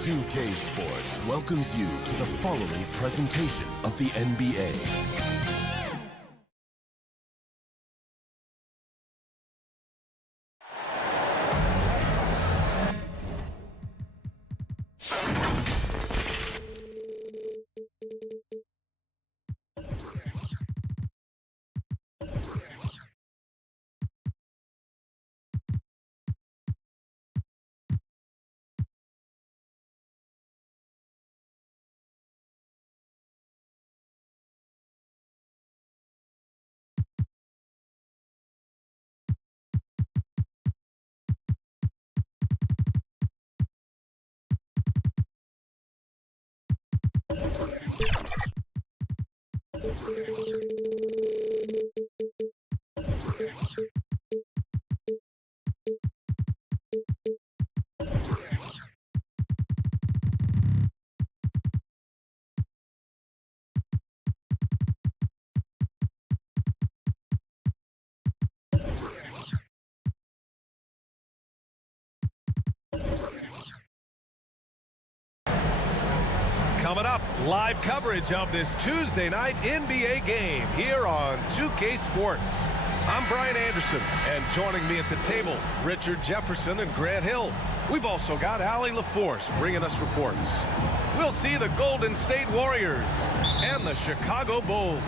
2K Sports welcomes you to the following presentation of the NBA. Coming up, live coverage of this Tuesday night NBA game here on 2K Sports. I'm Brian Anderson, and joining me at the table, Richard Jefferson and Grant Hill. We've also got Allie LaForce bringing us reports. We'll see the Golden State Warriors and the Chicago Bulls.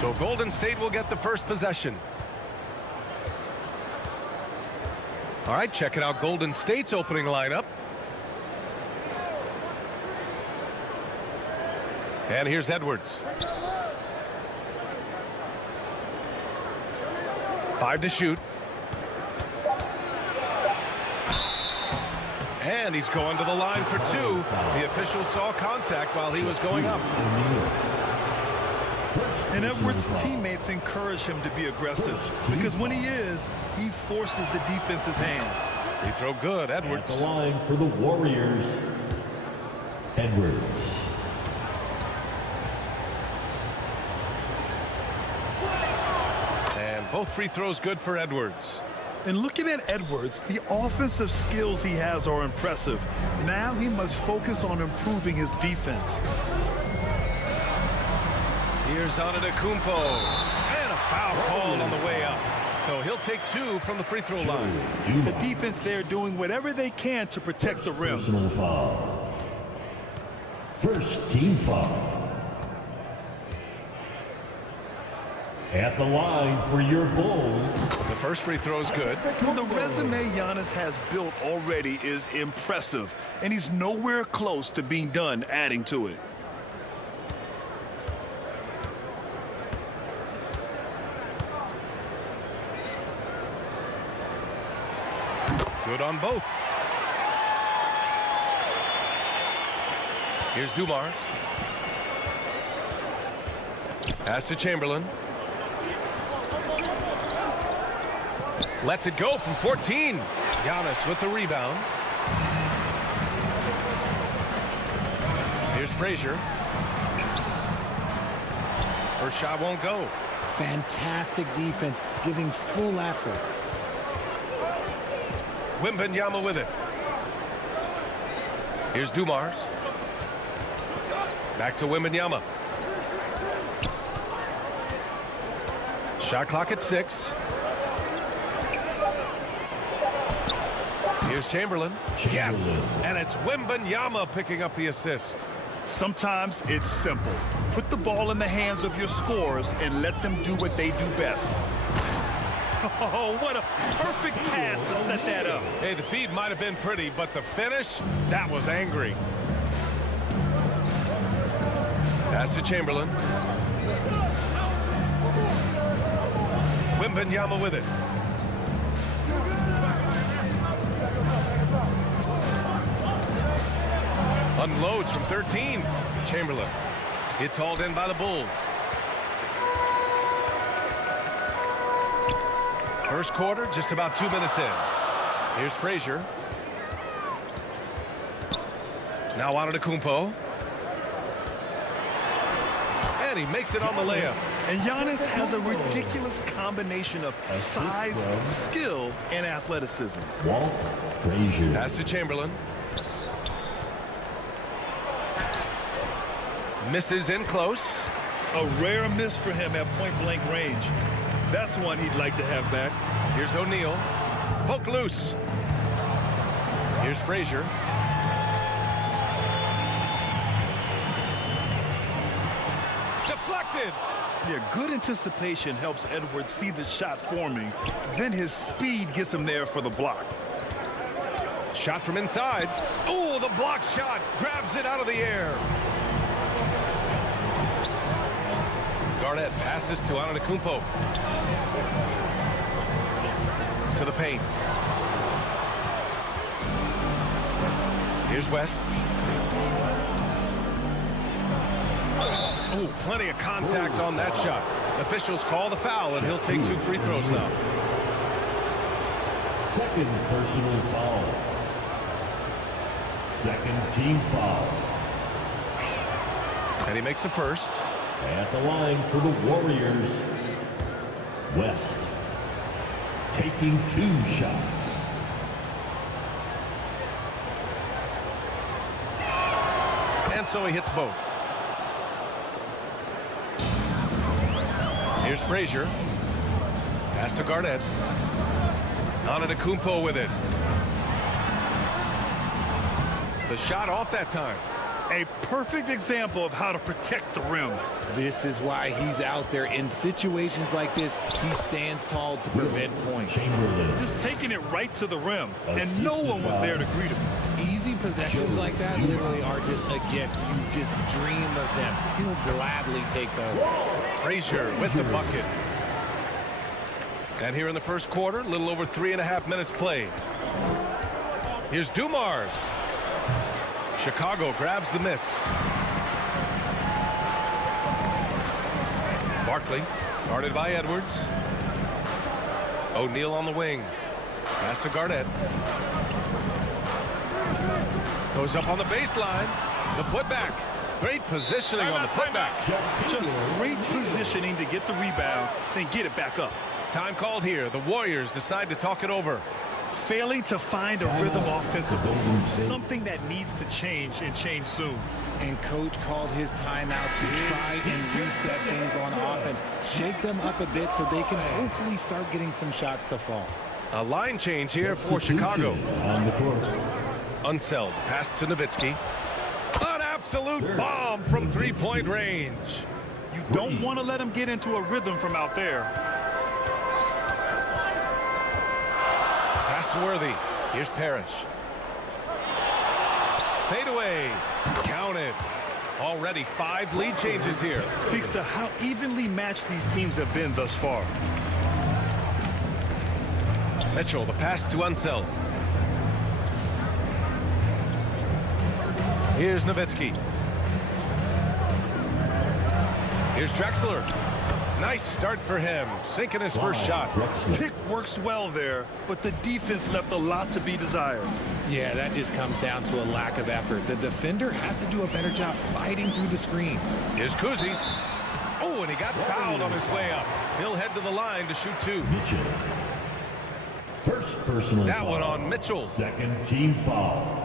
So Golden State will get the first possession. All right, checking out Golden State's opening lineup. And here's Edwards. 5 to shoot. And he's going to the line for 2. The official saw contact while he was going up. And Edwards' teammates encourage him to be aggressive because when he is, he forces the defense's hand. Free throw good, Edwards. At the line for the Warriors, Edwards. Both free throws good for Edwards. And looking at Edwards, the offensive skills he has are impressive. Now he must focus on improving his defense. Here's Antetokounmpo. And a foul call on the way up. So he'll take 2 from the free throw line. The defense there doing whatever they can to protect the rim. Personal foul. First team foul. At the line for your Bulls. The first free throw is good. The resume Giannis has built already is impressive, and he's nowhere close to being done adding to it. Good on both. Here's Dumars. Pass to Chamberlain. Lets it go from 14. Giannis with the rebound. Here's Frazier. First shot won't go. Fantastic defense, giving full effort. Wembanyama with it. Here's Dumars. Back to Wembanyama. Shot clock at 6. Here's Chamberlain. Yes, and it's Wembanyama picking up the assist. Sometimes it's simple. Put the ball in the hands of your scorers and let them do what they do best. Oh, what a perfect pass to set that up. Hey, the feed might have been pretty, but the finish, that was angry. Pass to Chamberlain. Wembanyama with it. Unloads from 13. Chamberlain. It's hauled in by the Bulls. First quarter, just about 2 minutes in. Here's Frazier. Now Antetokounmpo. And he makes it on the layup. And Giannis has a ridiculous combination of size, skill, and athleticism. Walt Frazier. Pass to Chamberlain. Misses in close. A rare miss for him at point-blank range. That's one he'd like to have back. Here's O'Neal. Poke loose. Here's Frazier. Deflected. Yeah, good anticipation helps Edwards see the shot forming. Then his speed gets him there for the block. Shot from inside. Oh, the block shot. Grabs it out of the air. Garnett passes to Antetokounmpo. To the paint. Here's West. Oh, plenty of contact on that shot. Officials call the foul, and he'll take 2 free throws now. Second personal foul. Second team foul. And he makes the first. At the line for the Warriors, West taking 2 shots. And so he hits both. Here's Frazier. Pass to Garnett. Antetokounmpo with it. The shot off that time. A perfect example of how to protect the rim. This is why he's out there. In situations like this, he stands tall to prevent points. Chamberlain. Just taking it right to the rim, and no one was there to greet him. Easy possessions like that literally are just a gift. You just dream of them. He'll gladly take those. Frazier with the bucket. And here in the first quarter, a little over 3.5 minutes played. Here's Dumars. Chicago grabs the miss. Barkley, guarded by Edwards. O'Neal on the wing. Pass to Garnett. Goes up on the baseline. The putback. Great positioning on the putback. Just great positioning to get the rebound, then get it back up. Time called here. The Warriors decide to talk it over. Failing to find a rhythm offensively, something that needs to change and change soon. And coach called his timeout to try and reset things on offense. Shake them up a bit so they can hopefully start getting some shots to fall. A line change here for Chicago. On the court. Unseld. Pass to Nowitzki. An absolute bomb from 3-point range. You don't want to let him get into a rhythm from out there. Pass to Worthy. Here's Parrish. Fade away. Counted. Already 5 lead changes here. Speaks to how evenly matched these teams have been thus far. Mitchell, the pass to Unseld. Here's Nowitzki. Here's Drexler. Nice start for him, sinking his first shot. Pick works well there, but the defense left a lot to be desired. Yeah, that just comes down to a lack of effort. The defender has to do a better job fighting through the screen. Here's Kuzi. Oh, and he got fouled on his way up. He'll head to the line to shoot 2. Mitchell. First personal That foul. one on Mitchell. Second team foul.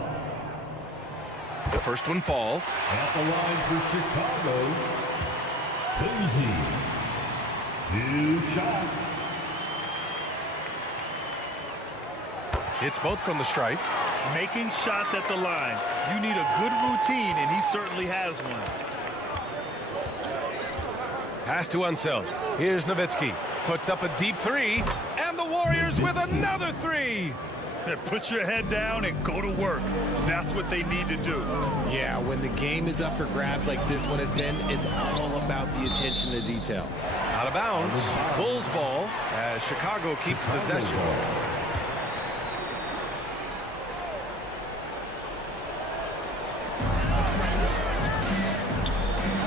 The first one falls. At the line for Chicago, Kuzi. 2 shots. Hits both from the stripe. Making shots at the line. You need a good routine, and he certainly has one. Pass to Unseld. Here's Nowitzki. Puts up a deep 3. And the Warriors with another 3. Put your head down and go to work. That's what they need to do. Yeah, when the game is up for grabs like this one has been, it's all about the attention to detail. Out of bounds. Bulls ball as Chicago keeps possession.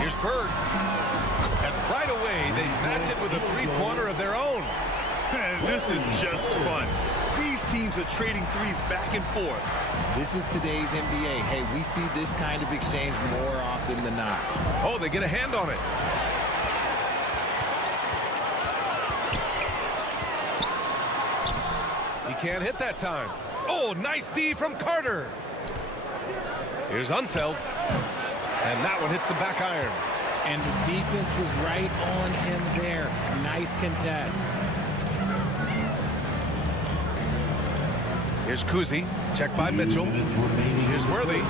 Here's Bird. And right away, they match it with a 3-pointer of their own. This is just fun. These teams are trading threes back and forth. This is today's NBA. Hey, we see this kind of exchange more often than not. Oh, they get a hand on it. He can't hit that time. Oh, nice D from Carter. Here's Unseld. And that one hits the back iron. And the defense was right on him there. Nice contest. Here's Kuzi, checked by Mitchell. Here's Worthy.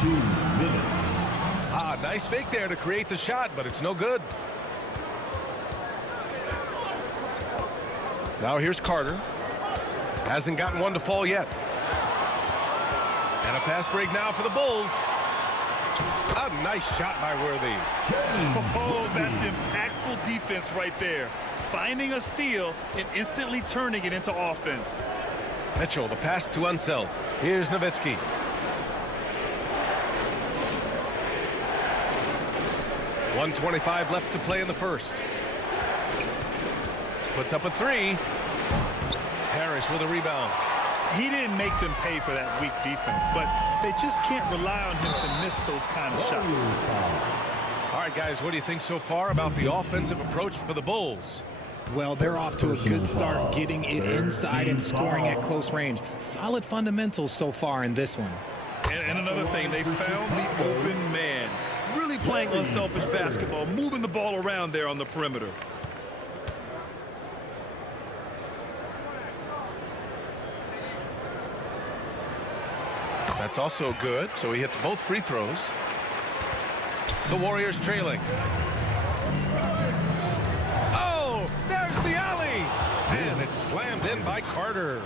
2 minutes. Ah, nice fake there to create the shot, but it's no good. Now here's Carter. Hasn't gotten one to fall yet. And a fast break now for the Bulls. A nice shot by Worthy. Oh, that's impactful defense right there. Finding a steal and instantly turning it into offense. Mitchell, the pass to Unseld. Here's Nowitzki. .125 left to play in the first. Puts up a three. Harris with a rebound. He didn't make them pay for that weak defense, but they just can't rely on him to miss those kind of shots. All right, guys, what do you think so far about the offensive approach for the Bulls? Well, they're off to a good start, getting it inside and scoring at close range. Solid fundamentals so far in this one. And another thing, they found the open man. Really playing unselfish basketball, moving the ball around there on the perimeter. That's also good, so he hits both free throws. The Warriors trailing. Oh, there's the alley! And it's slammed in by Carter.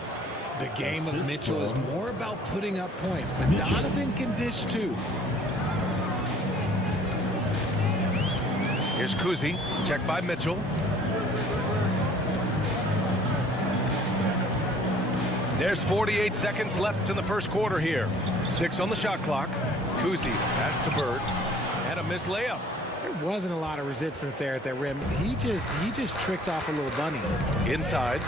The game of Mitchell is more about putting up points, but Donovan can dish too. Here's Kuzi, checked by Mitchell. There's 48 seconds left in the first quarter here. 6 on the shot clock. Kuzi pass to Bird. And a missed layup. There wasn't a lot of resistance there at that rim. He just tricked off a little bunny. Inside.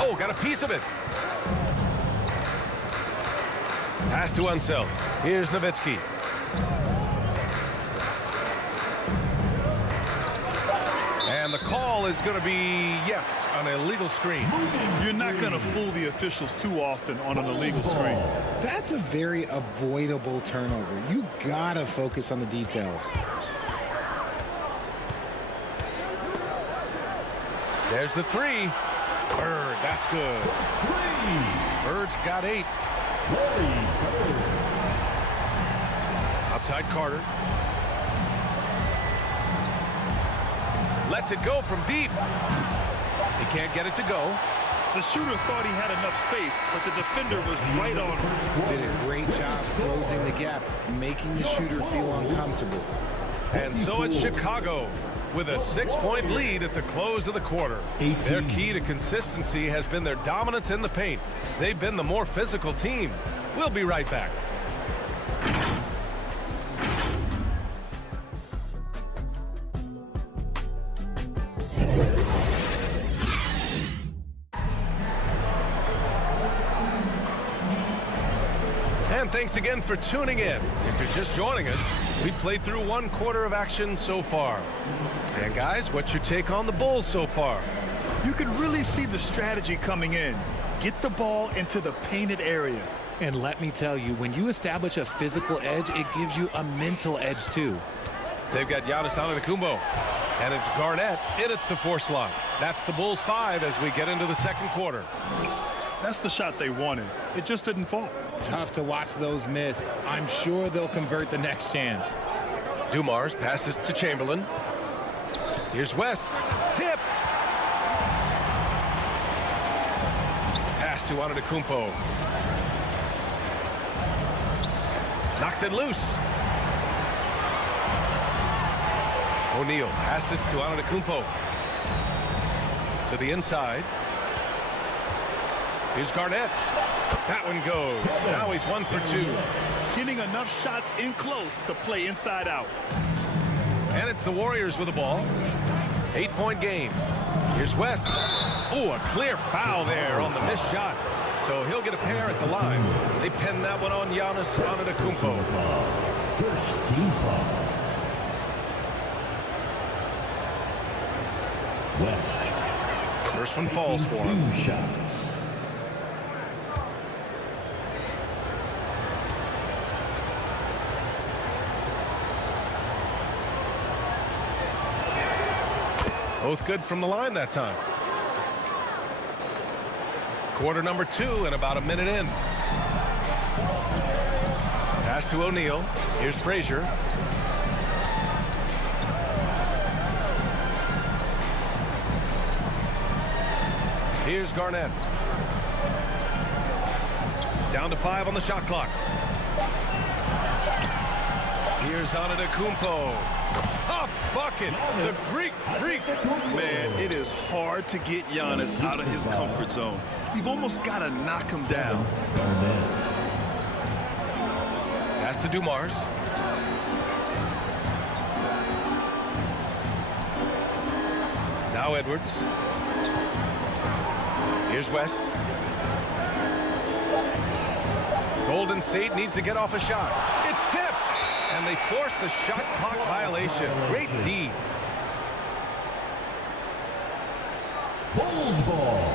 Oh, got a piece of it. Pass to Unseld. Here's Nowitzki. And the call is going to be, yes, an illegal screen. You're not going to fool the officials too often on an illegal screen. That's a very avoidable turnover. You gotta focus on the details. There's the three. Bird, that's good. Bird's got 8. Outside Carter. Lets it go from deep. He can't get it to go. The shooter thought he had enough space, but the defender was right on him. Did a great job closing the gap, making the shooter feel uncomfortable. And so it's Chicago with a 6-point lead at the close of the quarter. Their key to consistency has been their dominance in the paint. They've been the more physical team. We'll be right back. And thanks again for tuning in. If you're just joining us, we played through 1 quarter of action so far. And guys, what's your take on the Bulls so far? You can really see the strategy coming in. Get the ball into the painted area. And let me tell you, when you establish a physical edge, it gives you a mental edge too. They've got Giannis Antetokounmpo, and it's Garnett in at the 4 slot. That's the Bulls 5 as we get into the second quarter. That's the shot they wanted. It just didn't fall. Tough to watch those miss. I'm sure they'll convert the next chance. Dumars passes to Chamberlain. Here's West. Tipped. Pass to Antetokounmpo. Knocks it loose. O'Neal passes to Antetokounmpo. To the inside. Here's Garnett. That one goes. Now he's 1 for 2. Getting enough shots in close to play inside out. And it's the Warriors with the ball. 8-point game. Here's West. Oh, a clear foul there on the missed shot. So he'll get a pair at the line. They pin that one on Giannis Antetokounmpo. First team foul. West. First one falls for him. 2 shots. Both good from the line that time. Quarter number 2 and about a minute in. Pass to O'Neal. Here's Frazier. Here's Garnett. Down to 5 on the shot clock. Here's Antetokounmpo. Tough bucket. The Greek freak. Man, it is hard to get Giannis out of his comfort zone. You've almost got to knock him down. Pass to Dumars. Now Edwards. Here's West. Golden State needs to get off a shot. It's tipped, and they force the shot clock violation. Great D. Bulls ball.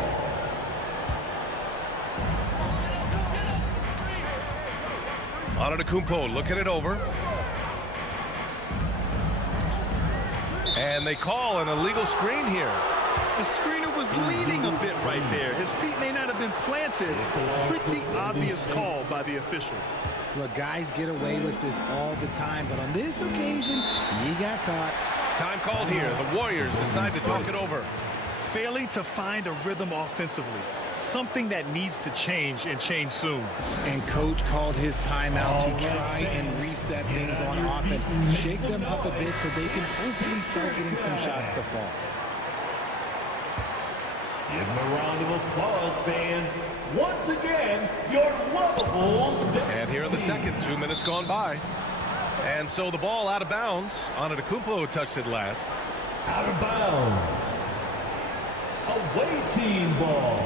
Antetokounmpo looking it over. And they call an illegal screen here. The screener was leaning a bit right there. His feet may not have been planted. Pretty obvious call by the officials. Look, guys get away with this all the time, but on this occasion, he got caught. Time called here. The Warriors decide to talk it over. Failing to find a rhythm offensively. Something that needs to change and change soon. And coach called his timeout to try and reset things on offense. Shake them up a bit so they can hopefully start getting some shots to fall. Give them a round of applause, fans. Once again, your Lovables. And here in the second, 2 minutes gone by. And so the ball out of bounds. Antetokounmpo touched it last. Out of bounds. Away team ball.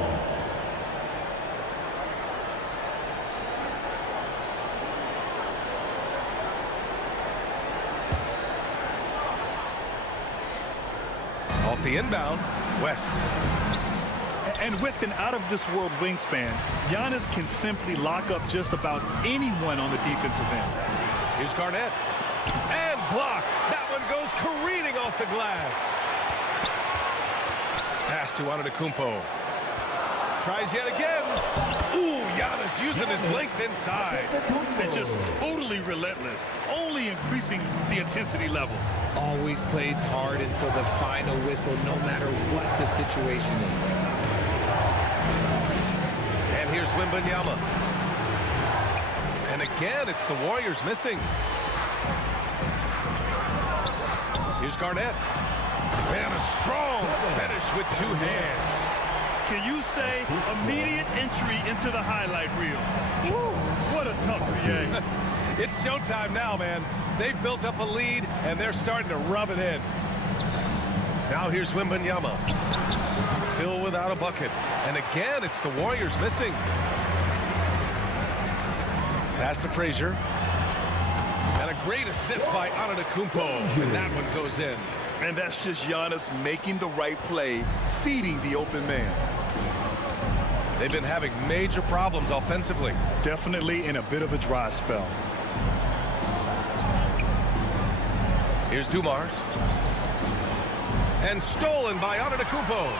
Off the inbound, West. And with an out-of-this-world wingspan, Giannis can simply lock up just about anyone on the defensive end. Here's Garnett. And blocked. That one goes careening off the glass. Pass to Antetokounmpo. Tries yet again. Ooh, Giannis using his length inside. And just totally relentless, only increasing the intensity level. Always plays hard until the final whistle, no matter what the situation is. And here's Wembanyama. And again, it's the Warriors missing. Here's Garnett. And a strong finish with 2 hands. Can you say immediate entry into the highlight reel? Woo, what a tough react. It's showtime now, man. They've built up a lead, and they're starting to rub it in. Now here's Wembanyama. Still without a bucket. And again, it's the Warriors missing. Pass to Frazier. And a great assist by Antetokounmpo. And that one goes in. And that's just Giannis making the right play, feeding the open man. They've been having major problems offensively. Definitely in a bit of a dry spell. Here's Dumars. And stolen by Antetokounmpo.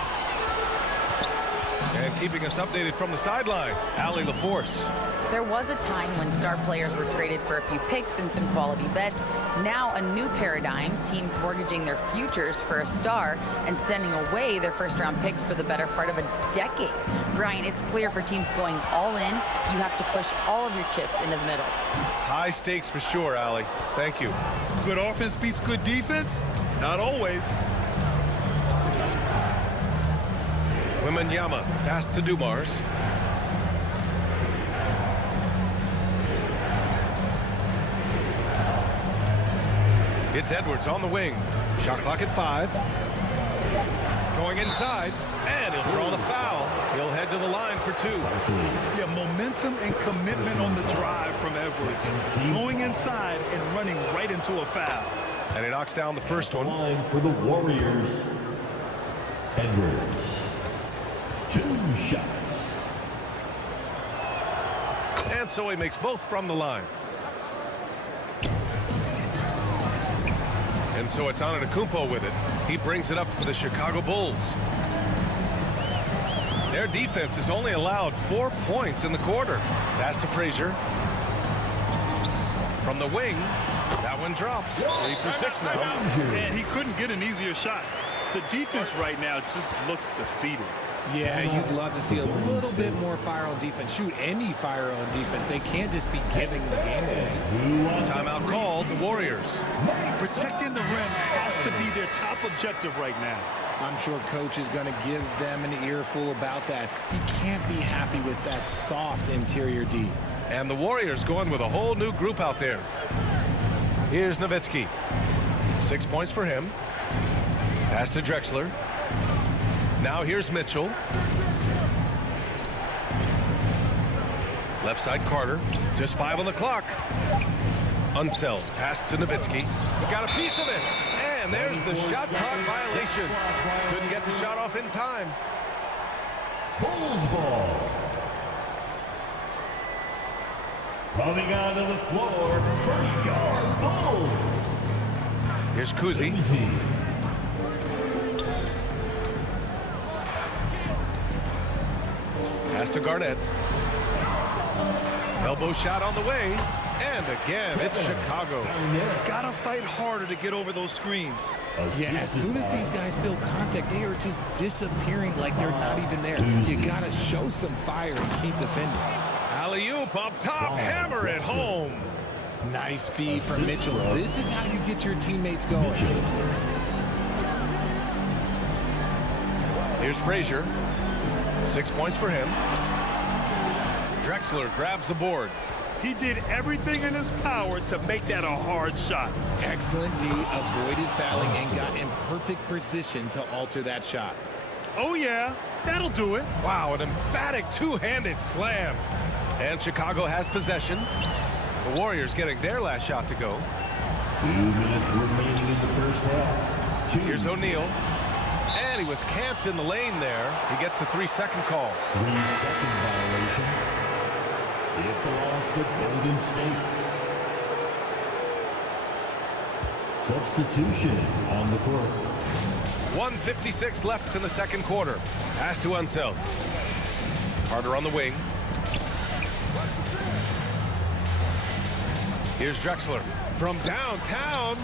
And keeping us updated from the sideline, Allie LaForce. There was a time when star players were traded for a few picks and some quality vets. Now a new paradigm, teams mortgaging their futures for a star and sending away their first-round picks for the better part of a decade. Brian, it's clear for teams going all in, you have to push all of your chips into the middle. High stakes for sure, Allie. Thank you. Good offense beats good defense? Not always. Wembanyama, pass to Dumars. It's Edwards on the wing. Shot clock at 5. Going inside, and he'll draw the foul. He'll head to the line for 2. Yeah, momentum and commitment on the drive from Edwards. Going inside and running right into a foul. And he knocks down the first one. Line for the Warriors. Edwards. 2 shots. And so he makes both from the line. And so it's Antetokounmpo with it. He brings it up for the Chicago Bulls. Their defense has only allowed 4 points in the quarter. Pass to Frazier. From the wing, that one drops. 3 for 6 now. And he couldn't get an easier shot. The defense right now just looks defeated. Yeah, you'd love to see a little bit more fire on defense. Shoot, any fire on defense. They can't just be giving the game away. Timeout called, the Warriors. Protecting the rim has to be their top objective right now. I'm sure coach is going to give them an earful about that. He can't be happy with that soft interior D. And the Warriors going with a whole new group out there. Here's Nowitzki. 6 points for him. Pass to Drexler. Now here's Mitchell. Left side Carter. Just 5 on the clock. Unseld. Pass to Nowitzki. He got a piece of it. And there's the shot clock violation. Couldn't get the shot off in time. Bulls ball. Coming onto the floor, first yard, Bulls. Here's Kuzi. Pass to Garnett. Elbow shot on the way. And again, it's Chicago. Gotta fight harder to get over those screens. Yeah, as soon as these guys feel contact, they are just disappearing like they're not even there. You gotta show some fire and keep defending. Alley-oop up top, hammer it home. Nice feed from Mitchell. This is how you get your teammates going. Here's Frazier. 6 points for him. Drexler grabs the board. He did everything in his power to make that a hard shot. Excellent D, avoided fouling and got in perfect position to alter that shot. Oh yeah, that'll do it. Wow, an emphatic two-handed slam. And Chicago has possession. The Warriors getting their last shot to go. 2 minutes remaining in the first half. Here's O'Neal. And he was camped in the lane there. He gets a 3-second call. 3-second violation. It belongs to Golden State. Substitution on the court. 1:56 left in the second quarter. Pass to Unseld. Carter on the wing. Here's Drexler. From downtown,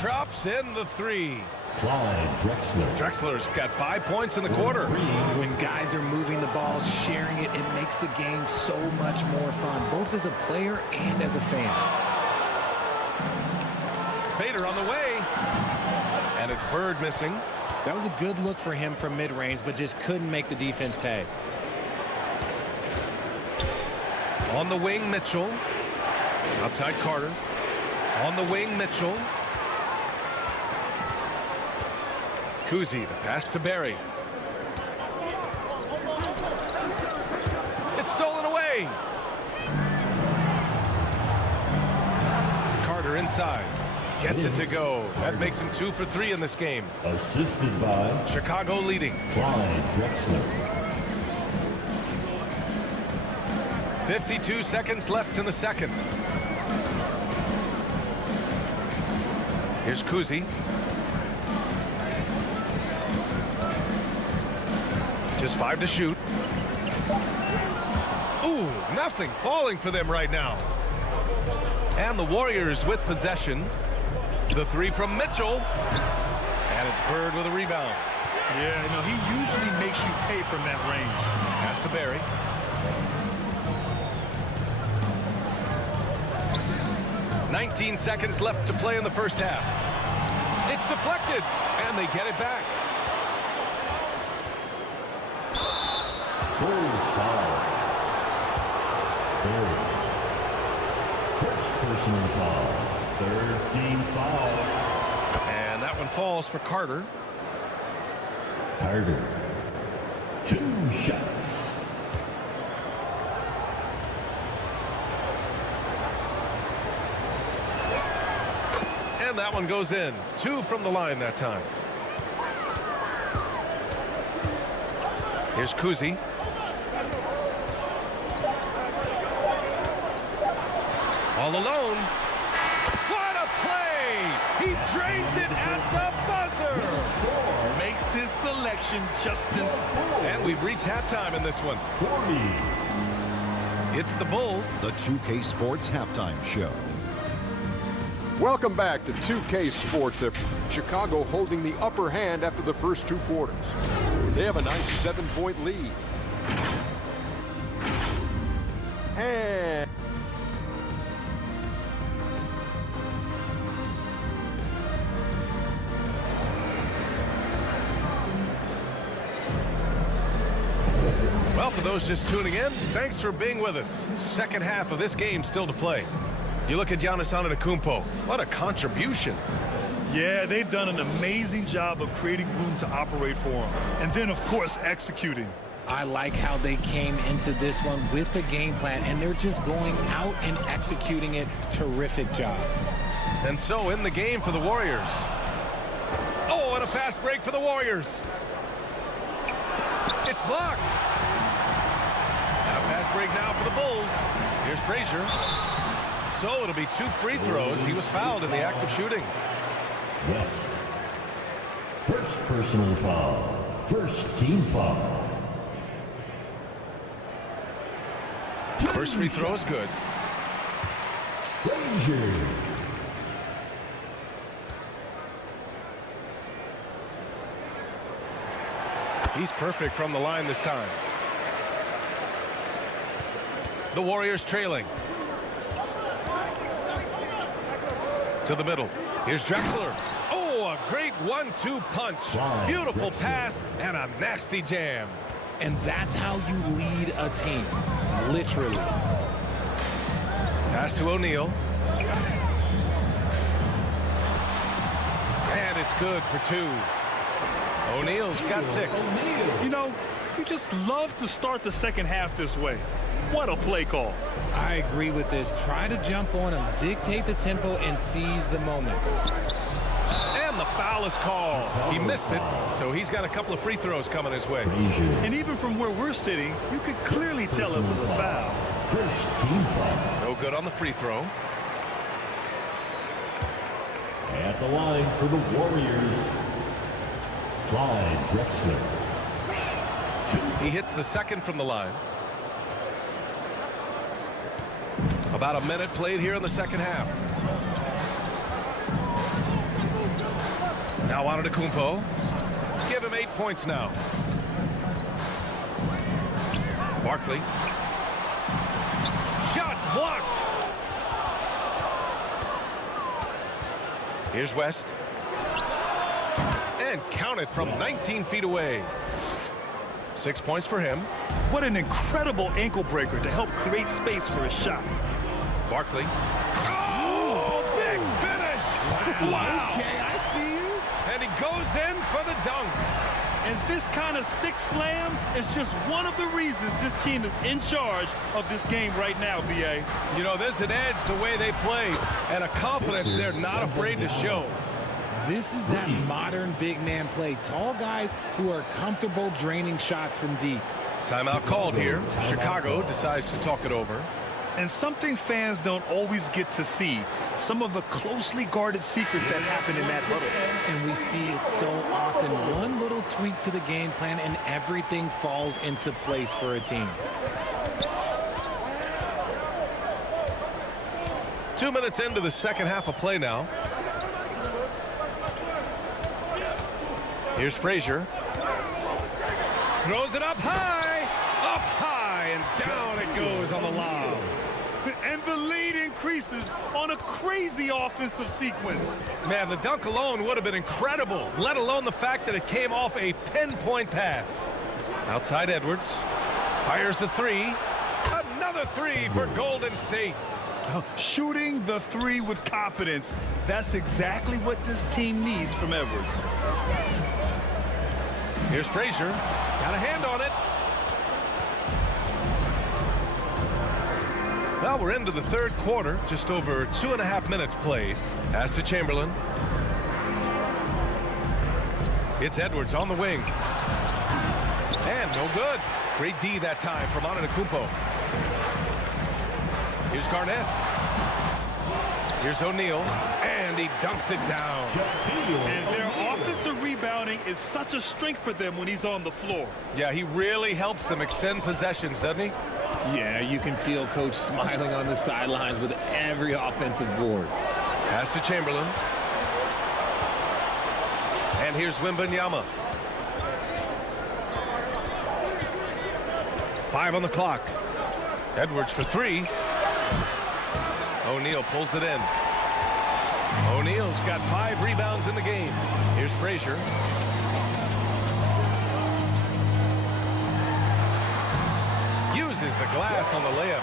drops in the 3. Clyde Drexler. Drexler's got 5 points in the quarter. When guys are moving the ball, sharing it, it makes the game so much more fun, both as a player and as a fan. Fader on the way. And it's Bird missing. That was a good look for him from mid-range, but just couldn't make the defense pay. On the wing, Mitchell. Outside Carter. On the wing, Mitchell. Kuzi, the pass to Barry. It's stolen away. Carter inside. Gets it to go. That makes him 2 for 3 in this game. Assisted by Chicago leading. Clyde Drexler. 52 seconds left in the second. Here's Kuzi. Just 5 to shoot. Ooh, nothing falling for them right now. And the Warriors with possession. The 3 from Mitchell. And it's Bird with a rebound. Yeah, you know, he usually makes you pay from that range. Pass to Barry. "19 seconds left to play in the first half. It's deflected, and they get it back. Bulls foul. Third. First personal foul. Third team foul. And that one falls for Carter. Carter. 2 shots. And that one goes in. 2 from the line that time. Here's Kuzi. All alone. What a play! He drains it at the buzzer! Makes his selection just in. And we've reached halftime in this one. 40. It's the Bulls. The 2K Sports Halftime Show. Welcome back to 2K Sports. Chicago holding the upper hand after the first 2 quarters. They have a nice 7-point lead. And Well, for those just tuning in, thanks for being with us. Second half of this game still to play. You look at Giannis Antetokounmpo. What a contribution. Yeah, they've done an amazing job of creating room to operate for him. And then, of course, executing. I like how they came into this one with a game plan, and they're just going out and executing it. Terrific job. And so in the game for the Warriors. Oh, and a fast break for the Warriors. It's blocked. And a fast break now for the Bulls. Here's Frazier. So it'll be 2 free throws. He was fouled in the act of shooting. West. First personal foul. First team foul. First free throw is good. Frazier. He's perfect from the line this time. The Warriors trailing. To the middle. Here's Drexler. Oh, a great 1-2 punch. Beautiful pass and a nasty jam. And that's how you lead a team. Literally. Pass to O'Neal. And it's good for 2. O'Neal's got 6. You know, you just love to start the second half this way. What a play call. I agree with this. Try to jump on him, dictate the tempo, and seize the moment. And the foul is called. He missed it, so he's got a couple of free throws coming his way. And even from where we're sitting, you could clearly tell it was a foul. First team foul. No good on the free throw. At the line for the Warriors, Clyde Drexler. He hits the second from the line. About a minute played here in the second half. Now Antetokounmpo. Give him 8 points now. Barkley. Shots blocked. Here's West. And counted from 19 feet away. 6 points for him. What an incredible ankle breaker to help create space for a shot. Barkley. Oh, big finish. Wow. Okay, I see you. And he goes in for the dunk. And this kind of sick slam is just one of the reasons this team is in charge of this game right now, B.A. You know, there's an edge the way they play and a confidence they're not afraid to show. This is that modern big man play. Tall guys who are comfortable draining shots from deep. Timeout called here. Chicago decides to talk it over. And something fans don't always get to see, some of the closely guarded secrets that happen in that huddle. And we see it so often. One little tweak to the game plan and everything falls into place for a team. 2 minutes into the second half of play now. Here's Frazier. Throws it up high, and down it goes on the lob. And the lead increases on a crazy offensive sequence. Man, the dunk alone would have been incredible, let alone the fact that it came off a pinpoint pass. Outside Edwards. Fires the 3. Another 3 for Golden State. Shooting the 3 with confidence. That's exactly what this team needs from Edwards. Here's Frazier. Got a hand on it. Well, we're into the third quarter. Just over 2.5 minutes played. Pass to Chamberlain. It's Edwards on the wing. And no good. Great D that time from Antetokounmpo. Here's Garnett. Here's O'Neal. And And he dunks it down. And their offensive rebounding is such a strength for them when he's on the floor. Yeah, he really helps them extend possessions, doesn't he? Yeah, you can feel Coach smiling on the sidelines with every offensive board. Pass to Chamberlain. And here's Wembanyama. 5 on the clock. Edwards for 3. O'Neal pulls it in. O'Neal's got 5 rebounds in the game. Here's Frazier. Uses the glass on the layup.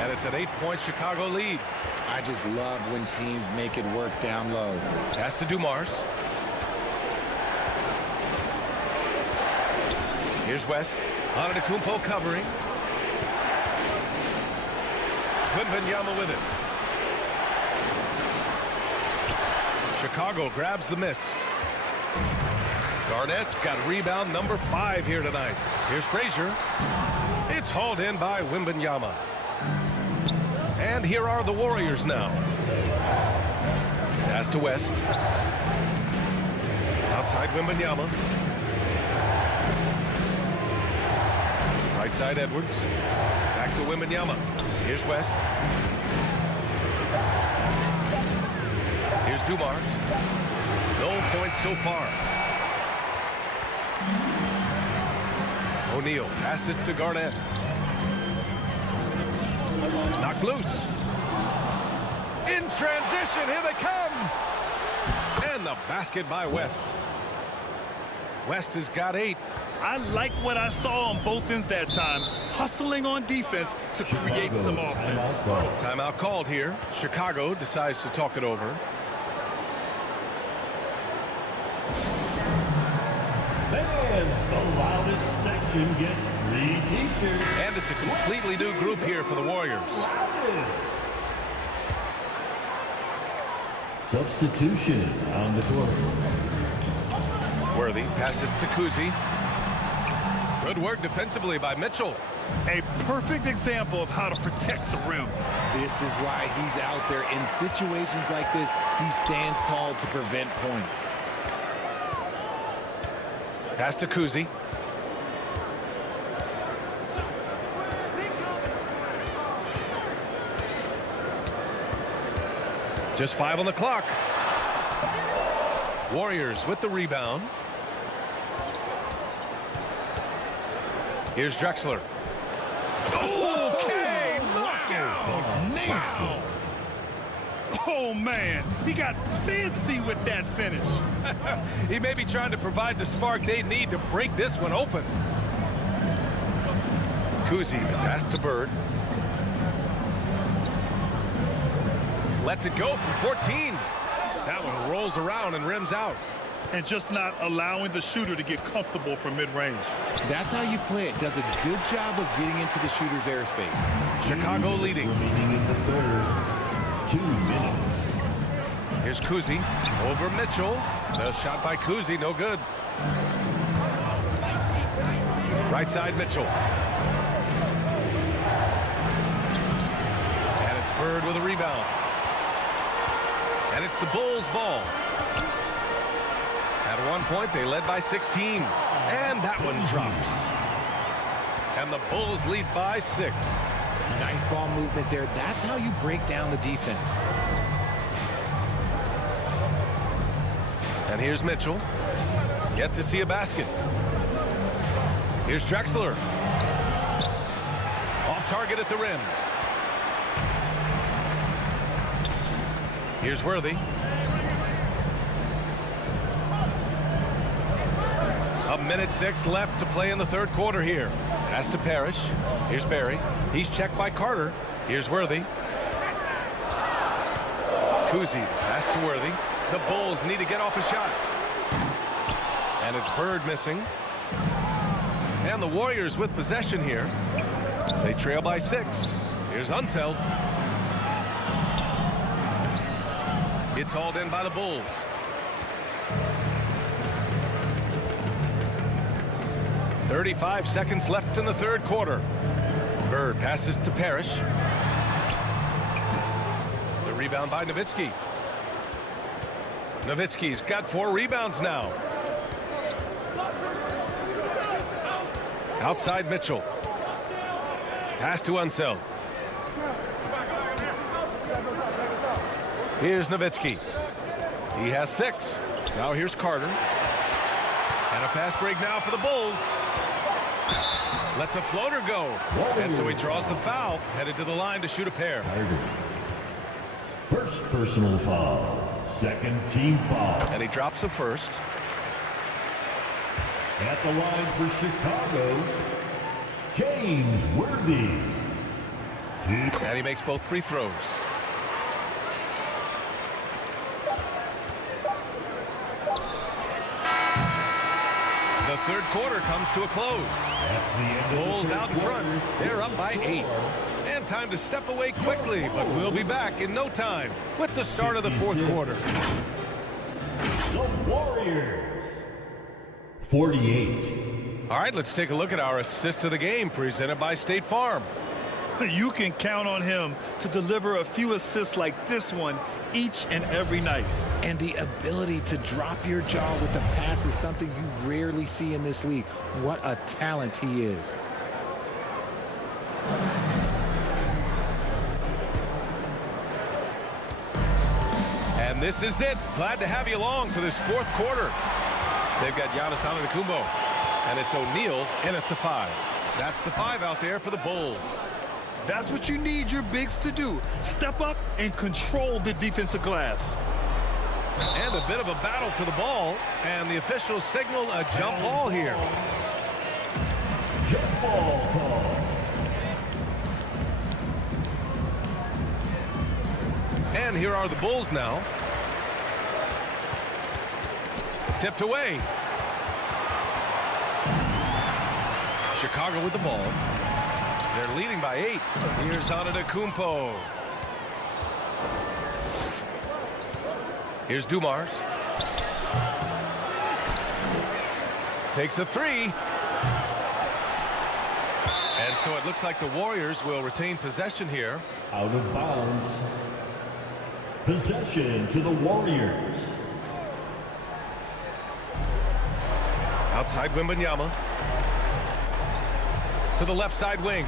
And it's an 8-point Chicago lead. I just love when teams make it work down low. Pass to Dumars. Here's West. Antetokounmpo covering. Wembanyama with it. Chicago grabs the miss. Garnett's got rebound number 5 here tonight. Here's Frazier. It's hauled in by Wembanyama. And here are the Warriors now. Pass to West. Outside Wembanyama. Right side Edwards. Back to Wembanyama. Here's West. Here's Dumars. No points so far. O'Neal passes to Garnett. Knocked loose. In transition, here they come. And the basket by West. West has got 8. I liked what I saw on both ends that time, hustling on defense to create some offense. Timeout called here. Chicago decides to talk it over. Fans, the loudest section gets free t-shirts. And it's a completely new group here for the Warriors. Substitution on the court. Worthy passes to Kuzi. Good work defensively by Mitchell. A perfect example of how to protect the rim. This is why he's out there. In situations like this, he stands tall to prevent points. Pass to Kuzi. Just 5 on the clock. Warriors with the rebound. Here's Drexler. Okay, look out! Wow. Oh, man, he got fancy with that finish. He may be trying to provide the spark they need to break this one open. Kuzi, pass to Bird. Lets it go from 14. That one rolls around and rims out. And just not allowing the shooter to get comfortable from mid-range. That's how you play it. Does a good job of getting into the shooter's airspace. Chicago leading. Remaining in the third. 2 minutes. Here's Kuzi over Mitchell. The shot by Kuzi, no good. Right side Mitchell. And it's Bird with a rebound. And it's the Bulls' ball. At one point, they led by 16. And that one drops. And the Bulls lead by 6. Nice ball movement there. That's how you break down the defense. And here's Mitchell. Yet to see a basket. Here's Drexler. Off target at the rim. Here's Worthy. A minute 6 left to play in the third quarter here. Pass to Parrish. Here's Barry. He's checked by Carter. Here's Worthy. Kuzi, pass to Worthy. The Bulls need to get off a shot. And it's Bird missing. And the Warriors with possession here. They trail by 6. Here's Unseld. It's hauled in by the Bulls. .35 seconds left in the third quarter. Bird passes to Parrish. The rebound by Nowitzki. Nowitzki's got 4 rebounds now. Outside Mitchell. Pass to Unseld. Here's Nowitzki. He has 6. Now here's Carter. And a fast break now for the Bulls. Lets a floater go. And so he draws the foul. Headed to the line to shoot a pair. First personal foul. Second team foul. And he drops the first. At the line for Chicago, James Worthy. And he makes both free throws. The third quarter comes to a close. That's the end of the Bulls third out in front. quarter. They're up by 8. And time to step away quickly, but we'll be back in no time with the start of the fourth quarter. The Warriors, 48. All right, let's take a look at our assist of the game presented by State Farm. You can count on him to deliver a few assists like this one each and every night. And the ability to drop your jaw with the pass is something you rarely see in this league. What a talent he is. And this is it. Glad to have you along for this fourth quarter. They've got Giannis Antetokounmpo, and it's O'Neal in at the 5. That's the 5 out there for the Bulls. That's what you need your bigs to do. Step up and control the defensive glass. And a bit of a battle for the ball, and the officials signal a jump ball here. Jump ball call. And here are the Bulls now. Tipped away. Chicago with the ball. They're leading by 8. Here's Antetokounmpo. Here's Dumars. Takes a 3. And so it looks like the Warriors will retain possession here. Out of bounds. Possession to the Warriors. Outside Wembanyama. To the left side wing.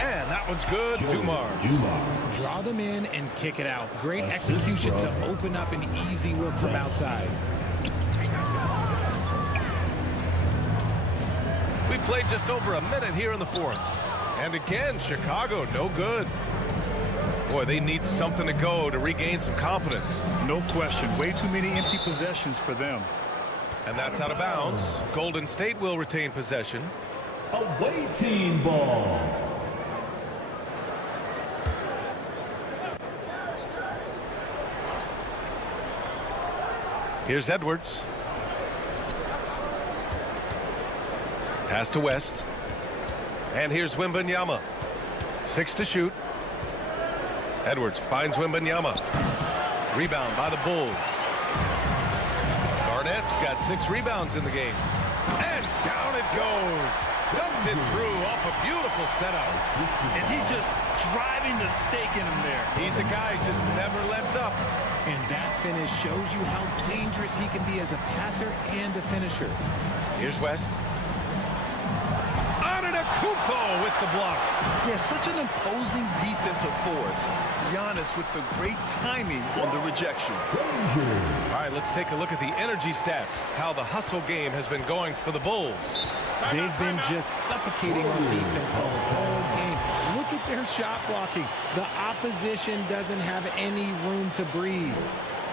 And that one's good. Dumars. Draw them in and kick it out. Great execution to open up an easy look from outside. We played just over a minute here in the fourth. And again, Chicago, no good. Boy, they need something to go to regain some confidence. No question. Way too many empty possessions for them. And that's out of bounds. Golden State will retain possession. Away team ball. Here's Edwards. Pass to West. And here's Wembanyama. 6 to shoot. Edwards finds Wembanyama. Rebound by the Bulls. Garnett's got 6 rebounds in the game. And down it goes. Dunked it through off a beautiful setup. And he just driving the stake in him there. He's a guy who just never lets up. And that finish shows you how dangerous he can be as a passer and a finisher. Here's West. Antetokounmpo with the block. Yeah, such an imposing defensive force. Giannis with the great timing on the rejection. All right, let's take a look at the energy stats. How the hustle game has been going for the Bulls. They've been just suffocating on defense the whole game. Look at their shot blocking. The opposition doesn't have any room to breathe.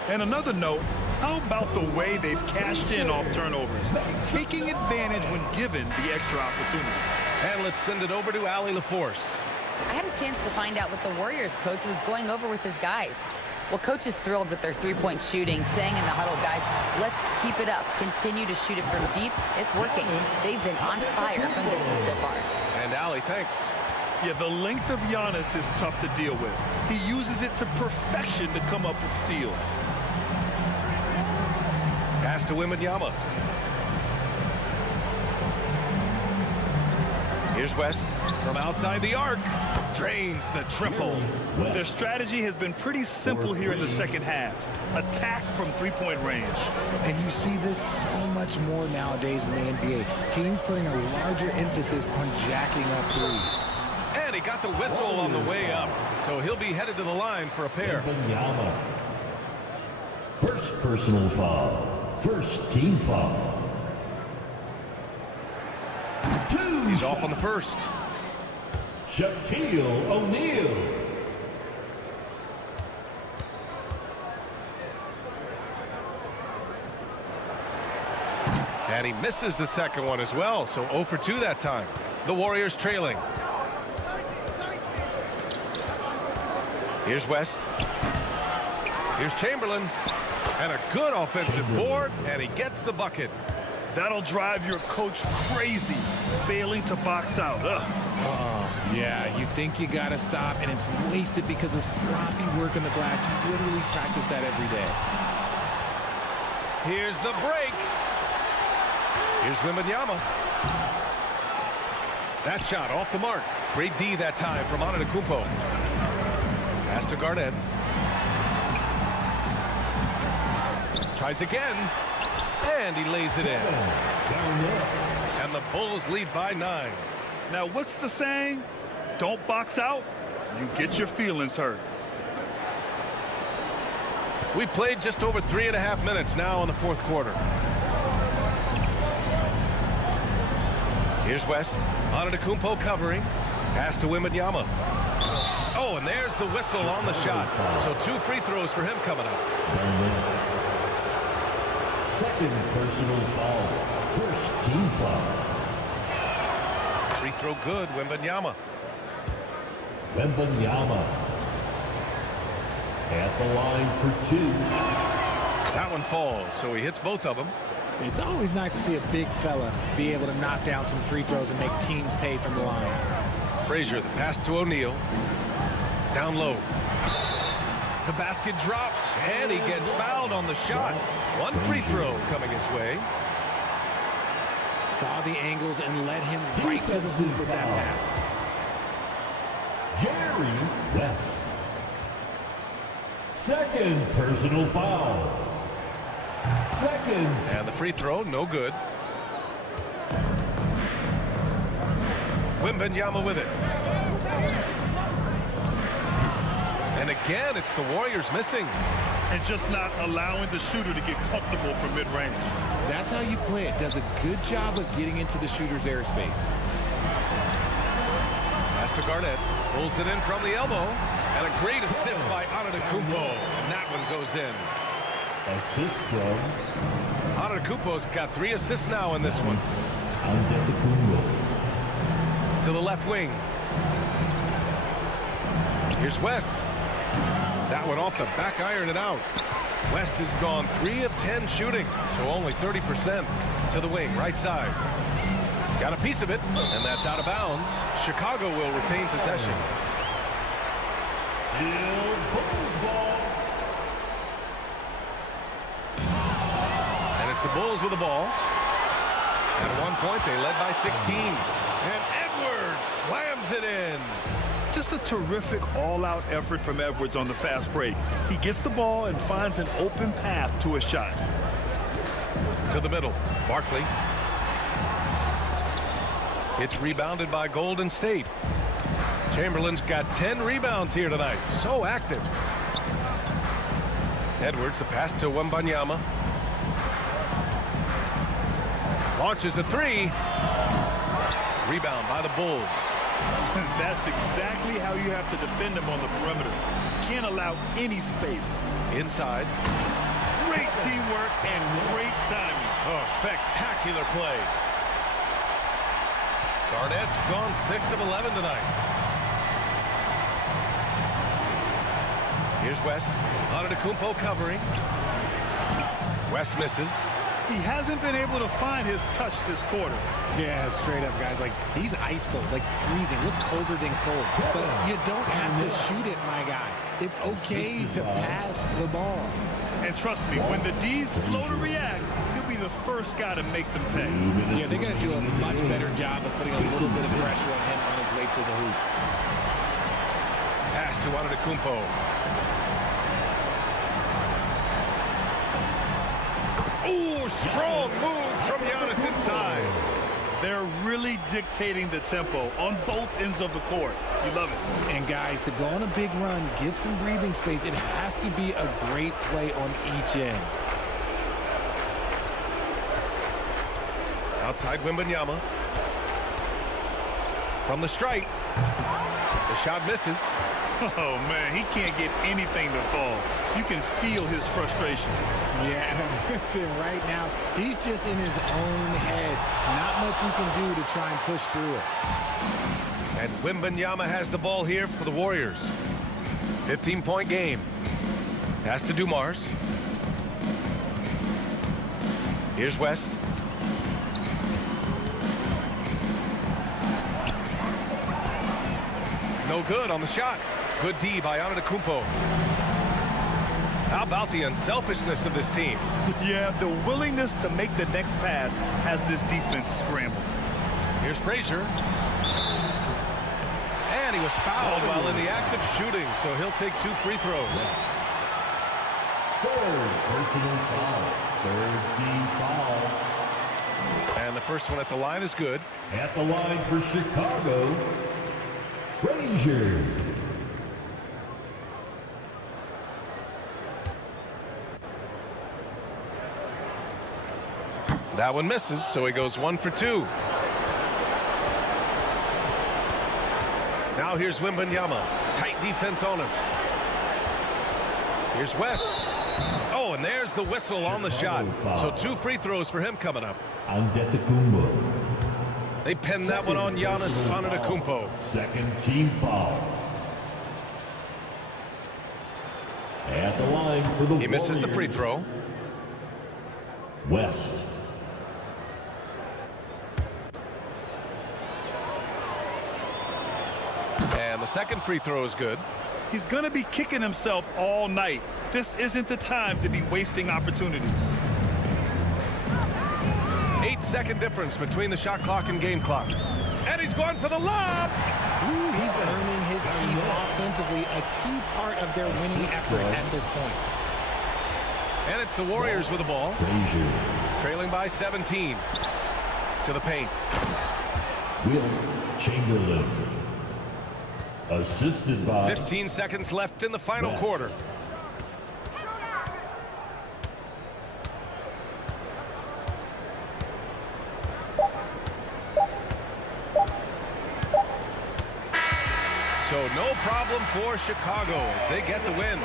And another note, how about the way they've cashed in off turnovers? Taking advantage when given the extra opportunity. And let's send it over to Allie LaForce. I had a chance to find out what the Warriors coach was going over with his guys. Well, coach is thrilled with their three-point shooting, saying in the huddle, guys, let's keep it up. Continue to shoot it from deep. It's working. They've been on fire from distance so far. And Allie, thanks. Yeah, the length of Giannis is tough to deal with. He uses it to perfection to come up with steals. Pass to Wembanyama. Here's West from outside the arc. Drains the triple. Their strategy has been pretty simple here in the second half. Attack from three-point range. And you see this so much more nowadays in the NBA. Teams putting a larger emphasis on jacking up threes. And he got the whistle on the way up, so he'll be headed to the line for a pair. First personal foul. First team foul. He's off on the first. Shaquille O'Neal. And he misses the second one as well, so 0 for 2 that time. The Warriors trailing. Here's West. Here's Chamberlain. And a good offensive board, and he gets the bucket. That'll drive your coach crazy, failing to box out. Yeah, you think you got to stop, and it's wasted because of sloppy work in the glass. You literally practice that every day. Here's the break. Here's Wembanyama. That shot off the mark. Great D that time from Antetokounmpo. Pass to Garnett. Tries again. And he lays it in. And the Bulls lead by 9. Now, what's the saying? Don't box out, you get your feelings hurt. We played just over 3.5 minutes now in the fourth quarter. Here's West. Antetokounmpo covering. Pass to Wembanyama. Oh, and there's the whistle on the shot. So 2 free throws for him coming up. Second personal foul. First team foul. Free throw good, Wembanyama. Wembanyama at the line for 2. That one falls, so he hits both of them. It's always nice to see a big fella be able to knock down some free throws and make teams pay from the line. Frazier, the pass to O'Neal. Down low. The basket drops, and he gets fouled on the shot. 1 free throw coming his way. Saw the angles and led him right to the hoop with that pass. Jerry West. Second personal foul. Second. And the free throw, no good. Wembanyama with it. And again, it's the Warriors missing. And just not allowing the shooter to get comfortable from mid-range. That's how you play it. Does a good job of getting into the shooter's airspace. Pass to Garnett. Pulls it in from the elbow. And a great assist by Antetokounmpo. And that one goes in. Assist from Antetokounmpo's got 3 assists now in this one. Antetokounmpo. To the left wing. Here's West. That one off the back iron and out. West has gone 3 of 10 shooting, so only 30% to the wing, right side. Got a piece of it, and that's out of bounds. Chicago will retain possession. Still Bulls ball. And it's the Bulls with the ball. At one point, they led by 16. And Edwards slams it in. Just a terrific all-out effort from Edwards on the fast break. He gets the ball and finds an open path to a shot. To the middle, Barkley. It's rebounded by Golden State. Chamberlain's got 10 rebounds here tonight. So active. Edwards, the pass to Wembanyama. Launches a 3. Rebound by the Bulls. That's exactly how you have to defend him on the perimeter. Can't allow any space. Inside. Great teamwork and great timing. Oh, spectacular play. Garnett's gone 6 of 11 tonight. Here's West. Antetokounmpo covering. West misses. He hasn't been able to find his touch this quarter. Yeah, straight up, guys. Like, he's ice cold, like freezing. What's colder than cold? But you don't have to shoot it, my guy. It's okay to pass the ball. And trust me, when the D's slow to react, he'll be the first guy to make them pay. Yeah, they're going to do a much better job of putting a little bit of pressure on him on his way to the hoop. Pass to Antetokounmpo. Oh, strong move from Giannis inside. They're really dictating the tempo on both ends of the court. You love it. And guys, to go on a big run, get some breathing space, it has to be a great play on each end. Outside Wembanyama. From the stripe. The shot misses. Oh, man, he can't get anything to fall. You can feel his frustration. Yeah, right now, he's just in his own head. Not much you can do to try and push through it. And Wembanyama has the ball here for the Warriors. 15-point game. Pass to Dumars. Here's West. No good on the shot. Good D by Antetokounmpo. How about the unselfishness of this team? Yeah, the willingness to make the next pass has this defense scrambled. Here's Frazier. And he was fouled while in the act of shooting, so he'll take 2 free throws. Third personal foul. Third team foul. And the first one at the line is good. At the line for Chicago, Frazier. That one misses, so he goes 1 for 2. Now here's Wembanyama. Tight defense on him. Here's West. Oh, and there's the whistle on the shot. So 2 free throws for him coming up. Antetokounmpo. They pinned that one on Giannis Antetokounmpo. Second team foul. At the line for the He misses the free Warriors, throw. West. And the second free throw is good. He's going to be kicking himself all night. This isn't the time to be wasting opportunities. 8-second difference between the shot clock and game clock. And he's going for the lob. Ooh, he's earning his keep offensively, a key part of their winning effort at this point. And it's the Warriors with the ball. Frazier. Trailing by 17. To the paint. Wilt Chamberlain. Assisted by 15 seconds left in the final West. quarter. So no problem for Chicago as they get the win.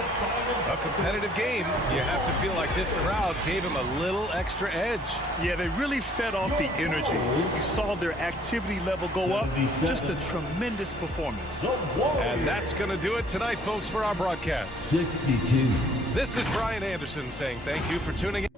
A competitive game. You have to feel like this crowd gave him a little extra edge. Yeah, they really fed off the energy. You saw their activity level go up. Just a tremendous performance. And that's going to do it tonight, folks, for our broadcast. 62. This is Brian Anderson saying thank you for tuning in.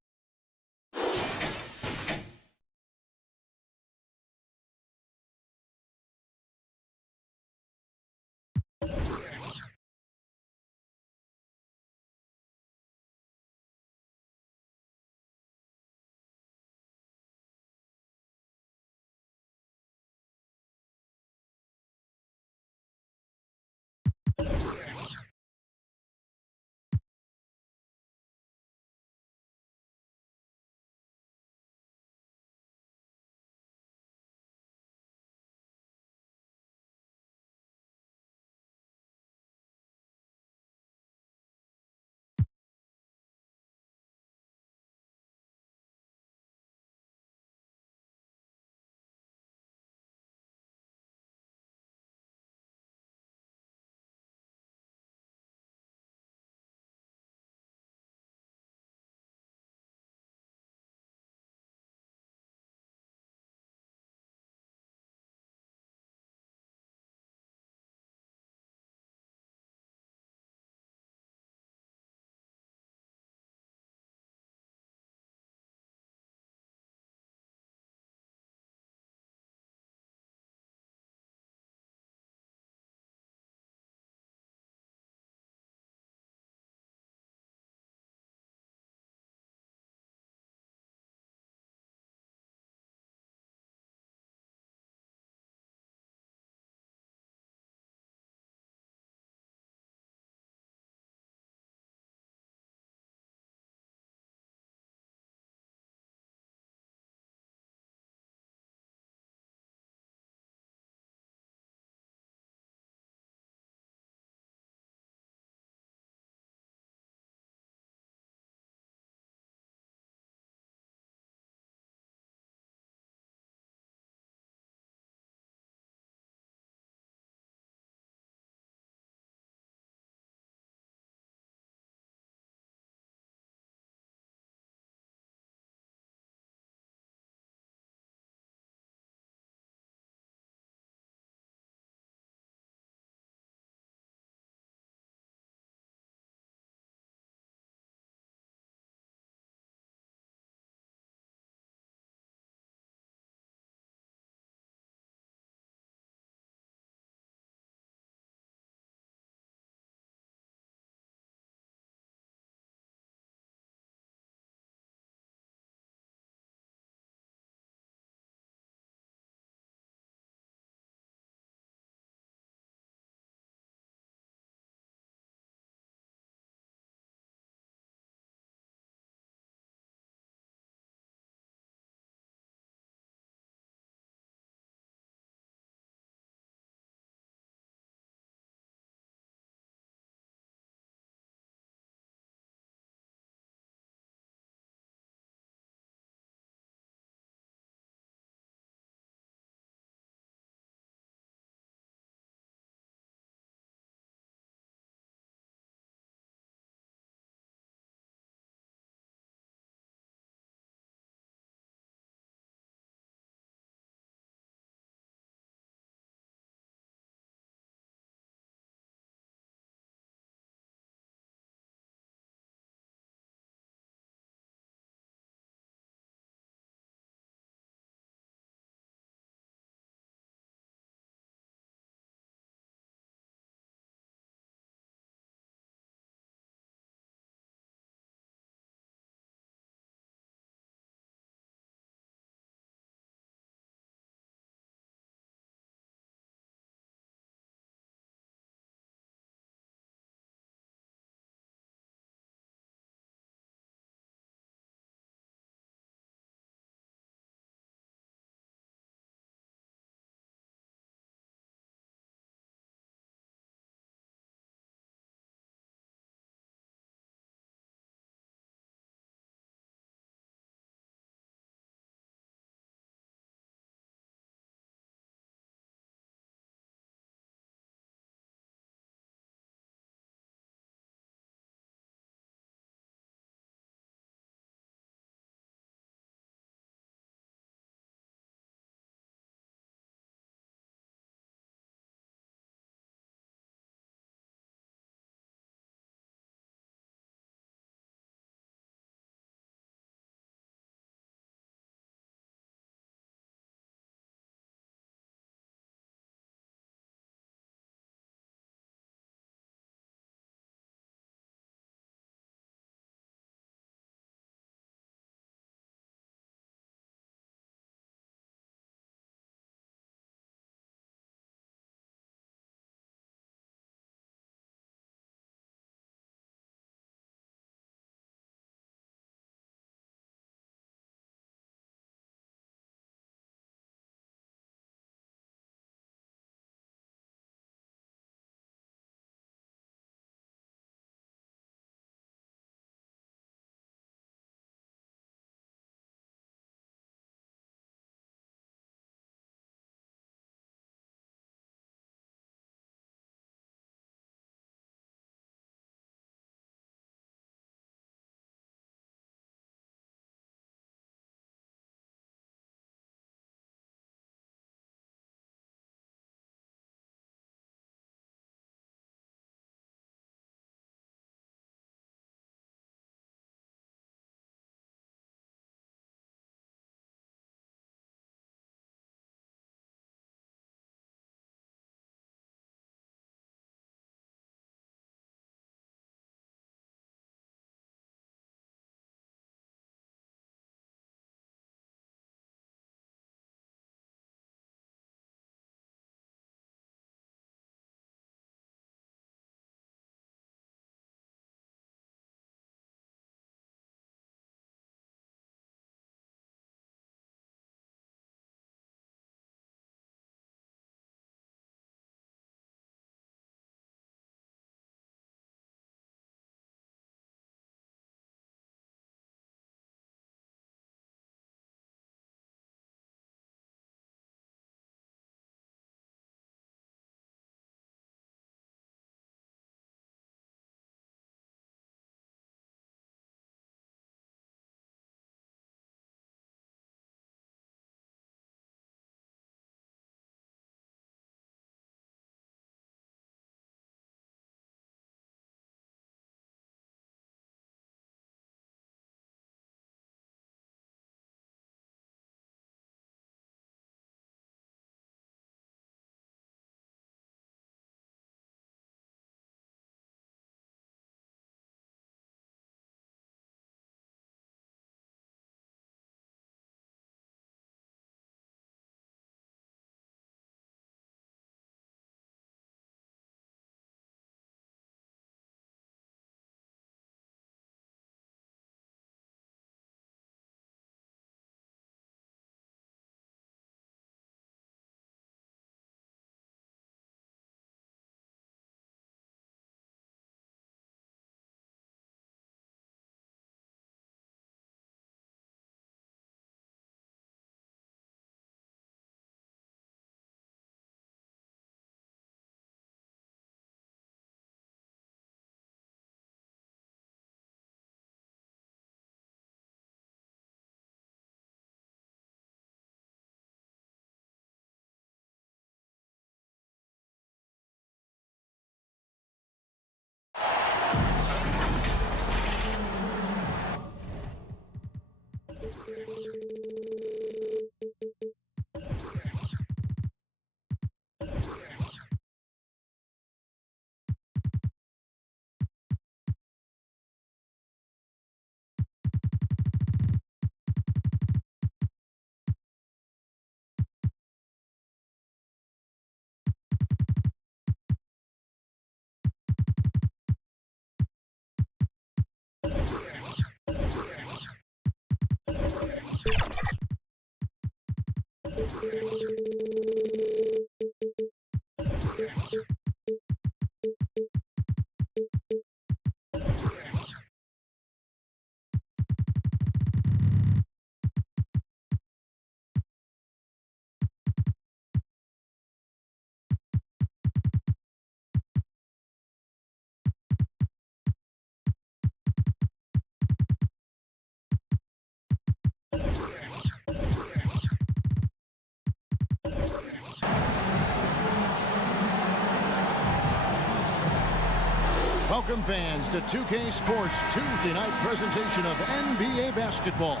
Welcome fans to 2K Sports Tuesday night presentation of NBA basketball.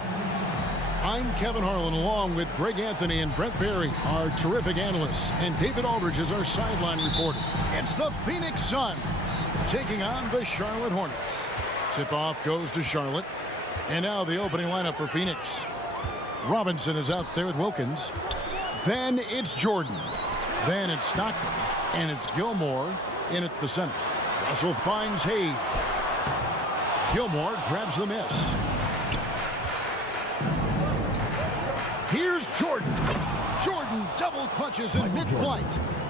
I'm Kevin Harlan along with Greg Anthony and Brent Barry, our terrific analysts, and David Aldridge is our sideline reporter. It's the Phoenix Suns taking on the Charlotte Hornets. Tip-off goes to Charlotte. And now the opening lineup for Phoenix. Robinson is out there with Wilkins. Then it's Jordan. Then it's Stockton. And it's Gilmore in at the center. Russell finds Hayes. Gilmore grabs the miss. Here's Jordan. Jordan double clutches in mid-flight.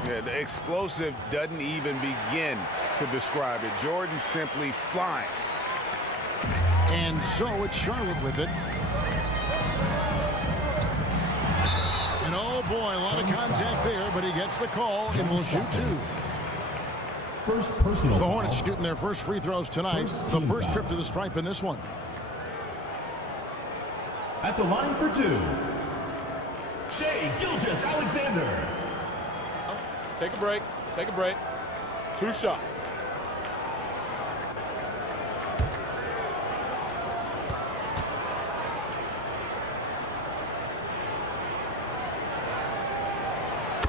Yeah, the explosive doesn't even begin to describe it. Jordan simply flying. And so it's Charlotte with it. And oh boy, a lot of contact there, but he gets the call and will shoot two. First personal The Hornets shooting their first free throws tonight. The first trip to the stripe in this one. At the line for two, Shai Gilgeous-Alexander. Take a break. Take a break. 2 shots.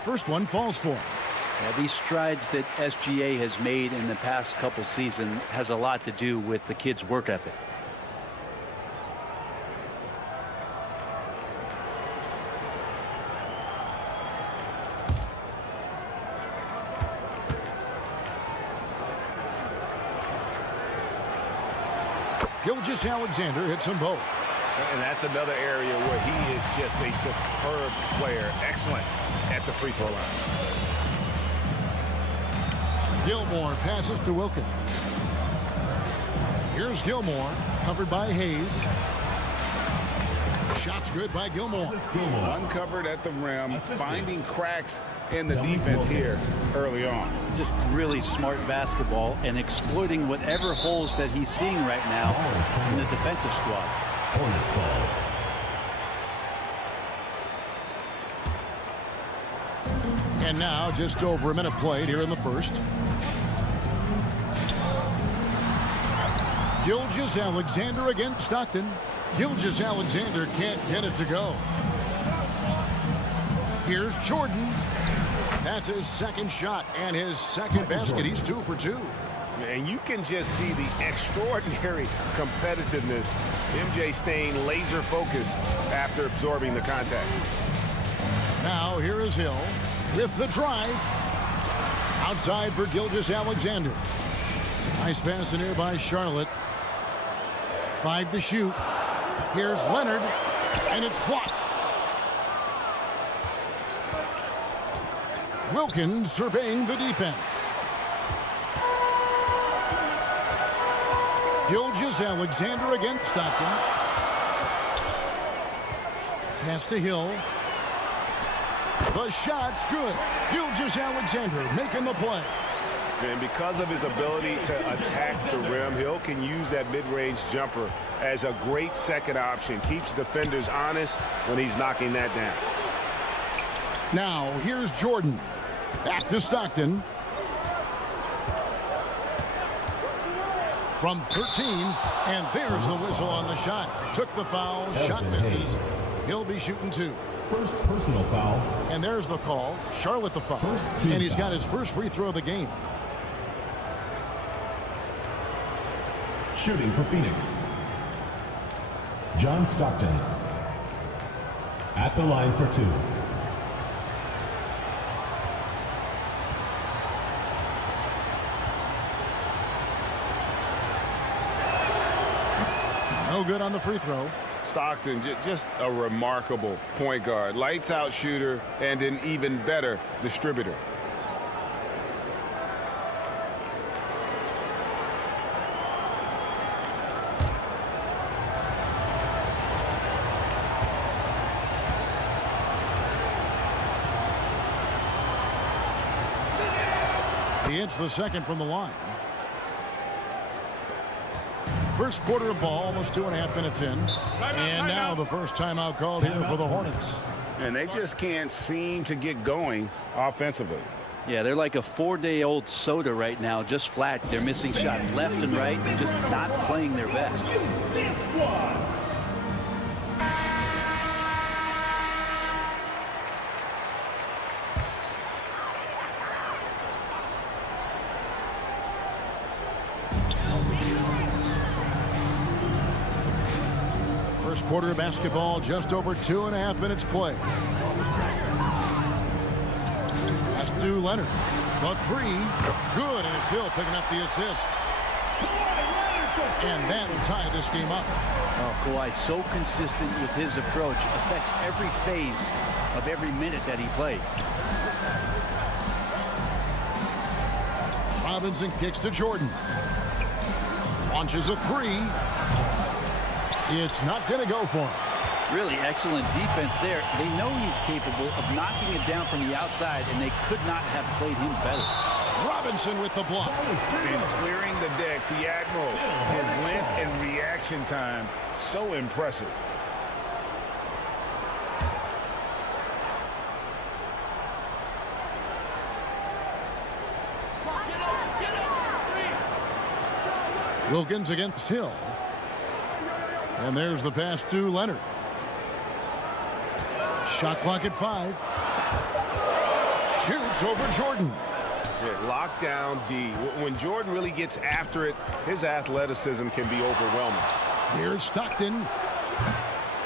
First one falls for him. Yeah, these strides that SGA has made in the past couple seasons has a lot to do with the kid's work ethic. Gilgeous-Alexander hits them both. And that's another area where he is just a superb player. Excellent at the free throw line. Gilmore passes to Wilkins. Here's Gilmore, covered by Hayes. Shots good by Gilmore. Uncovered at the rim, finding cracks in the defense here early on. Just really smart basketball and exploiting whatever holes that he's seeing right now in the defensive squad. Hornets ball. And now just over a minute played here in the first. Gilgeous-Alexander against Stockton. Gilgeous-Alexander can't get it to go. Here's Jordan. That's his second shot and his second basket. He's 2 for 2. And you can just see the extraordinary competitiveness. MJ staying laser focused after absorbing the contact. Now here is Hill with the drive. Outside for Gilgeous-Alexander. Nice pass in here by Charlotte. 5 to shoot. Here's Leonard, and it's blocked. Wilkins surveying the defense. Gilgeous-Alexander against Stockton. Pass to Hill. The shot's good. Gilgeous-Alexander making the play. And because of his ability to attack the rim, Hill can use that mid-range jumper as a great second option. Keeps defenders honest when he's knocking that down. Now, here's Jordan. Back to Stockton. From 13, and there's the whistle on the shot. Took the foul, shot misses. He'll be shooting 2. First personal foul. And there's the call. Charlotte the foul. And he's got his first free throw of the game. Shooting for Phoenix, John Stockton. At the line for 2. No good on the free throw. Stockton, just a remarkable point guard. Lights out shooter and an even better distributor. He hits the second from the line. First quarter of ball, almost 2.5 minutes in. And now the first timeout called here for the Hornets. And they just can't seem to get going offensively. Yeah, they're like a 4-day-old soda right now, just flat. They're missing shots left and right. They're just not playing their best. First quarter of basketball, just over 2.5 minutes play. Pass to Leonard. The three, good, and it's Hill picking up the assist. And that will tie this game up. Oh, Kawhi, so consistent with his approach, affects every phase of every minute that he plays. Robinson kicks to Jordan. Launches a three. It's not going to go for him. Really excellent defense there. They know he's capable of knocking it down from the outside, and they could not have played him better. Robinson with the block. And clearing the deck, the Admiral. His length and reaction time, so impressive. Wilkins against Hill. And there's the pass to Leonard. Shot clock at 5. Shoots over Jordan. Yeah, locked down D. When Jordan really gets after it, his athleticism can be overwhelming. Here's Stockton.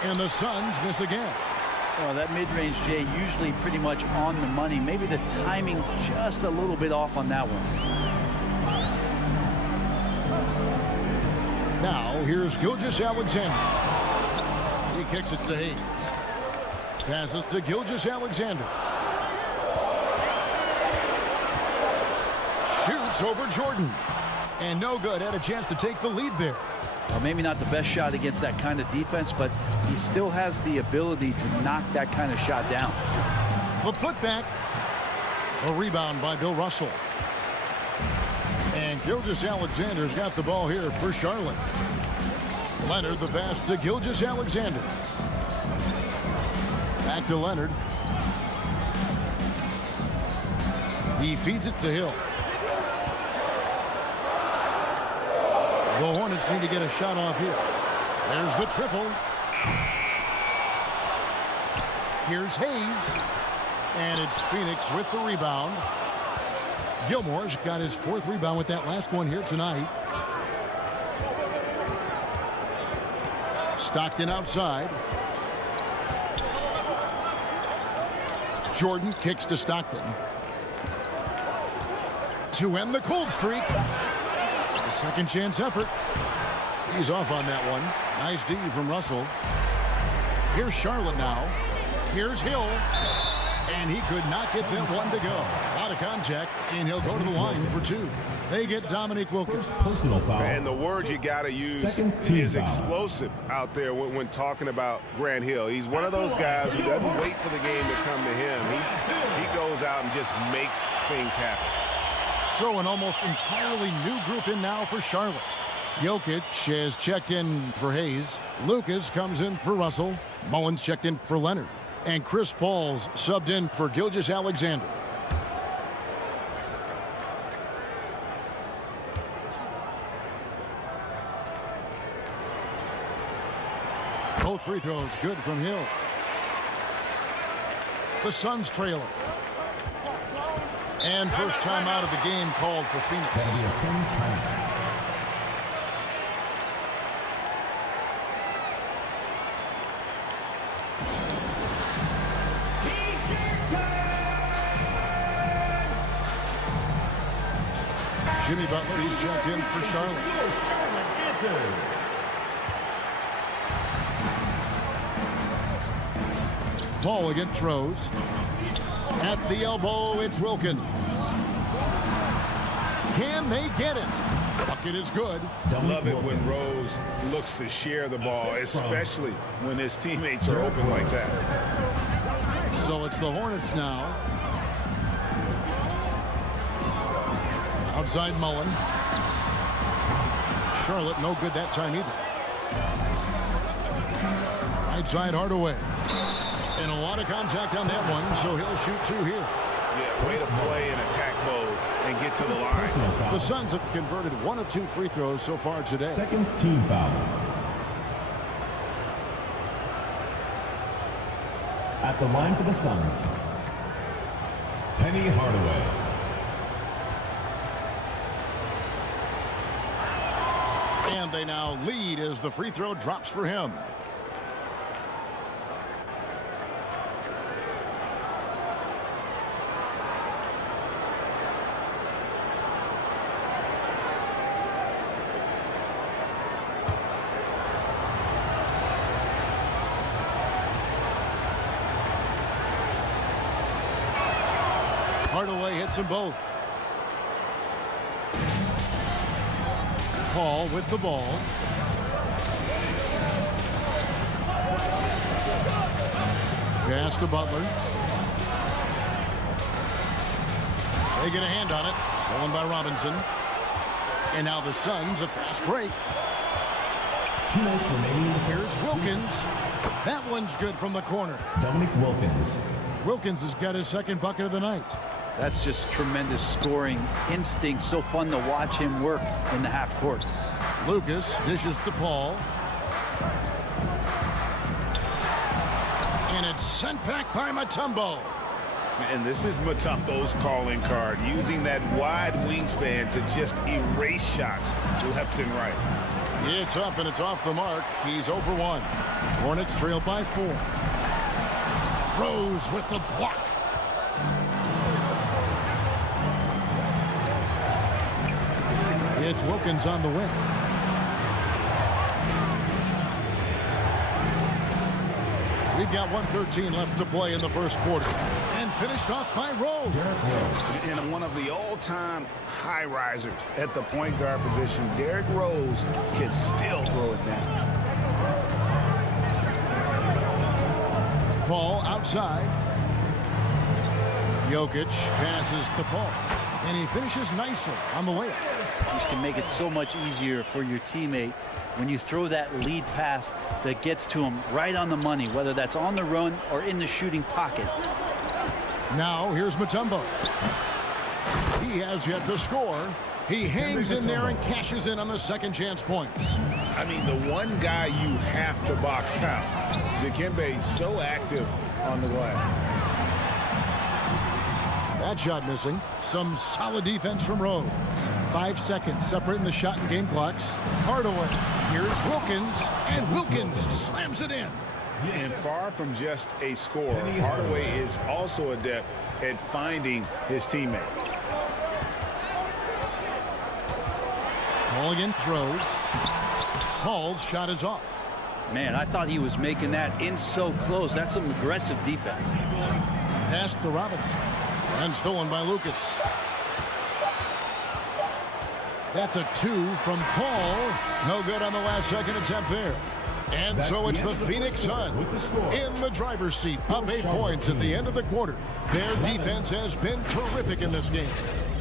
And the Suns miss again. Well, that mid-range, Jay, usually pretty much on the money. Maybe the timing just a little bit off on that one. Now, here's Gilgeous-Alexander. He kicks it to Hayes. Passes to Gilgeous-Alexander. Shoots over Jordan. And no good. Had a chance to take the lead there. Well, maybe not the best shot against that kind of defense, but he still has the ability to knock that kind of shot down. The putback. A rebound by Bill Russell. And Gilgeous-Alexander's got the ball here for Charlotte. Leonard, the pass to Gilgeous-Alexander. Back to Leonard. He feeds it to Hill. The Hornets need to get a shot off here. There's the triple. Here's Hayes. And it's Phoenix with the rebound. Gilmore's got his 4th rebound with that last one here tonight. Stockton outside. Jordan kicks to Stockton. To end the cold streak. A second chance effort. He's off on that one. Nice D from Russell. Here's Charlotte now. Here's Hill. And he could not get that one to go. A lot of contact, and he'll go to the line for 2. They get Dominique Wilkins. Personal foul. And the word you got to use is explosive out there when talking about Grant Hill. He's one of those guys who doesn't wait for the game to come to him. He goes out and just makes things happen. So an almost entirely new group in now for Charlotte. Jokic has checked in for Hayes. Lucas comes in for Russell. Mullins checked in for Leonard. And Chris Paul's subbed in for Gilgeous-Alexander. Both free throws good from Hill. The Suns trailing. And first time out of the game called for Phoenix. That'll be a Suns timeout. Jimmy Butler, he's checked in for Charlotte. Ball against Rose. At the elbow, it's Wilkins. Can they get it? Bucket is good. Love it when Rose looks to share the ball, especially when his teammates are open like that. So it's the Hornets now. Outside Mullen. Charlotte no good that time either. Right side Hardaway. And a lot of contact on that one, so he'll shoot 2 here. Yeah, way to play in attack mode and get to the line. The Suns have converted 1 of 2 free throws so far today. Second team foul. At the line for the Suns, Penny Hardaway. And they now lead as the free throw drops for him. Hardaway hits them both. Paul with the ball. Pass to Butler. They get a hand on it. Stolen by Robinson. And now the Suns, a fast break. 2 minutes remaining in the Here's Wilkins. That one's good from the corner. Dominic Wilkins. Wilkins has got his second bucket of the night. That's just tremendous scoring instinct. So fun to watch him work in the half court. Lucas dishes to Paul. And it's sent back by Mutombo. And this is Mutombo's calling card, using that wide wingspan to just erase shots left and right. It's up and it's off the mark. He's 0 for 1. Hornets trail by 4. Rose with the block. It's Wilkins on the wing. We've got 1:13 left to play in the first quarter. And finished off by Rose. And one of the all-time high risers at the point guard position, Derrick Rose can still throw it down. Paul outside. Jokic passes to Paul. And he finishes nicely on the layup. This can make it so much easier for your teammate when you throw that lead pass that gets to him right on the money, whether that's on the run or in the shooting pocket. Now here's Mutombo. He has yet to score. He hangs in there and cashes in on the second chance points. I mean, the one guy you have to box out. Dikembe is so active on the glass. That shot missing. Some solid defense from Rose. 5 seconds separating the shot and game clocks. Hardaway. Here's Wilkins. And Wilkins slams it in. And far from just a scorer, Hardaway is also adept at finding his teammate. Paul again throws. Paul's shot is off. Man, I thought he was making that in so close. That's some aggressive defense. Pass to Robinson. And stolen by Lucas. That's a 2 from Paul. No good on the last second attempt there. And so it's the Phoenix Suns in the driver's seat, up 8 points at the end of the quarter. Their defense has been terrific in this game.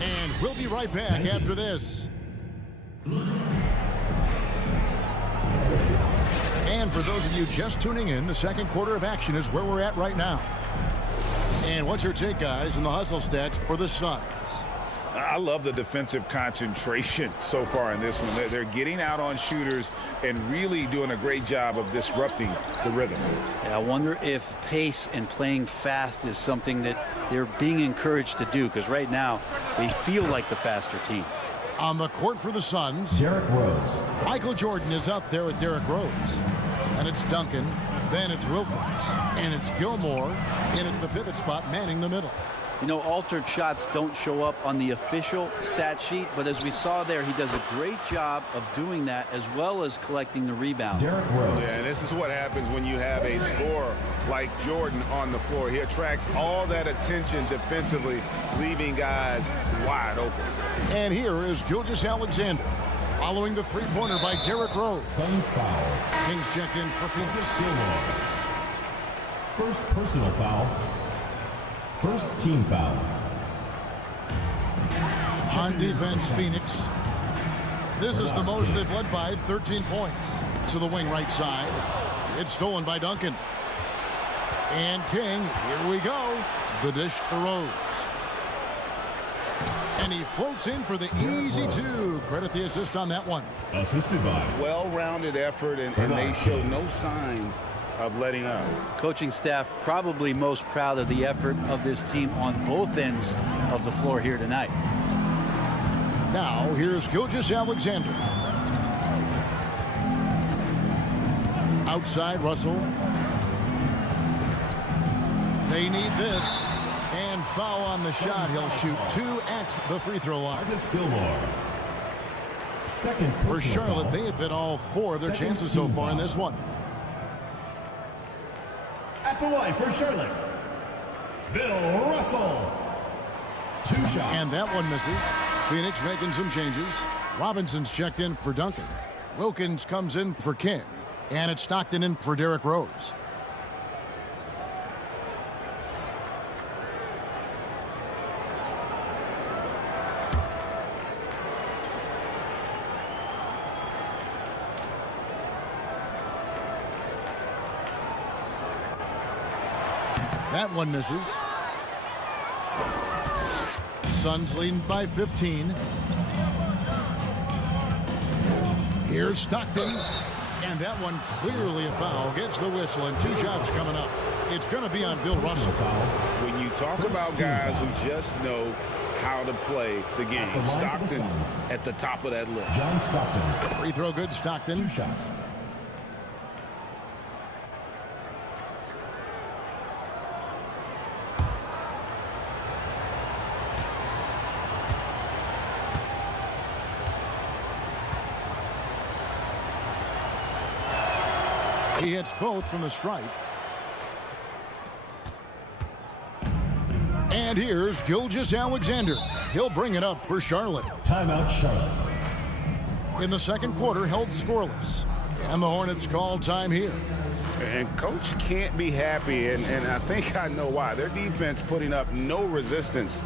And we'll be right back after this. And for those of you just tuning in, the second quarter of action is where we're at right now. And what's your take, guys, in the hustle stats for the Suns? I love the defensive concentration so far in this one. They're getting out on shooters and really doing a great job of disrupting the rhythm. Yeah, I wonder if pace and playing fast is something that they're being encouraged to do, because right now they feel like the faster team. On the court for the Suns, Derrick Rose. Michael Jordan is up there with Derrick Rose. And it's Duncan. Then it's Wilkins. And it's Gilmore in at the pivot spot, manning the middle. You know, altered shots don't show up on the official stat sheet, but as we saw there, he does a great job of doing that as well as collecting the rebound. Derrick Rose. Yeah, and this is what happens when you have a scorer like Jordan on the floor. He attracts all that attention defensively, leaving guys wide open. And here is Gilgeous-Alexander, following the three-pointer by Derrick Rose. Suns foul. Kings check in for Phoenix. Gilmore. First personal foul. First team foul. On defense, Phoenix. This is the most they've led by, 13 points. To the wing right side. It's stolen by Duncan. And King, here we go. The dish to Rose. And he floats in for the easy two. Credit the assist on that one. Assisted by. Well-rounded effort, and they show no signs of letting up. Coaching staff probably most proud of the effort of this team on both ends of the floor here tonight. Now, here's Gilgeous Alexander. Outside, Russell. They need this. And foul on the shot. He'll shoot 2 at the free throw line. Second for Charlotte, they have been all 4 of their chances so far in this one. At the line for Charlotte, Bill Russell. 2 shots. And that one misses. Phoenix making some changes. Robinson's checked in for Duncan. Wilkins comes in for King. And it's Stockton in for Derrick Rose. That one misses. Suns leading by 15. Here's Stockton. And that one clearly a foul. Gets the whistle and 2 shots coming up. It's going to be on Bill Russell. When you talk about guys who just know how to play the game, Stockton at the top of that list. John Stockton. Free throw good, Stockton. 2 shots. He hits both from the stripe. And here's Gilgeous Alexander. He'll bring it up for Charlotte. Timeout, Charlotte. In the second quarter, held scoreless. And the Hornets call time here. And coach can't be happy, and I think I know why. Their defense putting up no resistance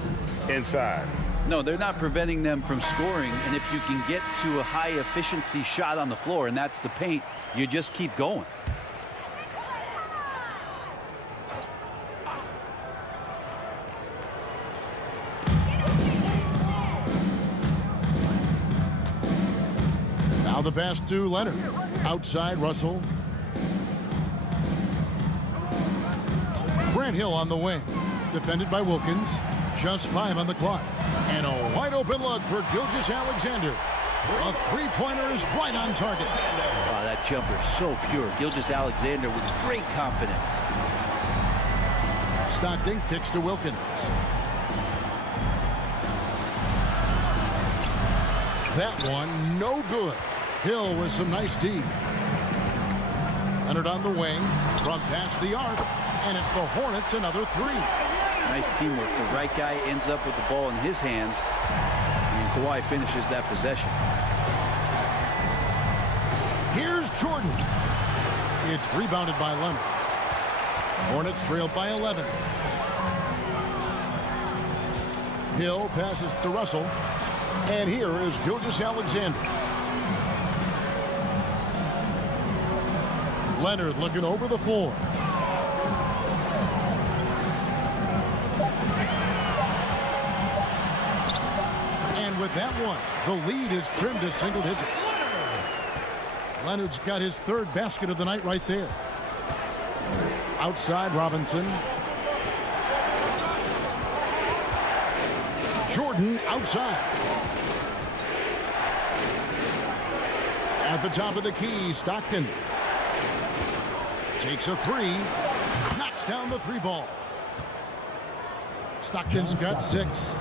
inside. No, they're not preventing them from scoring, and if you can get to a high efficiency shot on the floor, and that's the paint, you just keep going. Now the pass to Leonard. Outside, Russell. Grant Hill on the wing. Defended by Wilkins. Just 5 on the clock. And a wide open look for Gilgeous Alexander. A 3-pointer is right on target. Oh, that jumper so pure. Gilgeous Alexander with great confidence. Stockton kicks to Wilkins. That one no good. Hill with some nice D. Leonard on the wing from past the arc, and it's the Hornets another 3. Nice teamwork. The right guy ends up with the ball in his hands, and Kawhi finishes that possession. Here's Jordan. It's rebounded by Leonard. Hornets trailed by 11. Hill passes to Russell. And here is Gilgeous Alexander. Leonard looking over the floor. And with that one, the lead is trimmed to single digits. Leonard's got his 3rd basket of the night right there. Outside, Robinson. Jordan outside. At the top of the key, Stockton. Takes a 3. Knocks down the 3 ball. Stockton's got 6.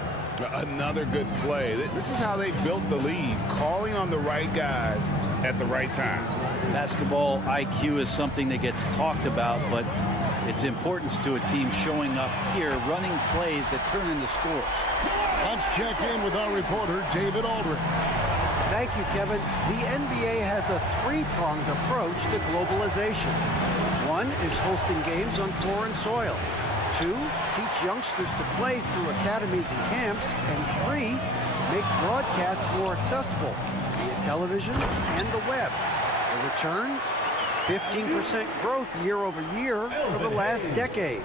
Another good play. This is how they built the lead, calling on the right guys at the right time. Basketball IQ is something that gets talked about, but its importance to a team showing up here, running plays that turn into scores. Let's check in with our reporter, David Aldridge. Thank you, Kevin. The NBA has a 3-pronged approach to globalization. 1 is hosting games on foreign soil. 2, teach youngsters to play through academies and camps. And 3, make broadcasts more accessible via television and the web. The returns? 15% growth year over year for the last decade.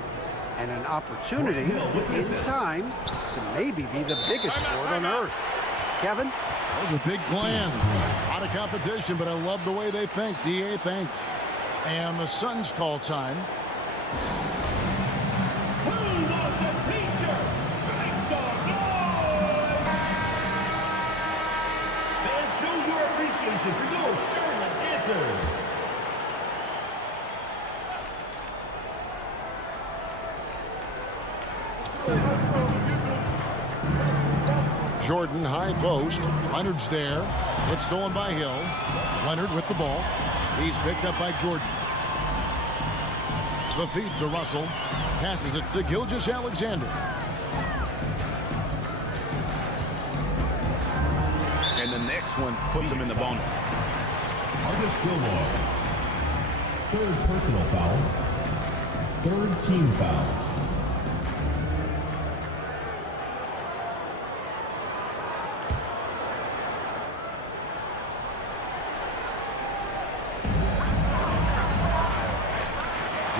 and an opportunity in time to maybe be the biggest sport on earth. Kevin? Those are big plans. A lot of competition, but I love the way they think. DA thanks. And the Suns call time. Who wants a t-shirt? Make some noise! And show your appreciation for your Charlotte answers. Jordan, high post. Leonard's there. It's stolen by Hill. Leonard with the ball. He's picked up by Jordan. The feed to Russell. Passes it to Gilgeous-Alexander. And the next one puts him in the bonus. Marcus Gilmore. Third personal foul. Third team foul.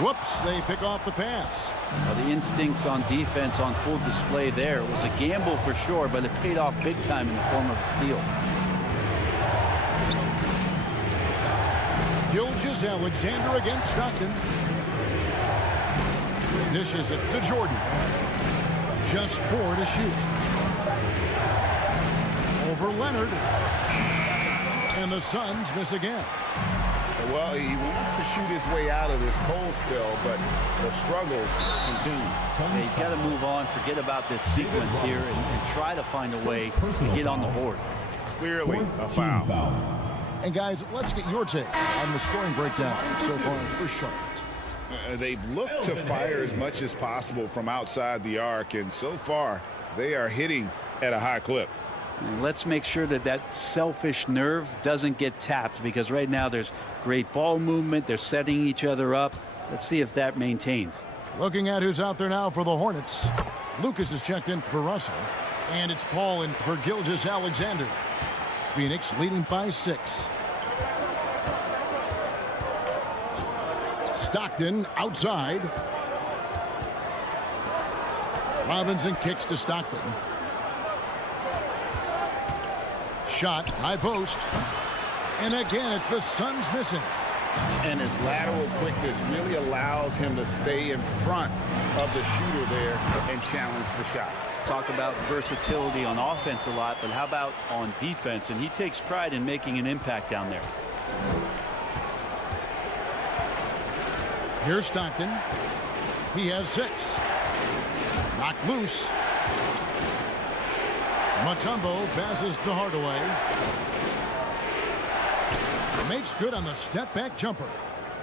Whoops, they pick off the pass. Well, the instincts on defense on full display there. It was a gamble for sure, but it paid off big time in the form of a steal. Gilgeous-Alexander against Stockton. Dishes it to Jordan. Just 4 to shoot. Over Leonard. And the Suns miss again. Well, he wants to shoot his way out of this cold spell, but the struggles continue. Yeah, he's got to move on, forget about this sequence here, and try to find a way to get on the board. Clearly a foul. And guys, let's get your take on the scoring breakdown so far for Charlotte. They've looked to fire as much as possible from outside the arc, and so far they are hitting at a high clip. And let's make sure that that selfish nerve doesn't get tapped, because right now there's great ball movement. They're setting each other up. Let's see if that maintains. Looking at who's out there now for the Hornets. Lucas is checked in for Russell. And it's Paul in for Gilgeous-Alexander. Phoenix leading by 6. Stockton outside. Robinson kicks to Stockton. Shot, high post. And again, it's the Suns missing. And his lateral quickness really allows him to stay in front of the shooter there and challenge the shot. Talk about versatility on offense a lot, but how about on defense? And he takes pride in making an impact down there. Here's Stockton. He has 6. Knocked loose. Mutombo passes to Hardaway. Makes good on the step-back jumper.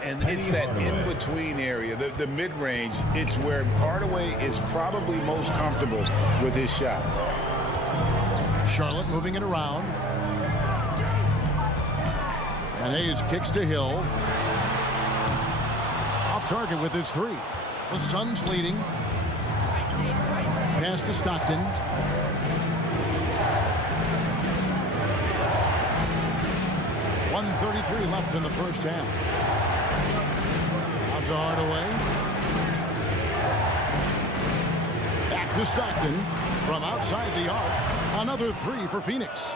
And it's that in-between area, the mid-range. It's where Hardaway is probably most comfortable with his shot. Charlotte moving it around. And Hayes kicks to Hill. Off target with his 3. The Suns leading. Pass to Stockton. .133 left in the first half. Out to Hardaway. Back to Stockton from outside the arc. Another 3 for Phoenix.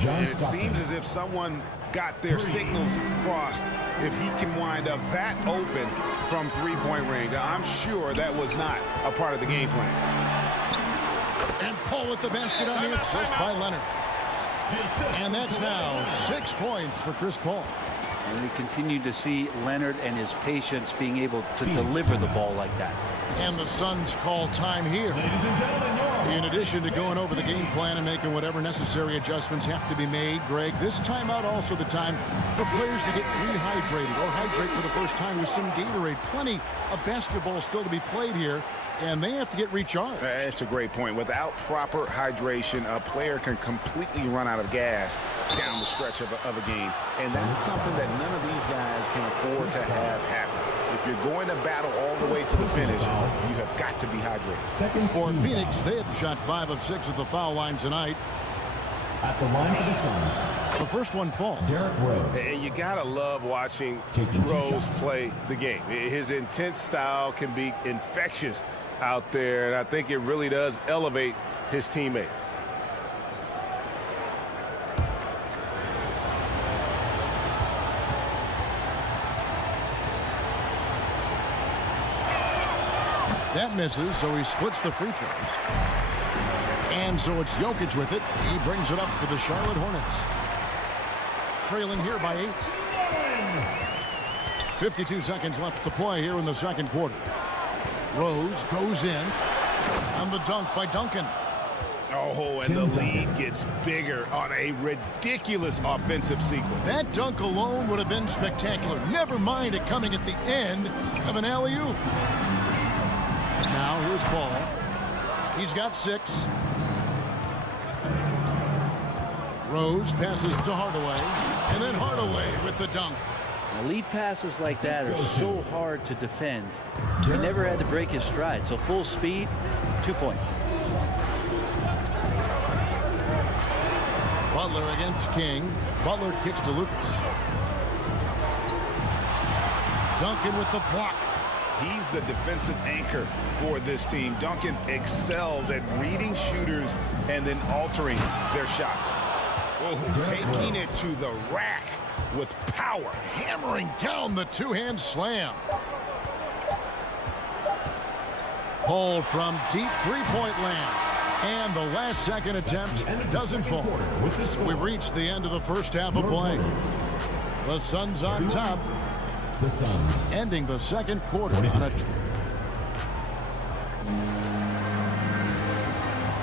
It seems as if someone got their signals crossed. If he can wind up that open from three-point range, I'm sure that was not a part of the game plan. And Paul with the basket on the assist by Leonard. And that's now 6 points for Chris Paul. And we continue to see Leonard and his patience being able to deliver the ball like that. And the Suns call time here. In addition to going over the game plan and making whatever necessary adjustments have to be made, Greg, this timeout also the time for players to get rehydrated or hydrate for the first time with some Gatorade. Plenty of basketball still to be played here, and they have to get recharged. That's a great point. Without proper hydration, a player can completely run out of gas down the stretch of a game. And that's something that none of these guys can afford to have happen. If you're going to battle all the way to the finish, you have got to be hydrated. For Phoenix, they have shot 5 of 6 at the foul line tonight. At the line for the Suns, The first one falls. Derrick Rose. And you got to love watching Taking 2 Rose shots. play the game. His intense style can be infectious out there, and I think it really does elevate his teammates. That misses, so he splits the free throws. And so it's Jokic with it. He brings it up for the Charlotte Hornets. Trailing here by 8. 52 seconds left to play here in the second quarter. Rose goes in. And the dunk by Duncan. Oh, and the lead gets bigger on a ridiculous offensive sequence. That dunk alone would have been spectacular. Never mind it coming at the end of an alley-oop. Now here's Paul. He's got 6. Rose passes to Hardaway, and then Hardaway with the dunk. Now, lead passes like that are so hard to defend. He never had to break his stride, so full speed, 2 points. Butler against King. Butler kicks to Lucas. Duncan with the block. He's the defensive anchor for this team. Duncan excels at reading shooters and then altering their shots. Oh, taking it to the rack with power. Hammering down the two-hand slam. Pull from deep three-point land. And the last second attempt doesn't fall. We've reached the end of the first half of play. The Suns on top. The Suns. Ending the second quarter on a...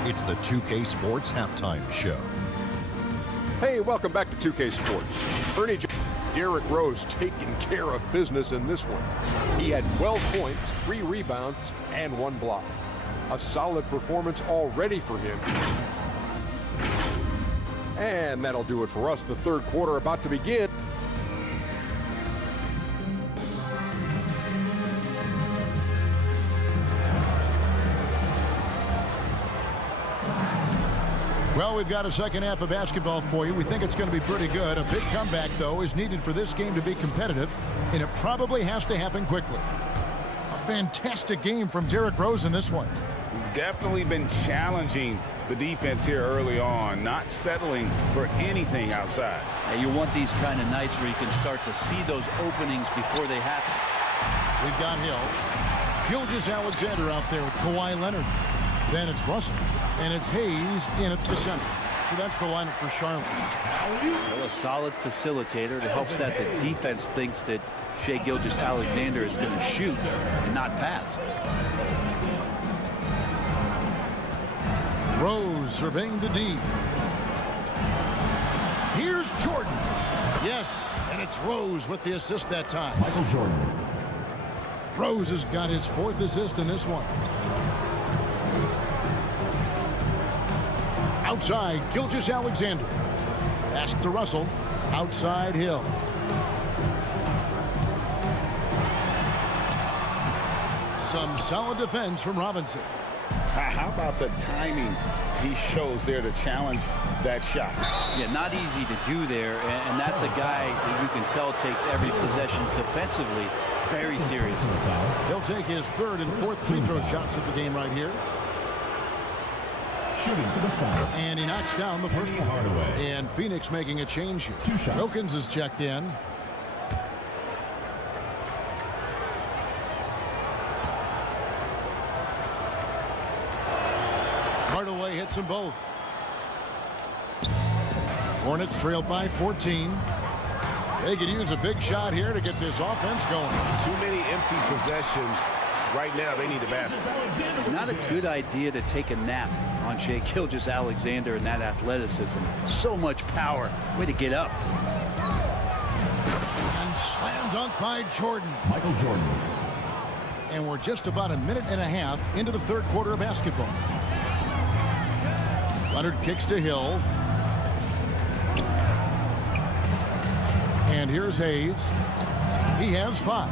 It's the 2K Sports Halftime Show. Hey, welcome back to 2K Sports. Ernie Derrick Rose taking care of business in this one. He had 12 points, 3 rebounds, and 1 block. A solid performance already for him. And that'll do it for us. The third quarter about to begin. Well, we've got a second half of basketball for you. We think it's going to be pretty good. A big comeback, though, is needed for this game to be competitive, and it probably has to happen quickly. A fantastic game from Derrick Rose in this one. Definitely been challenging the defense here early on, not settling for anything outside. And you want these kind of nights where you can start to see those openings before they happen. We've got Hill. Gilgeous-Alexander out there with Kawhi Leonard. Then it's Russell. And it's Hayes in at the center. So that's the lineup for Charlotte. Well, a solid facilitator that helps that the defense thinks that Shai Gilgeous-Alexander is going to shoot and not pass. Rose surveying the D. Here's Jordan. Yes, and it's Rose with the assist that time. Michael Jordan. Rose has got his 4th assist in this one. Outside, Gilgeous-Alexander. Pass to Russell. Outside, Hill. Some solid defense from Robinson. How about the timing he shows there to challenge that shot? Yeah, not easy to do there, and that's a guy that you can tell takes every possession defensively very seriously. He'll take his 3rd and 4th free throw shots at the game right here. Shooting for the Suns. And he knocks down the first one. Hardaway. And Phoenix making a change here. 2 shots. Wilkins is checked in. Hardaway hits them both. Hornets trailed by 14. They could use a big shot here to get this offense going. Too many empty possessions. Right now, they need the basket. Not a good idea to take a nap on Shai Gilgeous-Alexander and that athleticism. So much power. Way to get up. And slam dunk by Jordan. Michael Jordan. And we're just about a minute and a half into the third quarter of basketball. Leonard kicks to Hill. And here's Hayes. He has 5.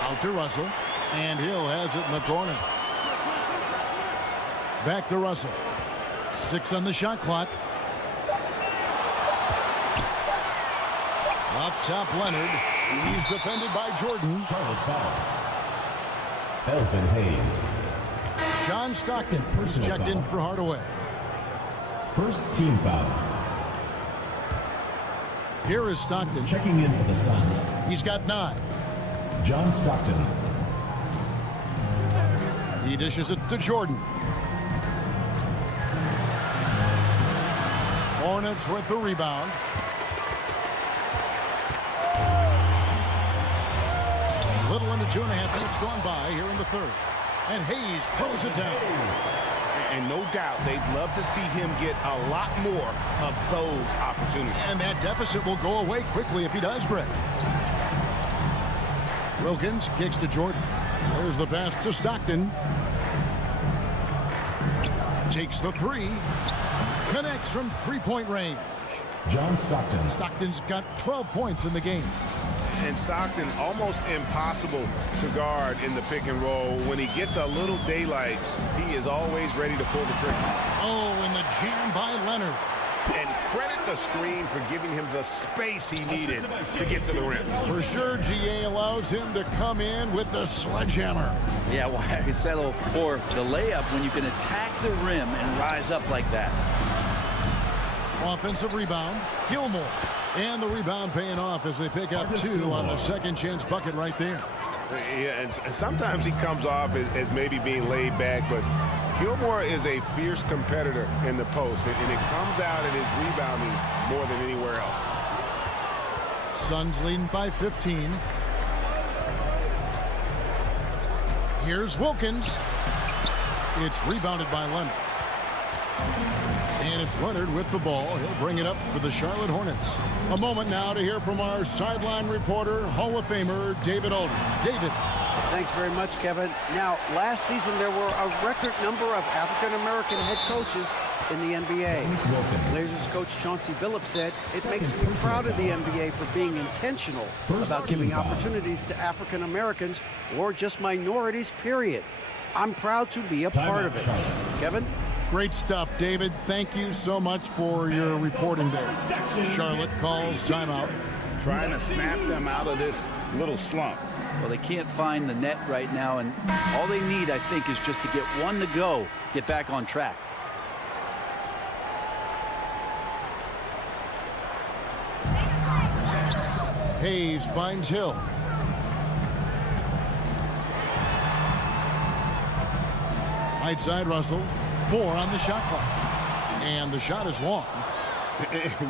Out to Russell. And Hill has it in the corner. back to Russell. 6 on the shot clock. Up top, Leonard. He's defended by Jordan. Charlotte foul. Elvin Hayes. John Stockton is checked in for Hardaway. First team foul. Here is Stockton. Checking in for the Suns. He's got 9. John Stockton. He dishes it to Jordan. Hornets with the rebound. Little under 2.5 minutes gone by here in the third. And Hayes throws it down. And no doubt they'd love to see him get a lot more of those opportunities. And that deficit will go away quickly if he does, Greg. Wilkins kicks to Jordan. There's the pass to Stockton. Takes the 3. Connects from 3-point range. John Stockton. Stockton's got 12 points in the game. And Stockton almost impossible to guard in the pick and roll. When he gets a little daylight, he is always ready to pull the trigger. Oh, and the jam by Leonard. And credit the screen for giving him the space he needed to get to the rim. For sure, GA allows him to come in with the sledgehammer. Yeah, why settle for the layup when you can attack the rim and rise up like that? Offensive rebound, Gilmore. And the rebound paying off as they pick up 2 on the second chance bucket right there. Yeah, and sometimes he comes off as maybe being laid back, but Gilmore is a fierce competitor in the post, and it comes out in his rebounding more than anywhere else. Suns leading by 15. Here's Wilkins. It's rebounded by Leonard. And it's Leonard with the ball. He'll bring it up for the Charlotte Hornets. A moment now to hear from our sideline reporter, Hall of Famer David Aldridge. David. Thanks very much, Kevin. Now, last season there were a record number of African-American head coaches in the NBA. Blazers coach Chauncey Billups said, "It makes me proud of the NBA for being intentional about giving opportunities to African-Americans or just minorities, period. I'm proud to be a part of it." Kevin? Great stuff, David. Thank you so much for your reporting there. Charlotte calls timeout. Trying to snap them out of this little slump. Well, they can't find the net right now, and all they need, I think, is just to get one to go, get back on track. Hayes finds Hill. Right side, Russell. 4 on the shot clock. And the shot is long.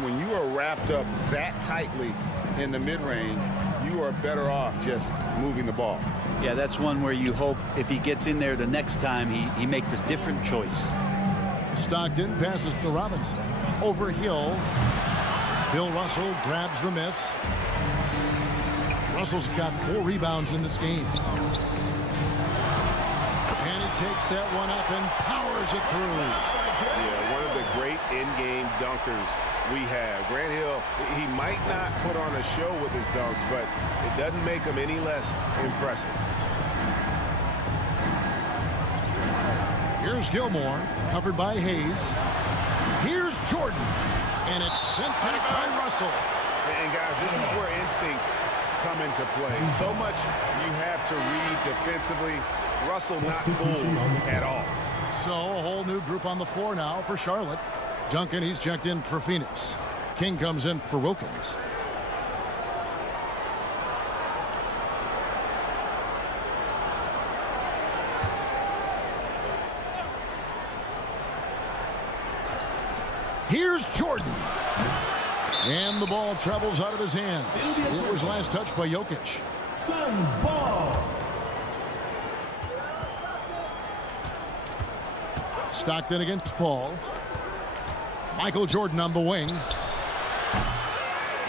When you are wrapped up that tightly in the mid-range, you are better off just moving the ball. Yeah, that's one where you hope if he gets in there the next time, he makes a different choice. Stockton passes to Robinson. Over Hill. Bill Russell grabs the miss. Russell's got 4 rebounds in this game. And he takes that one up and powers it through. Yeah, one of the great in-game dunkers we have. Grant Hill, he might not put on a show with his dunks, but it doesn't make him any less impressive. Here's Gilmore, covered by Hayes. Here's Jordan, and it's sent back by Russell. And guys, this is where instincts come into play. So much you have to read defensively. Russell not fooled at all. So a whole new group on the floor now for Charlotte. Duncan, he's checked in for Phoenix. King comes in for Wilkins. Here's Jordan. And the ball travels out of his hands. It was last touched by Jokic. Suns ball. Stockton against Paul. Michael Jordan on the wing.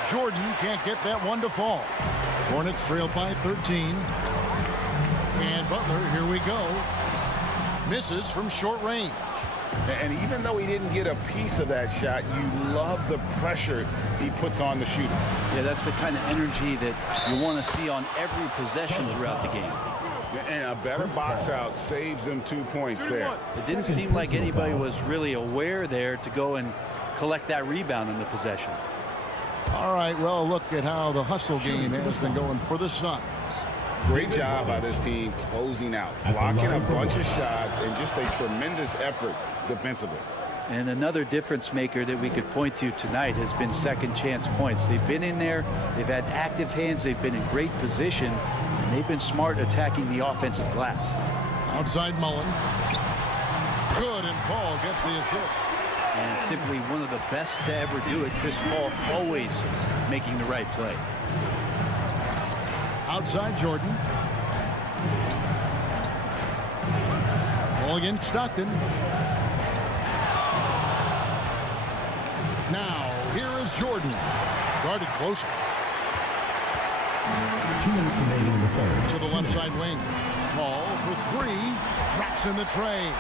Jordan can't get that one to fall. Hornets trail by 13. And Butler, here we go. Misses from short range. And even though he didn't get a piece of that shot, you love the pressure he puts on the shooter. Yeah, that's the kind of energy that you want to see on every possession throughout the game. And a better box out saves them 2 points there. It didn't seem like anybody was really aware there to go and collect that rebound in the possession. All right, well, look at how the hustle game has been going for the Suns. Great job by this team closing out, blocking a bunch of shots, and just a tremendous effort defensively. And another difference maker that we could point to tonight has been second chance points. They've been in there, they've had active hands, they've been in great position, and they've been smart attacking the offensive glass. Outside Mullen. Good, and Paul gets the assist. And simply one of the best to ever do it. Chris Paul always making the right play. Outside Jordan. Ball against Stockton. Now, here is Jordan. Guarded closer. 2 minutes remaining in the third. To the left side wing. Paul for 3. Drops in the tray.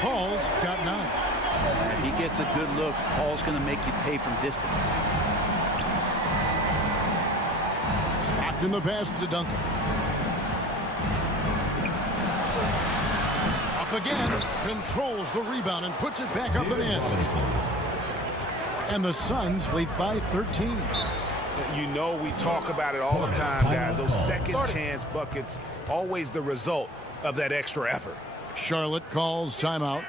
Paul's got 9. If he gets a good look, Paul's going to make you pay from distance. Stockton the pass to Duncan. Up again. Controls the rebound and puts it back up and in. And the Suns lead by 13. You know, we talk about it all the time, guys. Those second chance buckets, always the result of that extra effort. Charlotte calls timeout.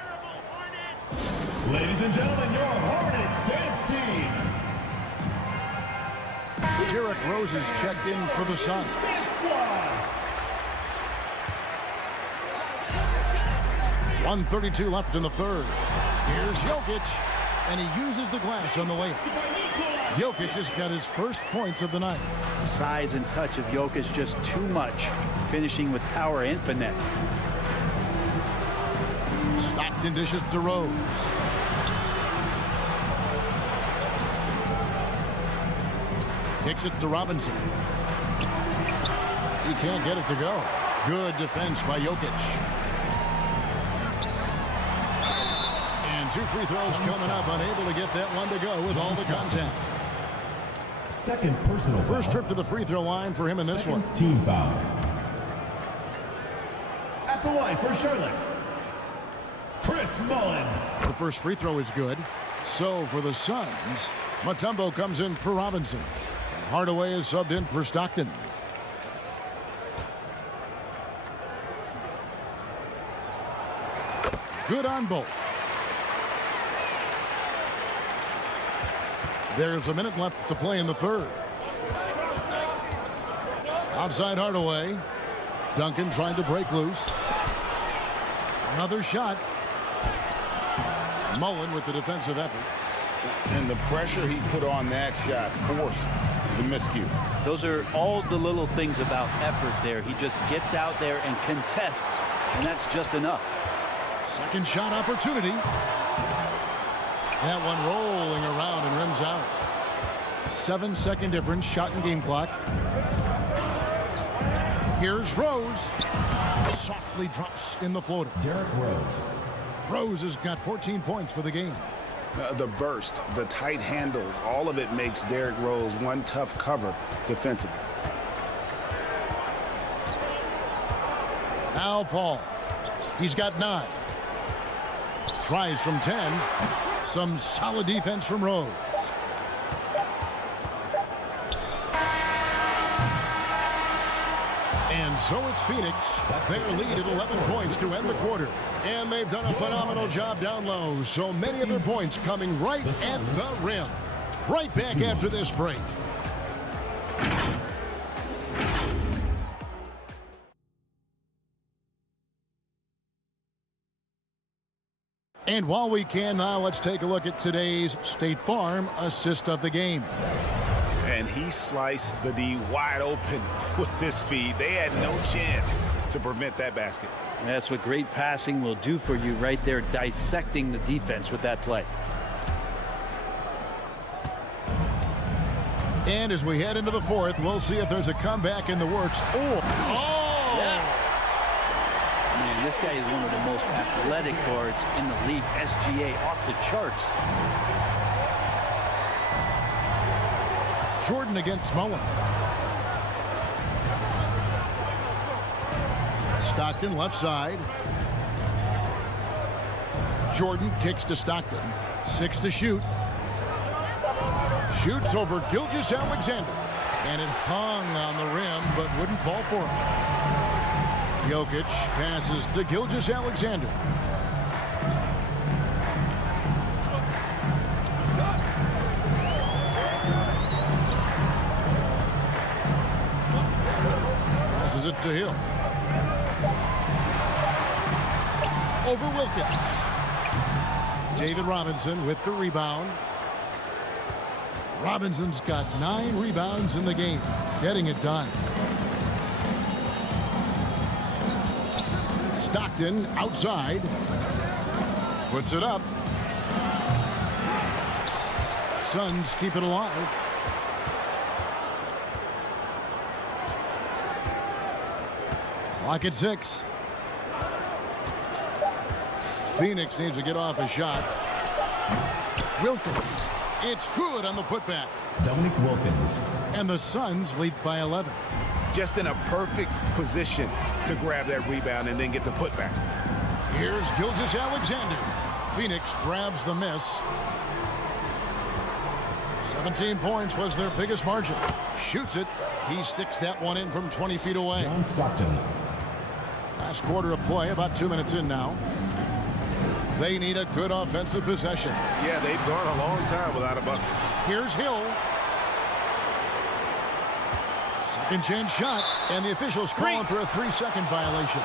Ladies and gentlemen, your Hornets dance team. Derrick Rose is checked in for the Suns. 1:32 left in the third. Here's Jokic, and he uses the glass on the layup. Jokic has got his first points of the night. Size and touch of Jokic just too much, finishing with power and finesse. Stockton dishes to Rose. Kicks it to Robinson. He can't get it to go. Good defense by Jokic. And 2 free throws coming up. Unable to get that one to go with all the contact. Second personal foul. First trip to the free throw line for him in this one. Team foul. At the line for Charlotte, Chris Mullen. The first free throw is good. So for the Suns, Mutombo comes in for Robinson. Hardaway is subbed in for Stockton. Good on both. There's a minute left to play in the third. Outside Hardaway. Duncan trying to break loose. Another shot. Mullen with the defensive effort. And the pressure he put on that shot forced the miscue. Those are all the little things about effort there. He just gets out there and contests, and that's just enough. Second shot opportunity. That one rolling around and rims out. 7-second difference, shot and game clock. Here's Rose. Softly drops in the floater. Derrick Rose. Rose has got 14 points for the game. The burst, the tight handles, all of it makes Derrick Rose one tough cover defensively. Now Paul. He's got 9. Tries from 10. Some solid defense from Rose. And so it's Phoenix. Their lead at 11 points to end the quarter. And they've done a phenomenal job down low. So many of their points coming right at the rim. Right back after this break. And while we can now, let's take a look at today's State Farm assist of the game. And he sliced the D wide open with this feed. They had no chance to prevent that basket. That's what great passing will do for you right there, dissecting the defense with that play. And as we head into the fourth, we'll see if there's a comeback in the works. Man, this guy is one of the most athletic guards in the league. SGA off the charts. Jordan against Mullen. Stockton left side. Jordan kicks to Stockton. 6 to shoot. Shoots over Gilgeous-Alexander. And it hung on the rim, but wouldn't fall for him. Jokic passes to Gilgeous-Alexander. Passes it to Hill. Over Wilkins. David Robinson with the rebound. Robinson's got 9 rebounds in the game, getting it done. Stockton outside. Puts it up. Suns keep it alive. Clock at 6. Phoenix needs to get off a shot. Wilkins. It's good on the putback. Dominic Wilkins. And the Suns lead by 11. Just in a perfect position to grab that rebound and then get the putback. Here's Gilgeous-Alexander. Phoenix grabs the miss. 17 points was their biggest margin. Shoots it. He sticks that one in from 20 feet away. John Stockton. Last quarter of play, about 2 minutes in now. They need a good offensive possession. Yeah, they've gone a long time without a bucket. Here's Hill. Second chance shot, and the officials calling for a 3-second violation.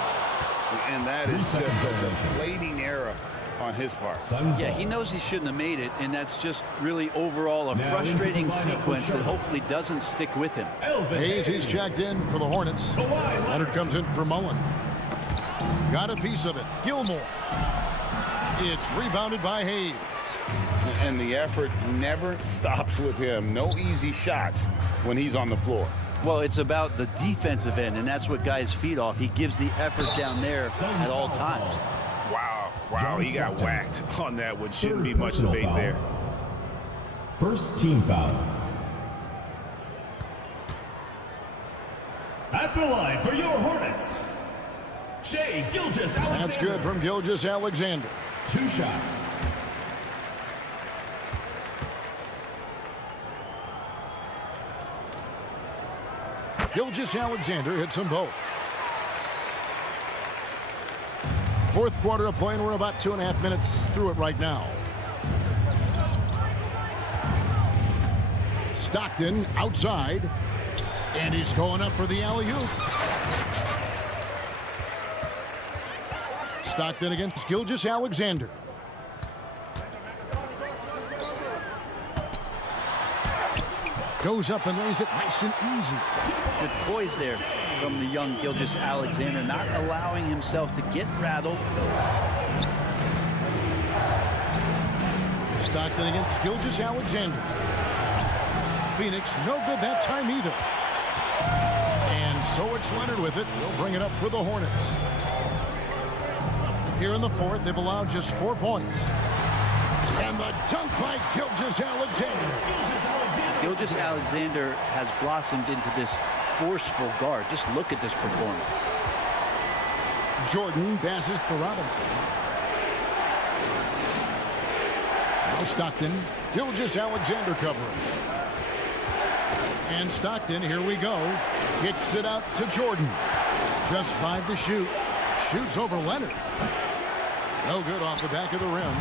And that is just a deflating error on his part. Yeah, he knows he shouldn't have made it, and that's just really overall a frustrating sequence that hopefully doesn't stick with him. Hayes, he's checked in for the Hornets. Leonard comes in for Mullen. Got a piece of it. Gilmore. It's rebounded by Hayes. And the effort never stops with him. No easy shots when he's on the floor. Well, it's about the defensive end, and that's what guys feed off. He gives the effort down there at all times. Wow, he got whacked on that one. Shouldn't be much debate there. First team foul. At the line for your Hornets, Shai Gilgeous-Alexander. That's good from Gilgeous-Alexander. 2 shots. Gilgeous-Alexander hits them both. Fourth quarter of play, and we're about 2.5 minutes through it right now. Stockton outside, and he's going up for the alley-oop. Stockton against Gilgeous-Alexander. Goes up and lays it nice and easy. Good poise there from the young Gilgeous-Alexander, not allowing himself to get rattled. Stockton against Gilgeous-Alexander. Phoenix, no good that time either. And so it's Leonard with it. He'll bring it up for the Hornets. Here in the fourth, they've allowed just 4 points. And the dunk by Gilgeous-Alexander. Gilgeous-Alexander has blossomed into this forceful guard. Just look at this performance. Jordan passes to Robinson. Now Stockton. Gilgeous-Alexander covering. And Stockton, here we go. Kicks it out to Jordan. Just 5 to shoot. Shoots over Leonard. No good off the back of the rim.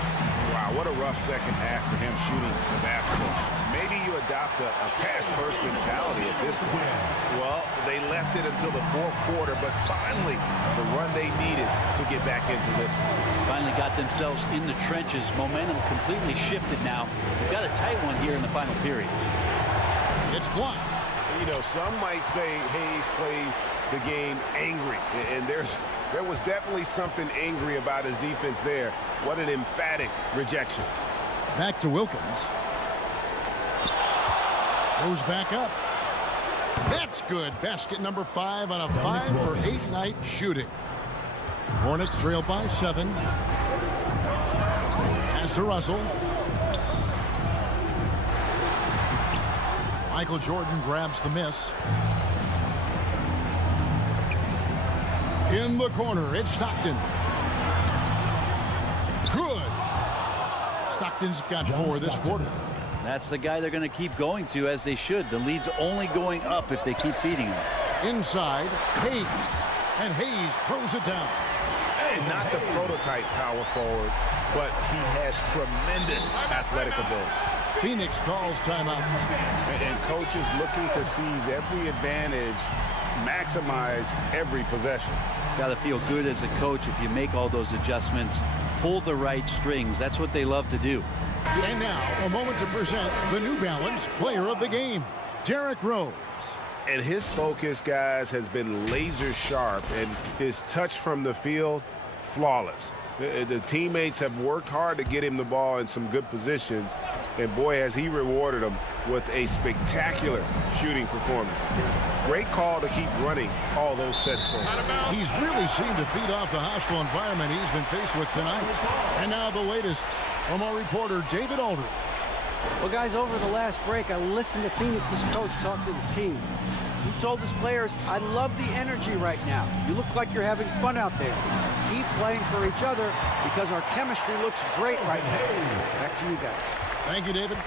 Wow, what a rough second half for him shooting the basketball. Maybe you adopt a pass-first mentality at this point. Well, they left it until the fourth quarter, but finally the run they needed to get back into this one. Finally got themselves in the trenches. Momentum completely shifted now. We've got a tight one here in the final period. It's blocked. You know, some might say Hayes plays the game angry, and there was definitely something angry about his defense there. What an emphatic rejection. Back to Wilkins. Goes back up. That's good. Basket number 5 on a 5-for-8 night shooting. Hornets trail by 7. Pass to Russell. Michael Jordan grabs the miss. In the corner, it's Stockton. Good. Stockton's got 4 this quarter. That's the guy they're going to keep going to, as they should. The lead's only going up if they keep feeding him. Inside, Hayes. And Hayes throws it down. And not the prototype power forward, but he has tremendous athletic ability. Phoenix calls timeout. And coach is looking to seize every advantage, maximize every possession. Got to feel good as a coach if you make all those adjustments, pull the right strings. That's what they love to do. And now, a moment to present the New Balance Player of the Game, Derrick Rose. And his focus, guys, has been laser sharp, and his touch from the field, flawless. The teammates have worked hard to get him the ball in some good positions, and boy, has he rewarded them with a spectacular shooting performance. Great call to keep running all those sets for him. He's really seemed to feed off the hostile environment he's been faced with tonight. And now the latest from our reporter, David Aldridge. Well, guys, over the last break, I listened to Phoenix's coach talk to the team. He told his players, I love the energy right now. You look like you're having fun out there. Keep playing for each other because our chemistry looks great right now. Back to you guys. Thank you, David.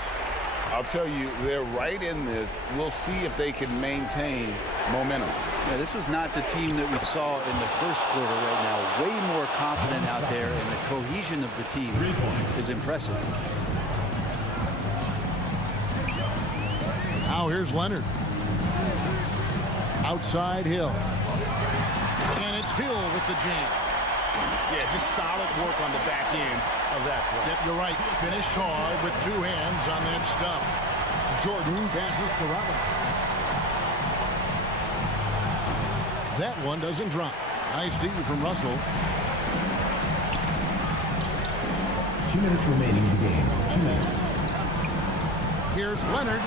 I'll tell you, they're right in this. We'll see if they can maintain momentum. Yeah, this is not the team that we saw in the first quarter right now. Way more confident out there, and the cohesion of the team is impressive. Now here's Leonard. Outside Hill. And it's Hill with the jam. Yeah, just solid work on the back end of that play. Yep, you're right. Finished hard with 2 hands on that stuff. Jordan passes to Robinson. That one doesn't drop. Nice D from Russell. 2 minutes remaining in the game. 2 minutes. Here's Leonard.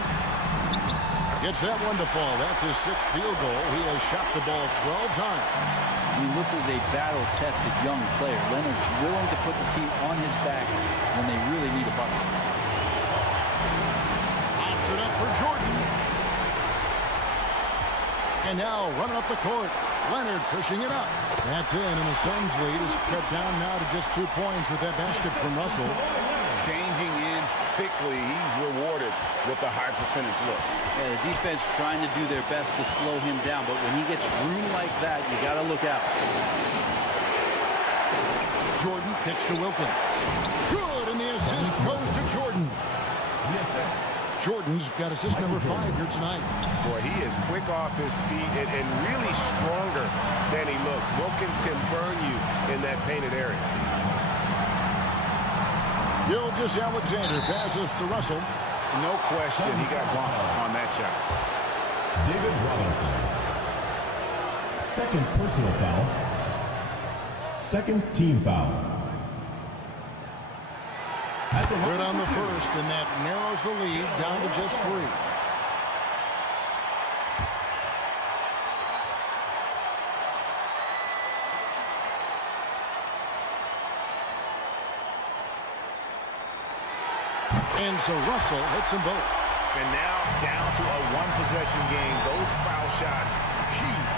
Gets that one to fall. That's his 6th field goal. He has shot the ball 12 times. I mean, this is a battle-tested young player. Leonard's willing to put the team on his back when they really need a bucket. Pops it up for Jordan. And now running up the court. Leonard pushing it up. That's in, and the Suns' lead is cut down now to just 2 points with that basket from Russell. Changing ends quickly. He's rewarded with a high percentage look. Yeah, the defense trying to do their best to slow him down, but when he gets room like that, you got to look out. Jordan kicks to Wilkins. Good, and the assist goes to Jordan. The assist. Jordan's got assist number 5 here tonight. Boy, he is quick off his feet and really stronger than he looks. Wilkins can burn you in that painted area. Gilgeous-Alexander passes to Russell. No question, he got bumped on that shot. David Robinson. 2nd personal foul. 2nd team foul. Good on the first, and that narrows the lead down to just 3. And so Russell hits them both. And now down to a 1-possession game. Those foul shots, huge.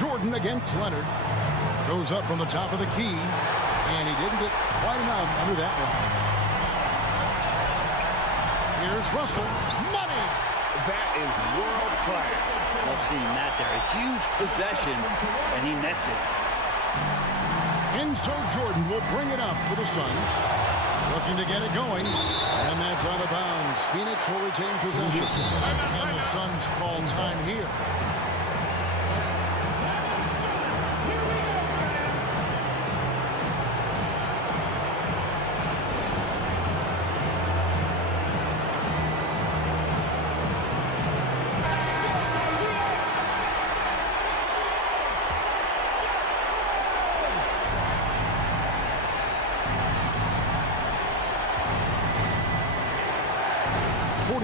Jordan against Leonard. Goes up from the top of the key. And he didn't get quite enough under that one. Here's Russell. Money! That is world class. Love seeing that there. A huge possession, and he nets it. And so Jordan will bring it up for the Suns. Looking to get it going. And that's out of bounds. Phoenix will retain possession. And the Suns call time here.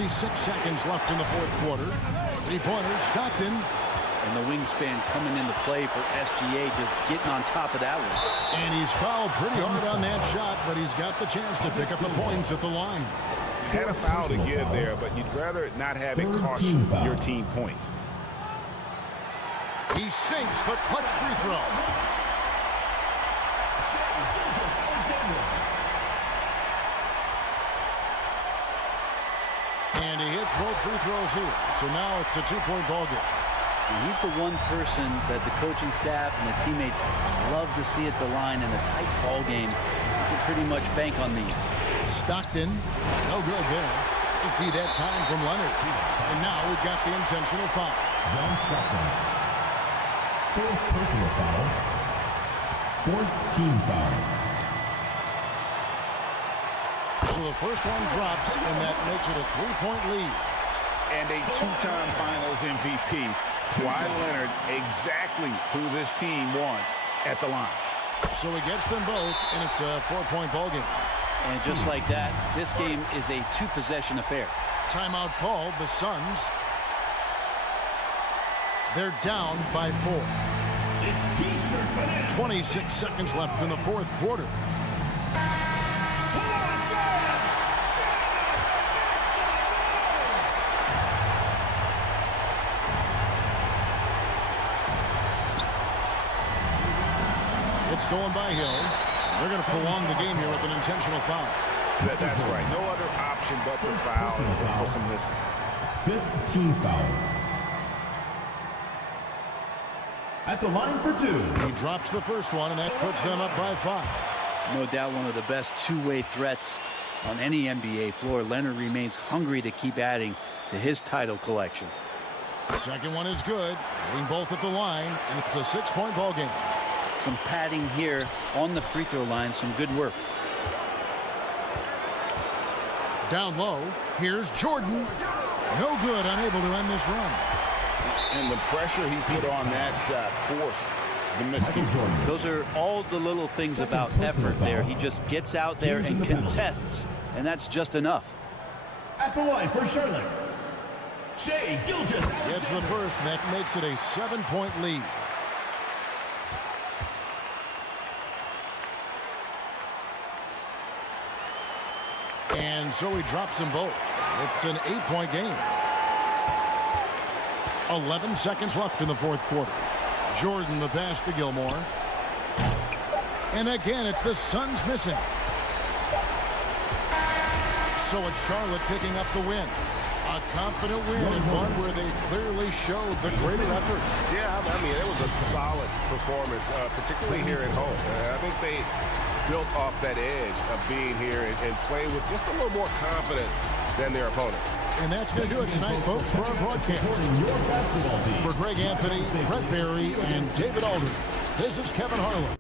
Six seconds left in the 4th quarter. 3-pointer, Stockton. And the wingspan coming into play for SGA, just getting on top of that one. And he's fouled pretty hard on that shot, but he's got the chance to pick up the points at the line. Had a foul to give there, but you'd rather not have it cost your team points. He sinks the clutch free throw. And he hits both free throws here. So now it's a two-point ball game. And he's the one person that the coaching staff and the teammates love to see at the line in a tight ball game. You can pretty much bank on these. Stockton, no good there. Empty that time from Leonard. And now we've got the intentional foul. John Stockton. Fourth personal foul. Fourth team foul. So the first one drops, and that makes it a three-point lead. And a two-time Finals MVP. Kawhi Leonard, exactly who this team wants at the line. So he gets them both, and it's a four-point ball game. And just like that, this game is a two-possession affair. Timeout called, the Suns. They're down by 4. It's T-shirt banana. 26 seconds left in the fourth quarter. It's stolen by Hill. They're going to prolong the game here with an intentional foul. That's right. No other option but to foul for some misses. Fifth team foul. At the line for 2. He drops the first one, and that puts them up by 5. No doubt one of the best two-way threats on any NBA floor. Leonard remains hungry to keep adding to his title collection. Second one is good. Hitting both at the line, and it's a 6-point ball game. Some padding here on the free throw line. Some good work. Down low. Here's Jordan. No good. Unable to end this run. And the pressure he put on that shot forced the mistake. Those are all the little things about effort there. He just gets out there and contests, and that's just enough. At the line for Charlotte, Shai Gilgeous. Gets the first, and that makes it a 7-point lead. And so he drops them both. It's an 8-point game. 11 seconds left in the fourth quarter. Jordan the pass to Gilmore. And again, it's the Suns missing. So it's Charlotte picking up the win. A confident win, and one where they clearly showed the greater effort. Yeah, I mean, it was a solid performance, particularly here at home. I think they built off that edge of being here and play with just a little more confidence than their opponent. And that's going to do it tonight, folks, for our broadcast. For Greg Anthony, Brett Barry, and David Aldridge, this is Kevin Harlan.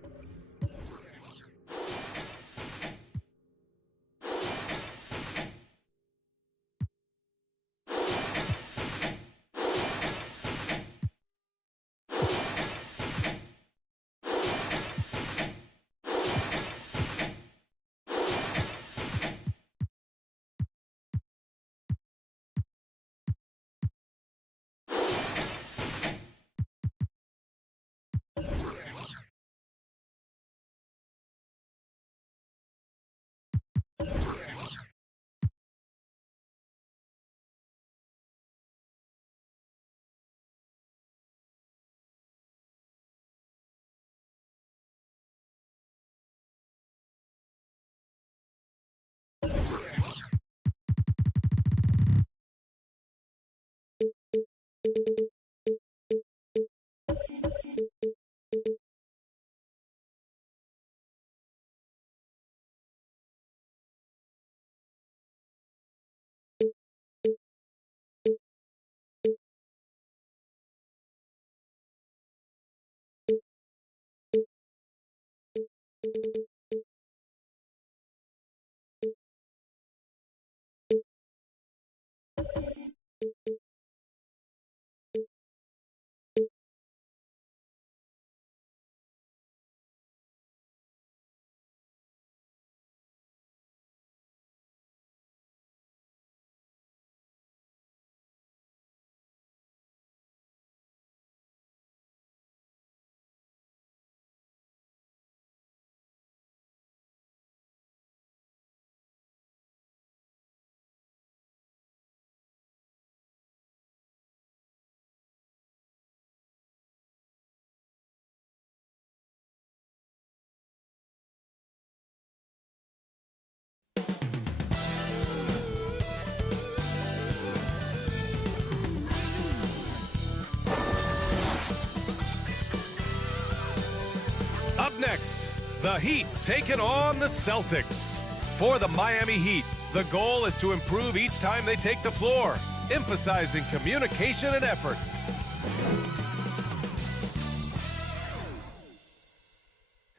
Up next, the Heat taking on the Celtics. For the Miami Heat, the goal is to improve each time they take the floor, emphasizing communication and effort.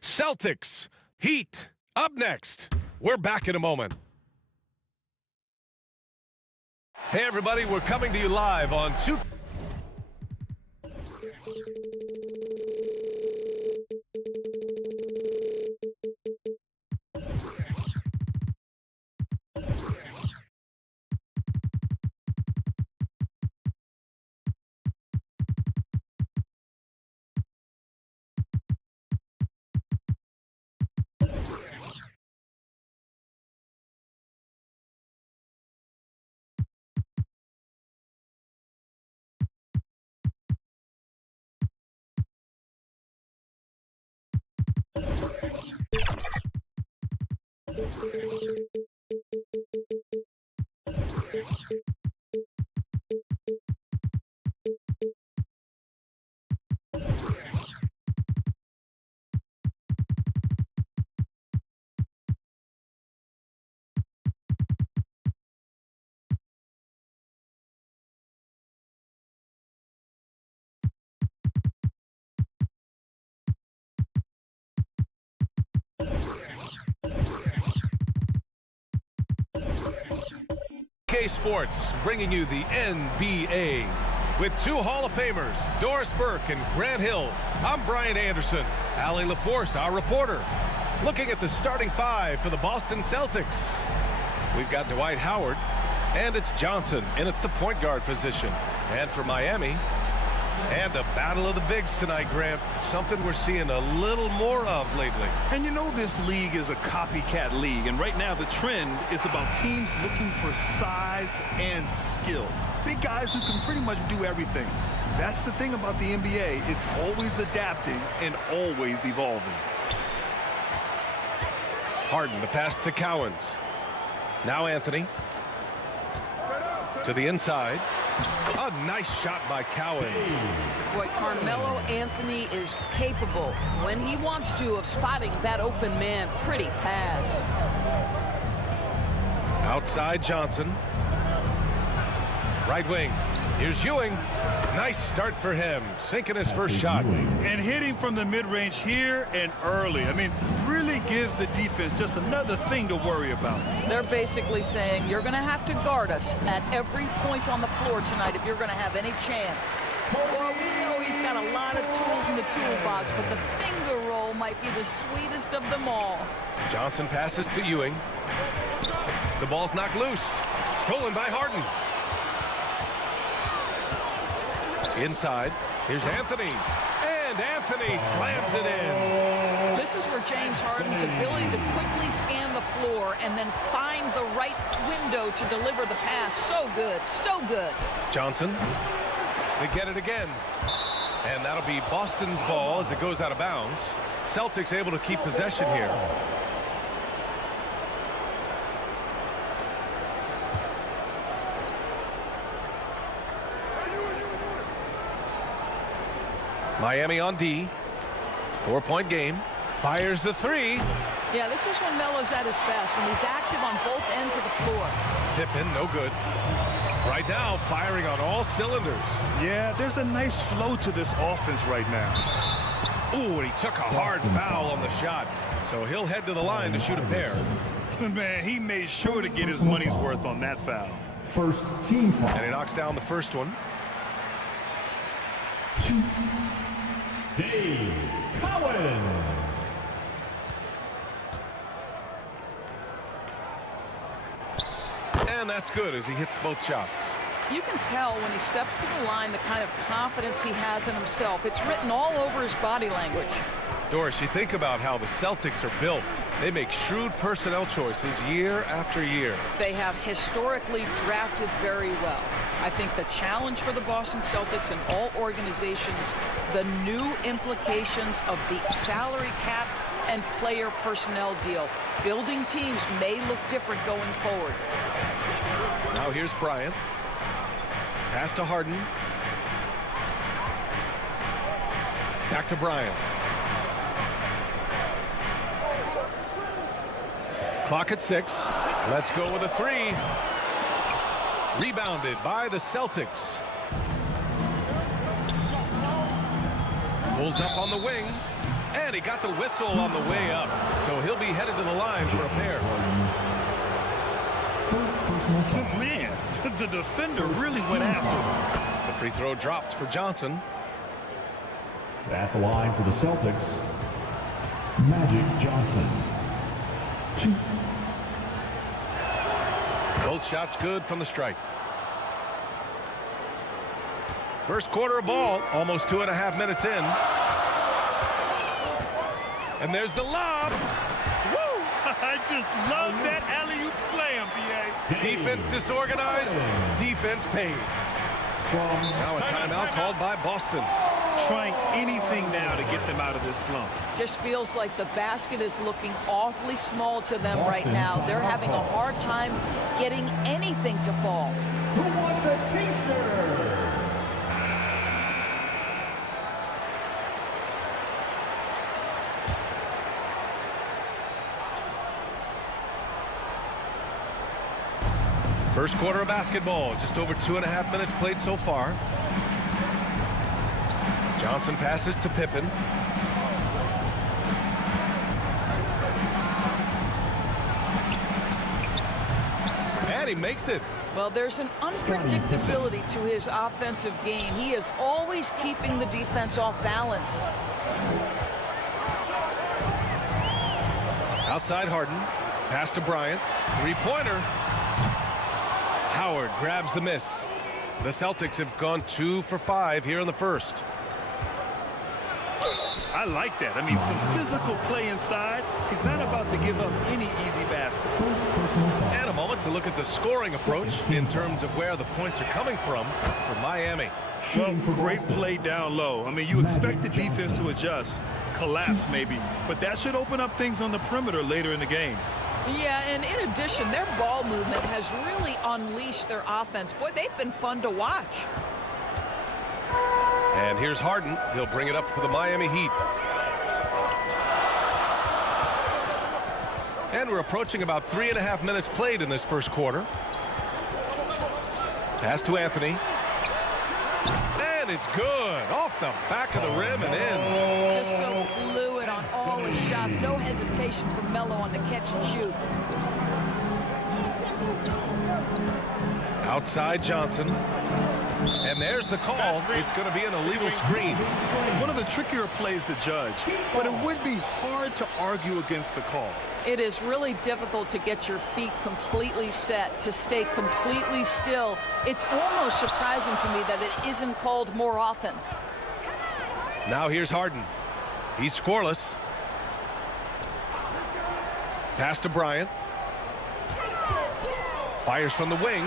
Celtics, Heat, up next. We're back in a moment. Hey everybody, we're coming to you live on 2K. Sports bringing you the NBA with two Hall of Famers, Doris Burke and Grant Hill. I'm Brian Anderson. Allie LaForce, our reporter, looking at the starting five for the Boston Celtics. We've got Dwight Howard, and it's Johnson in at the point guard position. And for Miami, and a battle of the bigs tonight, Grant. Something we're seeing a little more of lately. And you know this league is a copycat league, and right now the trend is about teams looking for size and skill. Big guys who can pretty much do everything. That's the thing about the NBA. It's always adapting and always evolving. Harden, the pass to Cowens. Now Anthony. To the inside. A nice shot by Cowens. Boy, Carmelo Anthony is capable, when he wants to, of spotting that open man. Pretty pass. Outside Johnson. Right wing. Here's Ewing. Nice start for him, sinking his first shot. And hitting from the mid-range here and early. I mean, really gives the defense just another thing to worry about. They're basically saying you're going to have to guard us at every point on the floor tonight if you're going to have any chance. Well, we know he's got a lot of tools in the toolbox, but the finger roll might be the sweetest of them all. Johnson passes to Ewing. The ball's knocked loose. Stolen by Harden. Inside, here's Anthony, and Anthony slams it in. This is where James Harden's ability to quickly scan the floor and then find the right window to deliver the pass. So good, so good. Johnson, they get it again. And that'll be Boston's ball as it goes out of bounds. Celtics able to keep possession here. Miami on D. 4-point game. Fires the three. Yeah, this is when Melo's at his best, when he's active on both ends of the floor. Pippen, no good. Right now, firing on all cylinders. Yeah, there's a nice flow to this offense right now. Ooh, and he took a hard foul on the shot. So he'll head to the line to shoot a pair. Man, he made sure to get his money's worth on that foul. First team foul. And he knocks down the first one. Dave Cowens. And that's good as he hits both shots. You can tell when he steps to the line the kind of confidence he has in himself. It's written all over his body language. Doris, you think about how the Celtics are built. They make shrewd personnel choices year after year. They have historically drafted very well. I think the challenge for the Boston Celtics and all organizations, the new implications of the salary cap and player personnel deal. Building teams may look different going forward. Now here's Bryant. Pass to Harden. Back to Bryant. clock at 6. Let's go with a 3. Rebounded by the Celtics. Pulls up on the wing, and he got the whistle on the way up. So he'll be headed to the line for a pair. Oh, man, the defender really went after him. The free throw dropped for Johnson. At the line for the Celtics, Magic Johnson. 2. Both shots good from the strike. First quarter of ball, almost 2.5 minutes in. And there's the lob. Woo! I just love that alley-oop slam, B.A. Defense disorganized, defense pays. Now a timeout called by Boston. Trying anything now to get them out of this slump. Just feels like the basket is looking awfully small to them right now. They're having a hard time getting anything to fall. Who wants a t-shirt? First quarter of basketball, just over 2.5 minutes played so far. Johnson passes to Pippen. And he makes it. Well, there's an unpredictability to his offensive game. He is always keeping the defense off balance. Outside Harden. Pass to Bryant. Three-pointer. Howard grabs the miss. The Celtics have gone 2 for 5 here in the first. I like that. I mean, some physical play inside. He's not about to give up any easy baskets. And a moment to look at the scoring approach in terms of where the points are coming from for Miami. Well, great play down low. I mean, you expect the defense to adjust, collapse maybe, but that should open up things on the perimeter later in the game. Yeah, and in addition, their ball movement has really unleashed their offense. Boy, they've been fun to watch. And here's Harden. He'll bring it up for the Miami Heat. And we're approaching about 3.5 minutes played in this first quarter. Pass to Anthony. And it's good. Off the back of the rim and in. Just so fluid on all his shots. No hesitation from Melo on the catch and shoot. Outside Johnson. And there's the call. It's going to be an illegal screen. One of the trickier plays to judge, but it would be hard to argue against the call. It is really difficult to get your feet completely set, to stay completely still. It's almost surprising to me that it isn't called more often. Now here's Harden. He's scoreless. Pass to Bryant. Fires from the wing.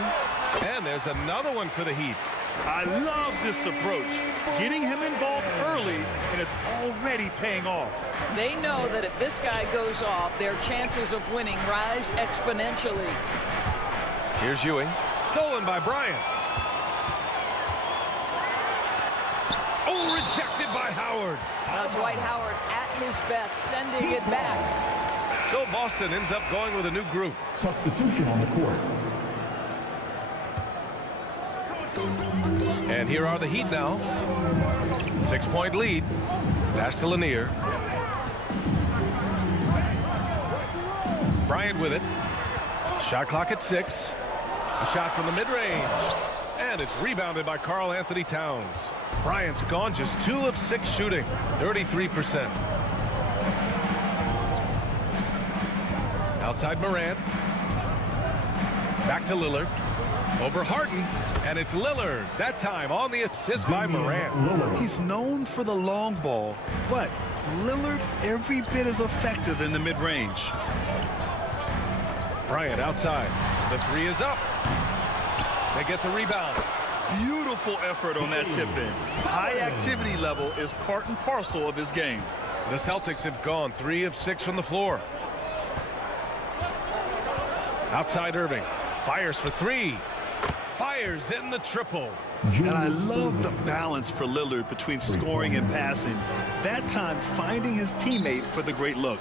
And there's another one for the Heat. I love this approach. Getting him involved early, and it's already paying off. They know that if this guy goes off, their chances of winning rise exponentially. Here's Ewing. Stolen by Bryant. Oh, rejected by Howard. Now Dwight Howard at his best, sending it back. So Boston ends up going with a new group. Substitution on the court. And here are the Heat now. 6-point lead. Pass to Lanier. Bryant with it. Shot clock at 6. A shot from the mid-range. And it's rebounded by Karl Anthony Towns. Bryant's gone just 2 of 6 shooting. 33%. Outside Morant. Back to Lillard. Over Harden. And it's Lillard, that time on the assist by Morant. He's known for the long ball, but Lillard every bit as effective in the mid-range. Bryant outside. The 3 is up. They get the rebound. Beautiful effort on that tip-in. High activity level is part and parcel of his game. The Celtics have gone 3 of 6 from the floor. Outside Irving. Fires for 3. Fires in the triple. And I love the balance for Lillard between scoring and passing. That time finding his teammate for the great look.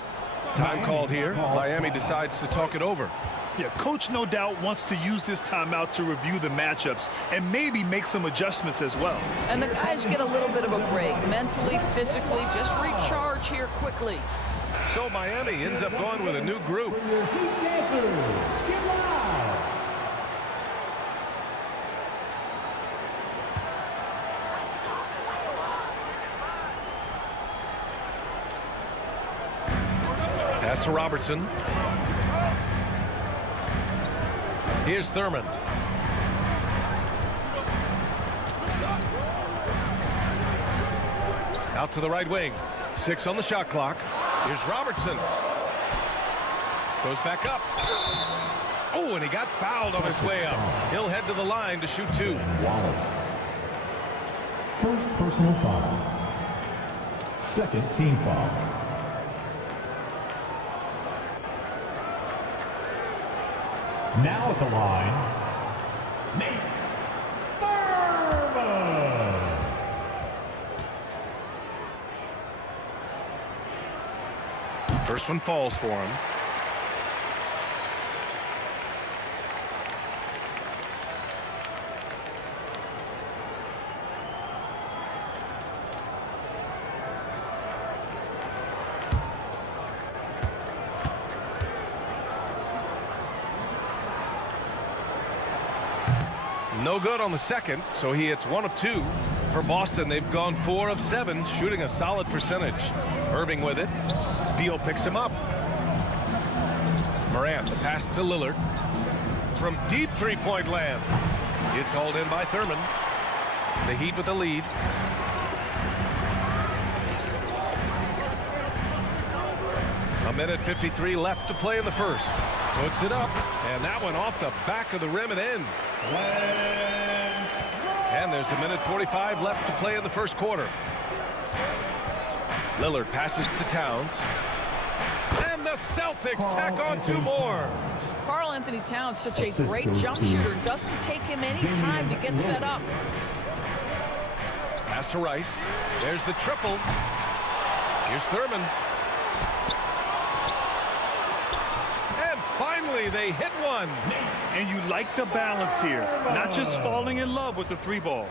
Time called here. Miami decides to talk it over. Yeah, coach no doubt wants to use this timeout to review the matchups and maybe make some adjustments as well. And the guys get a little bit of a break, mentally, physically, just recharge here quickly. So Miami ends up going with a new group. Pass to Robertson. Here's Thurman. Out to the right wing. 6 on the shot clock. Here's Robertson. Goes back up. Oh, and he got fouled on his way up. He'll head to the line to shoot 2. Wallace. First personal foul. Second team foul. Now at the line, Nate Thurman. First one falls for him. No good on the second, so he hits 1 of 2. For Boston, they've gone 4 of 7, shooting a solid percentage. Irving with it. Beal picks him up. Morant, the pass to Lillard. From deep three-point land. It's hauled in by Thurman. The Heat with the lead. A minute 53 left to play in the first. Puts it up, and that one off the back of the rim and in. And there's a minute 45 left to play in the first quarter. Lillard passes to Towns. And the Celtics tack on 2 more. Karl Anthony Towns, such a great jump shooter. Doesn't take him any time to get set up. Pass to Rice. There's the triple. Here's Thurman. And finally, they hit one. And you like the balance here, not just falling in love with the 3-ball.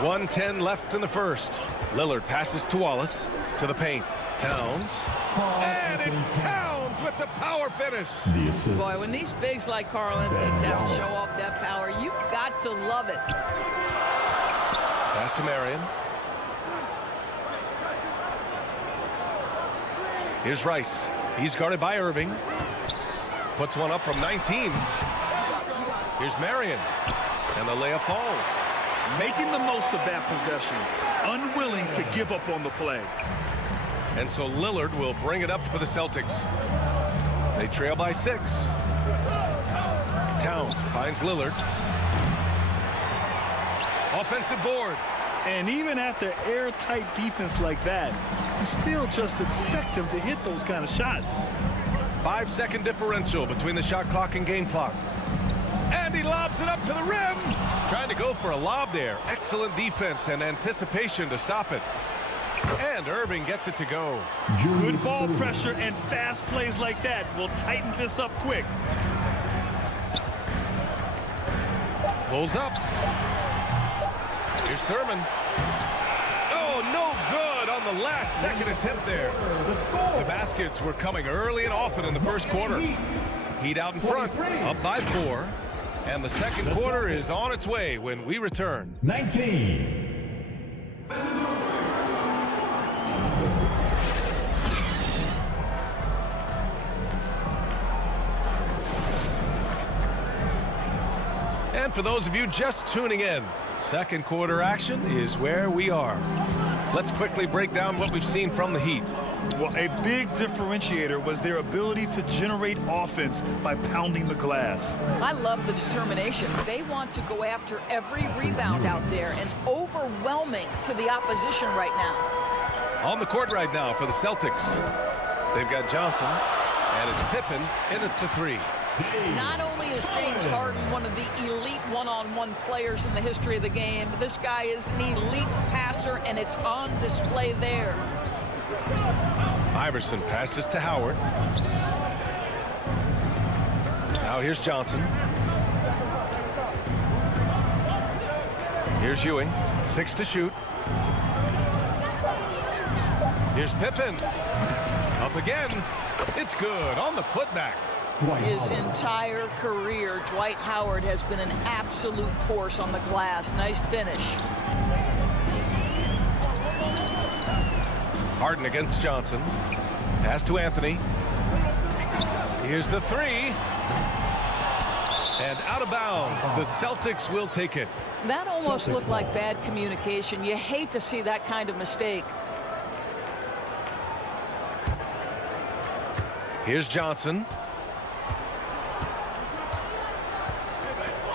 .110 left in the first. Lillard passes to Wallace. To the paint. Towns. And it's Towns with the power finish. Boy, when these bigs like Karl Anthony Towns show off that power, you've got to love it. Pass to Marion. Here's Rice. He's guarded by Irving. Puts one up from 19. Here's Marion. And the layup falls. Making the most of that possession. Unwilling to give up on the play. And so Lillard will bring it up for the Celtics. They trail by 6. Towns finds Lillard. Offensive board. And even after airtight defense like that, you still just expect him to hit those kind of shots. 5-second differential between the shot clock and game clock. And he lobs it up to the rim. Trying to go for a lob there. Excellent defense and anticipation to stop it. And Irving gets it to go. Good ball pressure and fast plays like that will tighten this up quick. Pulls up. Here's Thurman. Oh, no good on the last second attempt there. The baskets were coming early and often in the first quarter. Heat out in front, up by 4. And the second quarter is on its way when we return. 19. And for those of you just tuning in, second quarter action is where we are. Let's quickly break down what we've seen from the Heat. Well, a big differentiator was their ability to generate offense by pounding the glass. I love the determination. They want to go after every rebound out there and overwhelming to the opposition right now. On the court right now for the Celtics. They've got Johnson, and it's Pippen in at the 3. Not only is James Harden one of the elite one-on-one players in the history of the game, this guy is an elite passer, and it's on display there. Iverson passes to Howard. Now here's Johnson. Here's Ewing. 6 to shoot. Here's Pippen. Up again. It's good on the putback. His entire career, Dwight Howard has been an absolute force on the glass. Nice finish. Harden against Johnson. Pass to Anthony. Here's the 3. And out of bounds. The Celtics will take it. That almost looked like bad communication. You hate to see that kind of mistake. Here's Johnson.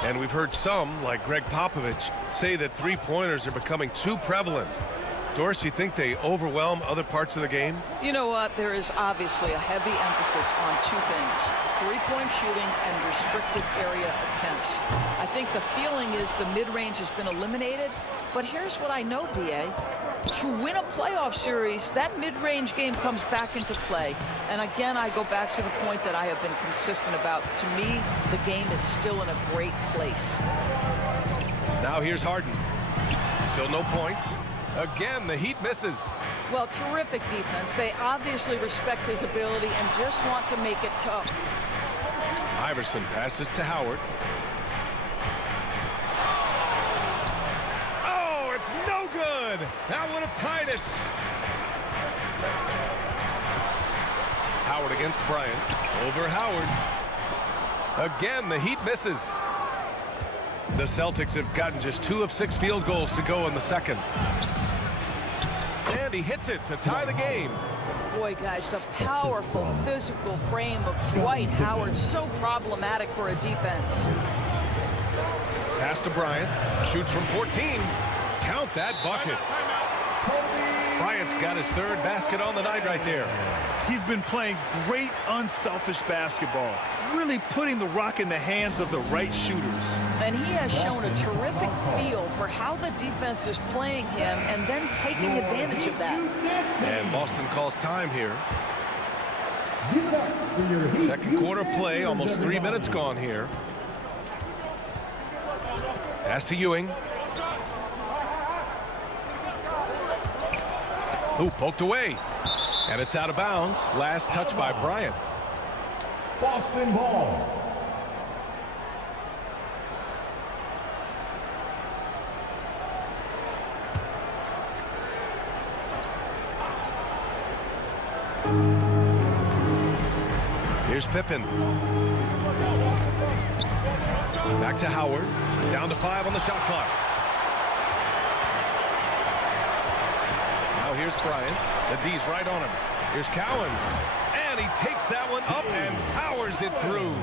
And we've heard some, like Greg Popovich, say that three-pointers are becoming too prevalent. Doris, you think they overwhelm other parts of the game? You know what? There is obviously a heavy emphasis on 2 things: three-point shooting and restricted area attempts. I think the feeling is the mid-range has been eliminated, but here's what I know, B.A. To win a playoff series, that mid-range game comes back into play. And again, I go back to the point that I have been consistent about. To me, the game is still in a great place. Now here's Harden. Still no points. Again, the Heat misses. Well, terrific defense. They obviously respect his ability and just want to make it tough. Iverson passes to Howard. Oh, it's no good. That would have tied it. Howard against Bryant. Over Howard. Again, the Heat misses. The Celtics have gotten just 2 of 6 field goals to go in the second. And he hits it to tie the game. Boy, guys, the powerful physical frame of Dwight Howard, so problematic for a defense. Pass to Bryant. Shoots from 14. Count that bucket. Bryant's got his 3rd basket on the night right there. He's been playing great unselfish basketball, really putting the rock in the hands of the right shooters. And he has shown a terrific feel for how the defense is playing him and then taking advantage of that. And Boston calls time here. Second quarter play, almost 3 minutes gone here. Pass to Ewing. Ooh, poked away. And it's out of bounds. Last touch by Bryant. Boston ball. Here's Pippen. Back to Howard. Down to 5 on the shot clock. Now here's Bryant. The D's right on him. Here's Cowens. And he takes that one up and powers it through.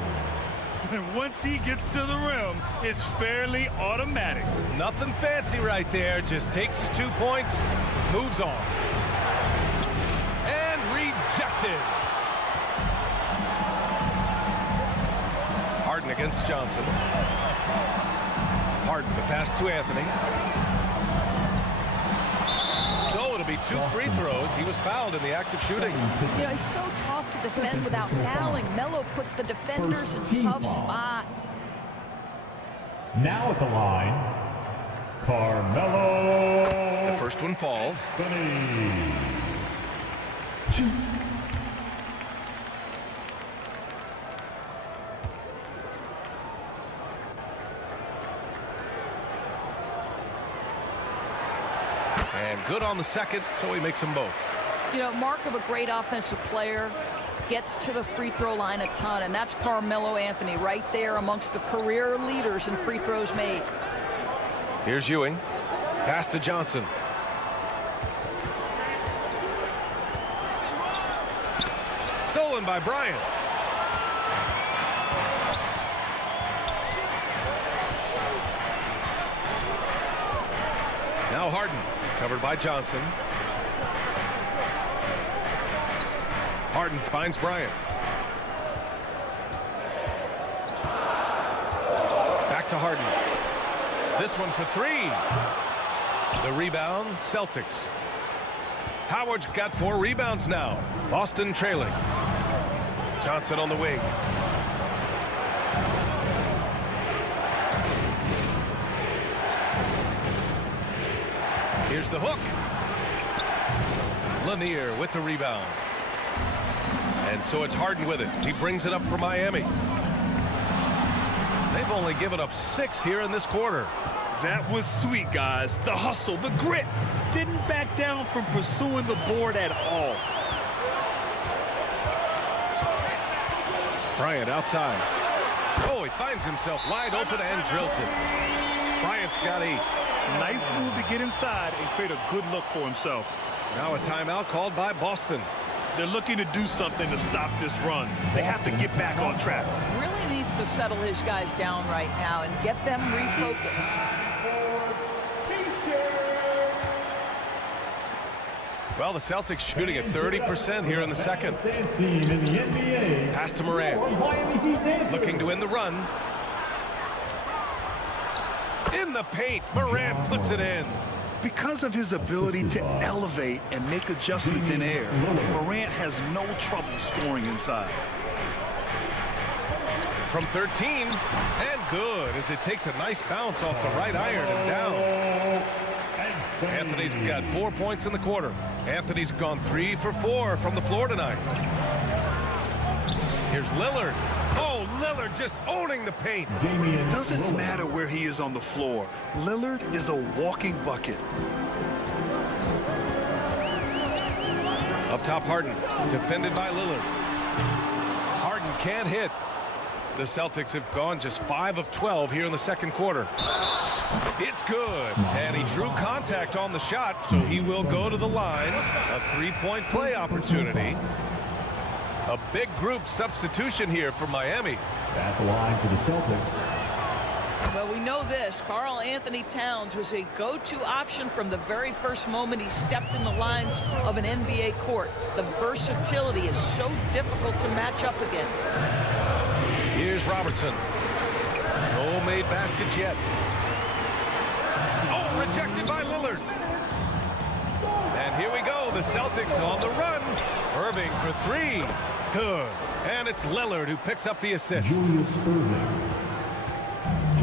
And once he gets to the rim, it's fairly automatic. Nothing fancy right there. Just takes his 2 points, moves on. And rejected. Harden against Johnson. Harden, the pass to Anthony. So it'll be 2 free throws. He was fouled in the act of shooting. You know, he's so tough to defend without fouling. Melo puts the defenders in tough spots. Now at the line, Carmelo. The first one falls. And good on the second, so he makes them both. You know, mark of a great offensive player, gets to the free throw line a ton, and that's Carmelo Anthony right there amongst the career leaders in free throws made. Here's Ewing. Pass to Johnson. Stolen by Bryant. Now Harden, covered by Johnson. Harden finds Bryant. to Harden. This one for three. The rebound, Celtics. Howard's got 4 rebounds now. Boston trailing. Johnson on the wing. Here's the hook. Lanier with the rebound. And so it's Harden with it. He brings it up for Miami. They've only given up 6 here in this quarter. That was sweet, guys. The hustle, the grit. Didn't back down from pursuing the board at all. Bryant outside. Oh, he finds himself wide open and drills it. Bryant's got 8. Nice move to get inside and create a good look for himself. Now a timeout called by Boston. They're looking to do something to stop this run. They have to get back on track. Really needs to settle his guys down right now and get them refocused. Well, the Celtics shooting at 30% here in the second. Pass to Morant. Looking to win the run. In the paint, Morant puts it in. Because of his ability to elevate and make adjustments in air, Morant has no trouble scoring inside. From 13, and good as it takes a nice bounce off the right iron and down. Anthony's got 4 points in the quarter. Anthony's gone 3 for 4 from the floor tonight. Here's Lillard. Oh, Lillard just owning the paint. It doesn't matter where he is on the floor. Lillard is a walking bucket. Up top, Harden. Defended by Lillard. Harden can't hit. The Celtics have gone just 5 of 12 here in the second quarter. It's good. And he drew contact on the shot, so he will go to the line. A 3-point play opportunity. A big group substitution here for Miami. At the line for the Celtics. Well, we know this. Karl Anthony Towns was a go-to option from the very first moment he stepped in the lines of an NBA court. The versatility is so difficult to match up against. Here's Robertson. No made baskets yet. Oh, rejected by Lillard. And here we go. The Celtics on the run. Irving for 3. Good. And it's Lillard who picks up the assist. Julius Irving.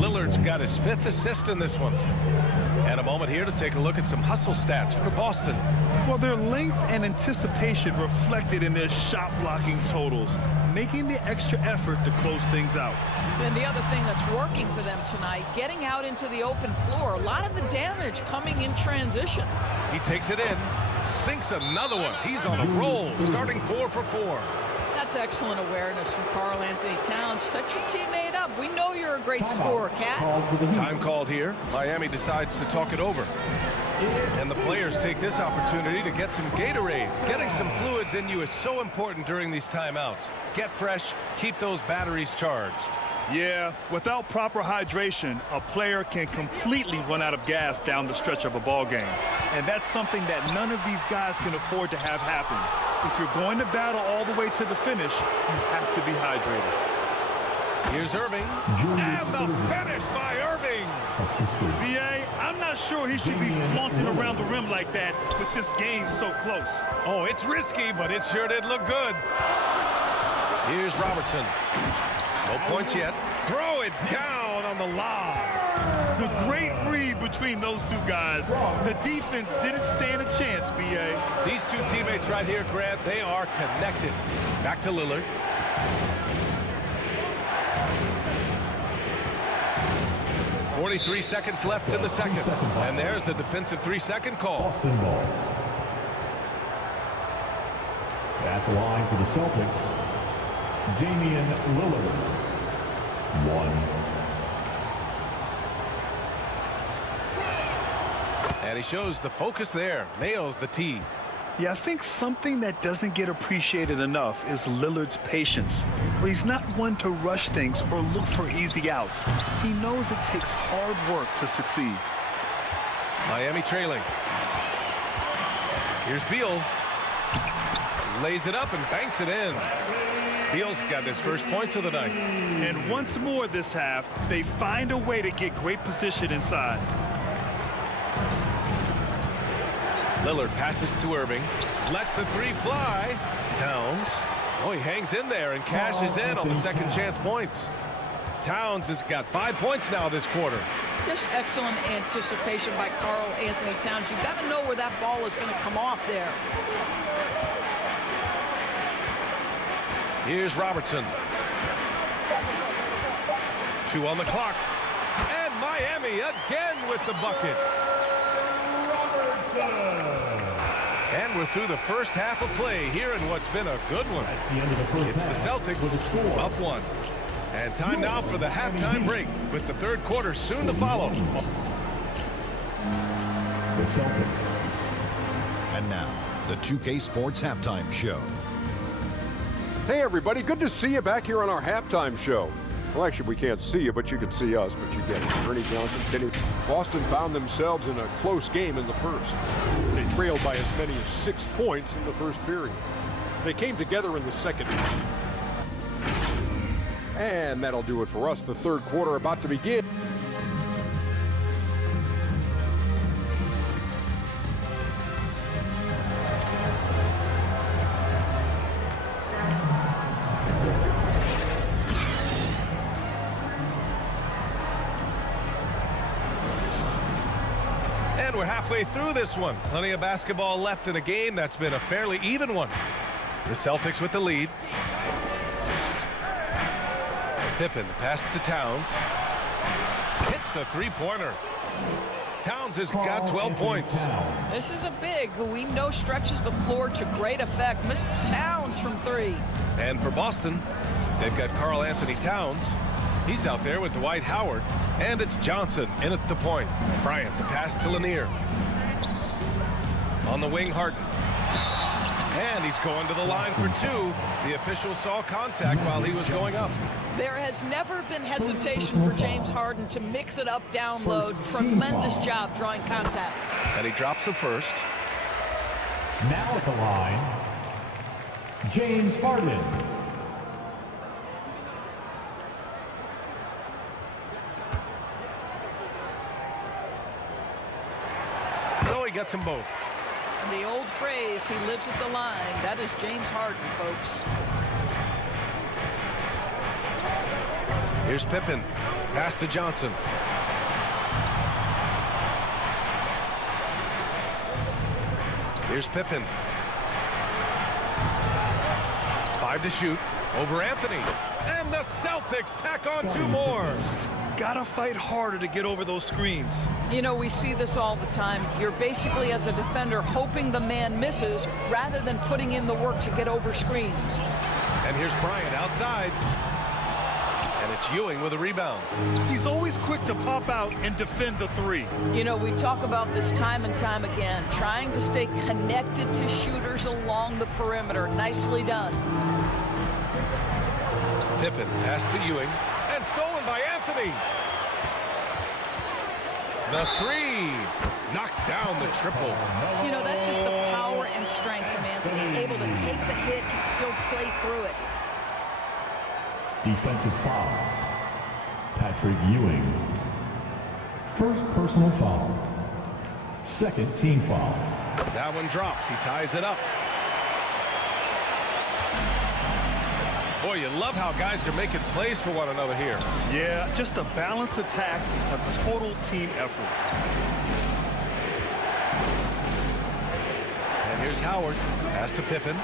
Lillard's got his 5th assist in this one. And a moment here to take a look at some hustle stats for Boston. Well, their length and anticipation reflected in their shot blocking totals, making the extra effort to close things out. And the other thing that's working for them tonight, getting out into the open floor, a lot of the damage coming in transition. He takes it in, sinks another one. He's on a roll, starting 4 for 4. That's excellent awareness from Karl Anthony Towns. Set your teammate up. We know you're a great scorer, Cat. Time called here. Miami decides to talk it over. And the players take this opportunity to get some Gatorade. Getting some fluids in you is so important during these timeouts. Get fresh, keep those batteries charged. Yeah, without proper hydration, a player can completely run out of gas down the stretch of a ball game. And that's something that none of these guys can afford to have happen. If you're going to battle all the way to the finish, you have to be hydrated. Here's Irving. And the finish by Irving. BA, I'm not sure he should be flaunting around the rim like that with this game so close. Oh, it's risky, but it sure did look good. Here's Robertson. No points yet. Throw it down on the lob. The great read between those two guys. The defense didn't stand a chance, BA. These two teammates right here, Grant, they are connected. Back to Lillard. .43 seconds left in the second. And there's a defensive 3-second call. Boston ball. At the line for the Celtics, Damian Lillard. 1. And he shows the focus there. Nails the tee. Yeah, I think something that doesn't get appreciated enough is Lillard's patience. Where he's not one to rush things or look for easy outs. He knows it takes hard work to succeed. Miami trailing. Here's Beal. Lays it up and banks it in. Beal's got his first points of the night. And once more this half, they find a way to get great position inside. Lillard passes to Irving. Lets the three fly. Towns. Oh, he hangs in there and cashes in on the second chance points. Towns has got 5 points now this quarter. Just excellent anticipation by Karl Anthony Towns. You've got to know where that ball is going to come off there. Here's Robertson. 2 on the clock. And Miami again with the bucket. And we're through the first half of play here in what's been a good one. It's the Celtics up 1. And time now for the halftime break with the third quarter soon to follow. The Celtics. And now, the 2K Sports Halftime Show. Hey, everybody. Good to see you back here on our halftime show. Well, actually, we can't see you, but you can see us. But you get it. Ernie Johnson, Kenny. Boston found themselves in a close game in the first. They trailed by as many as 6 points in the first period. They came together in the second. And that'll do it for us. The third quarter about to begin. And we're halfway through this one. Plenty of basketball left in a game that's been a fairly even one. The Celtics with the lead. Pippen, the pass to Towns. Hits a three-pointer. Towns has got 12 points. This is a big who we know stretches the floor to great effect. Missed Towns from 3. And for Boston, they've got Karl Anthony Towns. He's out there with Dwight Howard. And it's Johnson in at the point. Bryant, the pass to Lanier. On the wing, Harden. And he's going to the line for 2. The official saw contact while he was going up. There has never been hesitation for James Harden to mix it up down low. Tremendous job drawing contact. And he drops the first. Now at the line, James Harden. So he gets them both. The old phrase, he lives at the line. That is James Harden, folks. Here's Pippen. Pass to Johnson. Here's Pippen. 5 to shoot. Over Anthony. And the Celtics tack on 2 more. Gotta fight harder to get over those screens. You know, we see this all the time. You're basically, as a defender, hoping the man misses rather than putting in the work to get over screens. And here's Bryant outside. And it's Ewing with a rebound. He's always quick to pop out and defend the 3. You know, we talk about this time and time again, trying to stay connected to shooters along the perimeter. Nicely done. Pippen pass to Ewing. And stolen by Anthony. The 3 knocks down the triple. You know, that's just the power and strength from Anthony, able to take the hit and still play through it. Defensive foul. Patrick Ewing. First personal foul. Second team foul. That one drops. He ties it up. Boy, you love how guys are making plays for one another here. Yeah, just a balanced attack, a total team effort. And here's Howard. Pass to Pippen.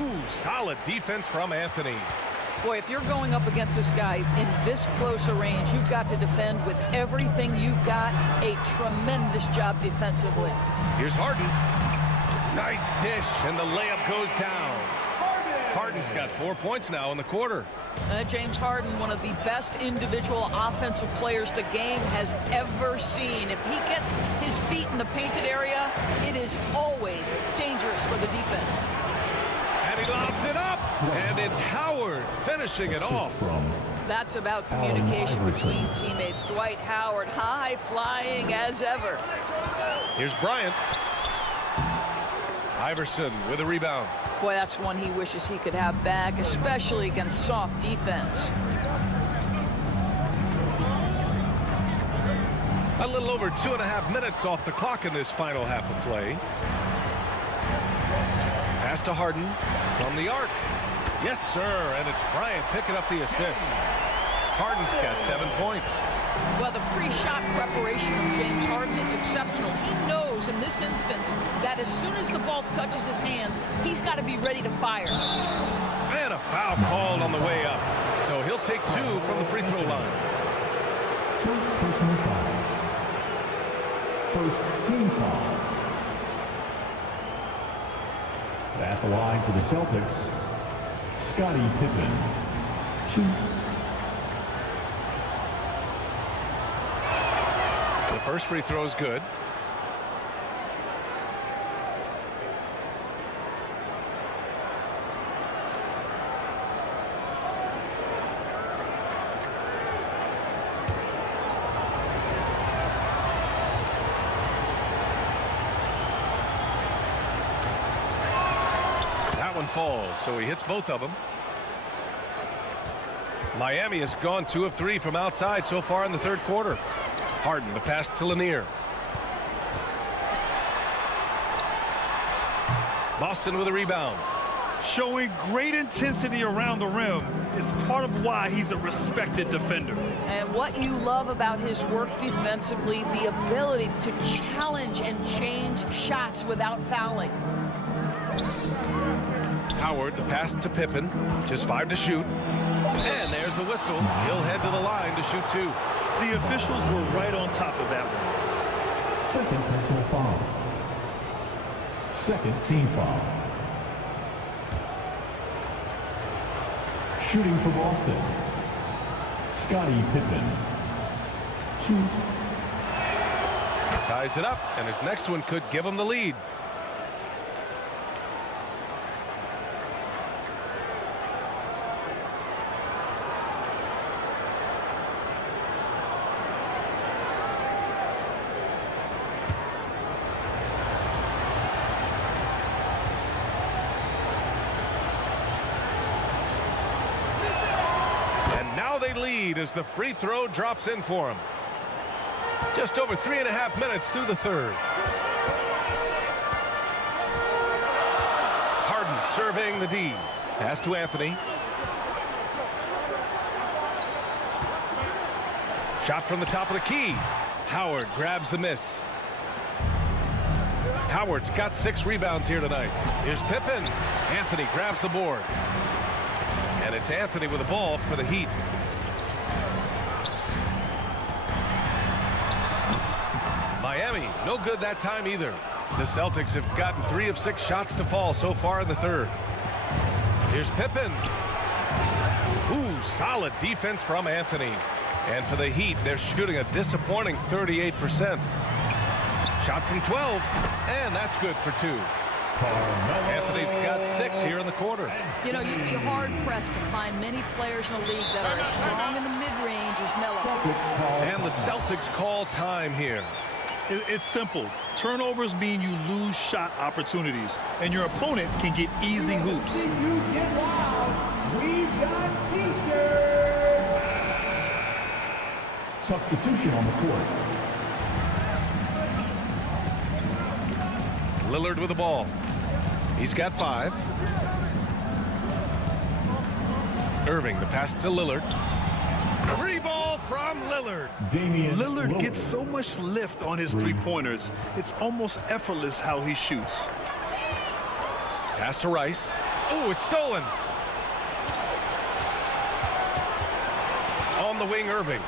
Ooh, solid defense from Anthony. Boy, if you're going up against this guy in this close a range, you've got to defend with everything you've got. A tremendous job defensively. Here's Harden. Nice dish, and the layup goes down. Harden's got 4 points now in the quarter. James Harden, one of the best individual offensive players the game has ever seen. If he gets his feet in the painted area, it is always dangerous for the defense. And he lobs it up, and it's Howard finishing it off. That's about communication between teammates. Dwight Howard, high flying as ever. Here's Bryant. Iverson with a rebound. Boy, that's one he wishes he could have back, especially against soft defense. A little over 2.5 minutes off the clock in this final half of play. Pass to Harden from the arc. Yes, sir, and it's Bryant picking up the assist. Harden's got 7 points. Well, the pre-shot preparation of James Harden is exceptional. He knows in this instance that as soon as the ball touches his hands, he's got to be ready to fire. And a foul called on the way up. So he'll take 2 from the free throw line. First personal foul. First team foul. At the line for the Celtics, Scottie Pippen. 2. The first free throw is good. That one falls, so he hits both of them. Miami has gone 2 of 3 from outside so far in the third quarter. Harden, the pass to Lanier. Boston with a rebound. Showing great intensity around the rim is part of why he's a respected defender. And what you love about his work defensively, the ability to challenge and change shots without fouling. Howard, the pass to Pippen. Just 5 to shoot. And there's a whistle. He'll head to the line to shoot 2. The officials were right on top of that one. Second personal foul. Second team foul. Shooting for Boston, Scottie Pippen. 2. Ties it up, and his next one could give him the lead. They lead as the free throw drops in for him. Just over 3.5 minutes through the third. Harden surveying the D. Pass to Anthony. Shot from the top of the key. Howard grabs the miss. Howard's got 6 rebounds here tonight. Here's Pippen. Anthony grabs the board. And it's Anthony with the ball for the Heat. Miami, no good that time either. The Celtics have gotten 3 of 6 shots to fall so far in the third. Here's Pippen. Ooh, solid defense from Anthony. And for the Heat, they're shooting a disappointing 38%. Shot from 12, and that's good for 2. Anthony's got 6 here in the quarter. You know, you'd be hard-pressed to find many players in the league that are as strong in the mid-range as Melo. And the Celtics call time here. It's simple. Turnovers mean you lose shot opportunities, and your opponent can get easy hoops. If you get loud, we've got T-shirts. Substitution on the court. Lillard with the ball. He's got 5. Irving, the pass to Lillard. Free ball from Lillard. Lillard gets so much lift on his three-pointers. It's almost effortless how he shoots. Pass to Rice. Oh, it's stolen. On the wing, Irving.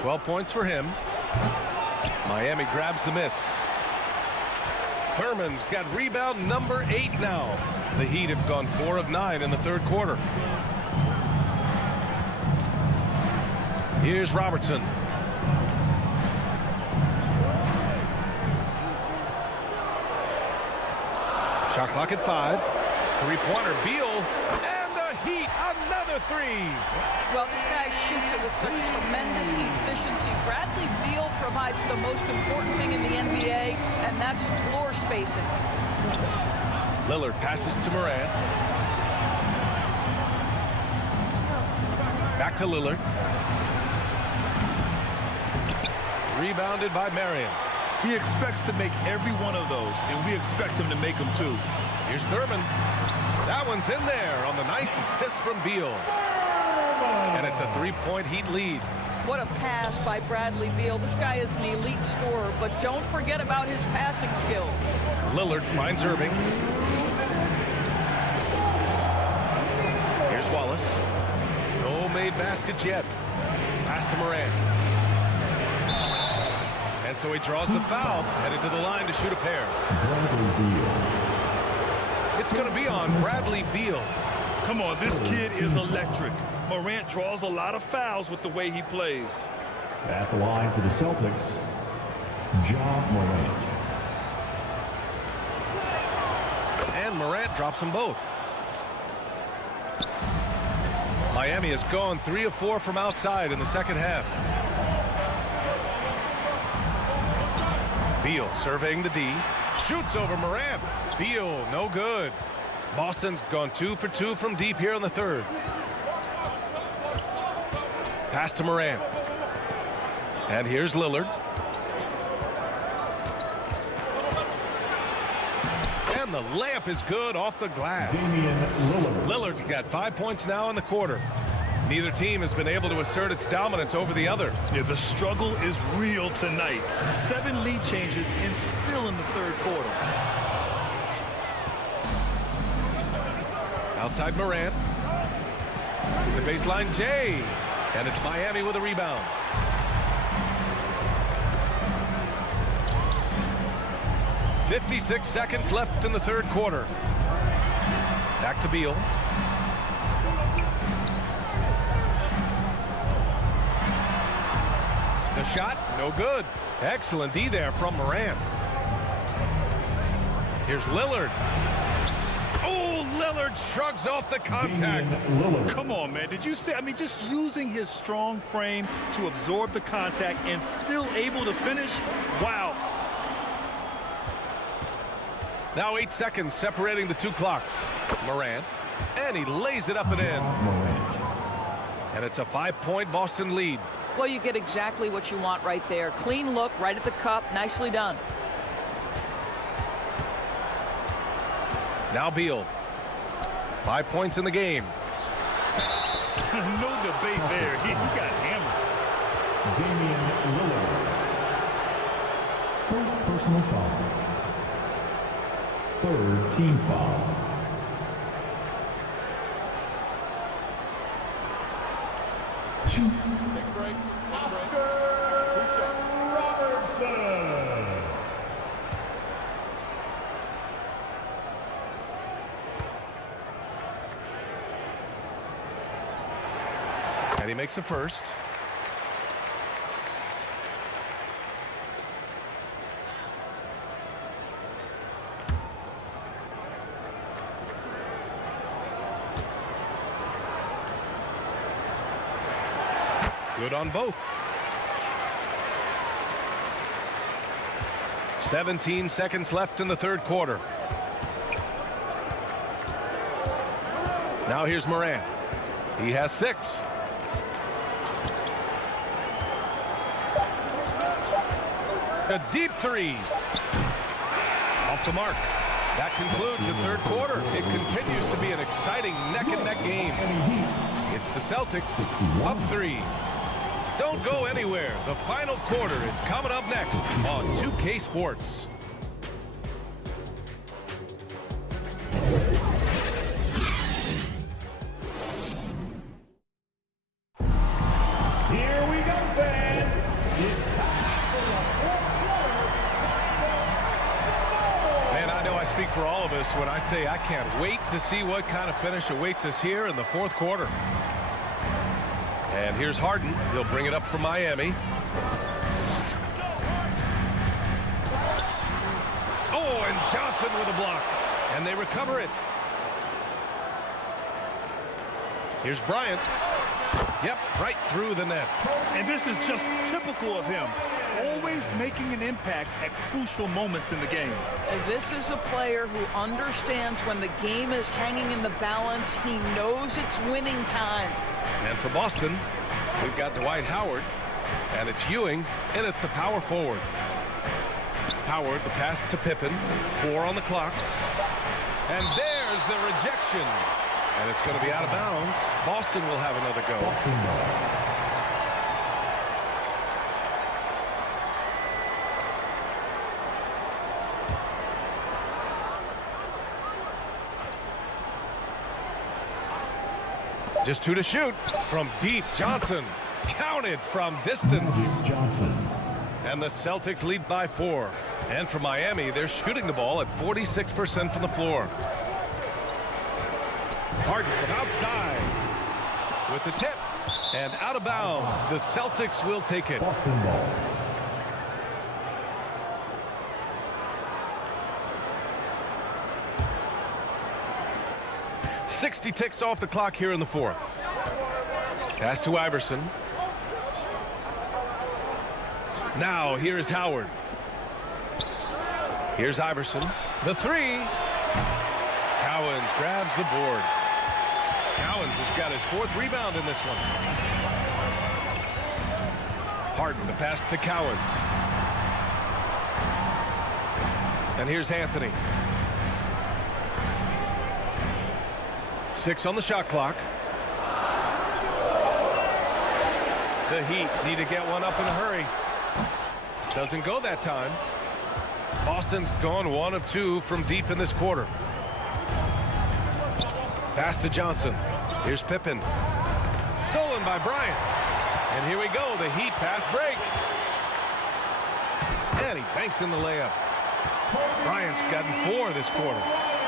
12 points for him. Miami grabs the miss. Thurman's got rebound number 8 now. The Heat have gone 4 of 9 in the third quarter. Here's Robertson. Shot clock at 5. Three-pointer, Beal. And the Heat, another 3. Well, this guy shoots it with such tremendous efficiency. Bradley Beal provides the most important thing in the NBA, and that's floor spacing. Lillard passes to Morant. Back to Lillard. Rebounded by Marion. He expects to make every one of those, and we expect him to make them too. Here's Thurman. That one's in there on the nice assist from Beal. And it's a three-point Heat lead. What a pass by Bradley Beal. This guy is an elite scorer, but don't forget about his passing skills. Lillard finds Irving. Here's Wallace. No made baskets yet. Pass to Morant. And so he draws the foul, headed to the line to shoot a pair. It's going to be on Bradley Beal. Come on, this kid is electric. Morant draws a lot of fouls with the way he plays. At the line for the Celtics, Ja Morant. And Morant drops them both. Miami has gone 3 of 4 from outside in the second half. Beal surveying the D. Shoots over Morant. Beal, no good. Boston's gone 2 for 2 from deep here in the third. Pass to Morant. And here's Lillard. And the layup is good off the glass. Damian Lillard. Lillard's got 5 points now in the quarter. Neither team has been able to assert its dominance over the other. Yeah, the struggle is real tonight. 7 lead changes and still in the third quarter. Outside Morant. The baseline Jay. And it's Miami with a rebound. .56 seconds left in the third quarter. Back to Beal. The shot, no good. Excellent D there from Morant. Here's Lillard. Oh, Lillard shrugs off the contact. Come on, man. Did you see? I mean, just using his strong frame to absorb the contact and still able to finish. Wow. Now 8 seconds separating the two clocks. Morant. And he lays it up and in. And it's a 5-point Boston lead. Well, you get exactly what you want right there. Clean look, right at the cup. Nicely done. Now Beal. 5 points in the game. No debate there. He got hammered. Damian Lillard. First personal foul. Third team foul. Take a break. Oscar 2 seconds. Robertson. And he makes a first. Good on both. 17 seconds left in the third quarter. Now here's Morant. He has 6. A deep 3. Off the mark. That concludes the third quarter. It continues to be an exciting neck-and-neck game. It's the Celtics up 3. Don't go anywhere. The final quarter is coming up next on 2K Sports. Here we go, fans. It's time for the fourth quarter. Man, I know I speak for all of us when I say I can't wait to see what kind of finish awaits us here in the fourth quarter. And here's Harden. He'll bring it up for Miami. Oh, and Johnson with a block. And they recover it. Here's Bryant. Yep, right through the net. And this is just typical of him. always making an impact at crucial moments in the game. And this is a player who understands when the game is hanging in the balance. He knows it's winning time. And for Boston, we've got Dwight Howard, and it's Ewing in at the power forward. Howard, the pass to Pippen, 4 on the clock. And there's the rejection. And it's going to be out of bounds. Boston will have another go. Just 2 to shoot. From deep, Johnson. Counted from distance. And the Celtics lead by 4. And for Miami, they're shooting the ball at 46% from the floor. Harden from outside with the tip. And out of bounds. The Celtics will take it. 60 ticks off the clock here in the 4th. Pass to Iverson. Now here's Howard. Here's Iverson. The 3. Cowens grabs the board. Cowens has got his 4th rebound in this one. Harden, the pass to Cowens. And here's Anthony. 6 on the shot clock. The Heat need to get one up in a hurry. Doesn't go that time. Boston's gone 1 of 2 from deep in this quarter. Pass to Johnson. Here's Pippen. Stolen by Bryant. And here we go, the Heat fast break. And he banks in the layup. Bryant's gotten 4 this quarter.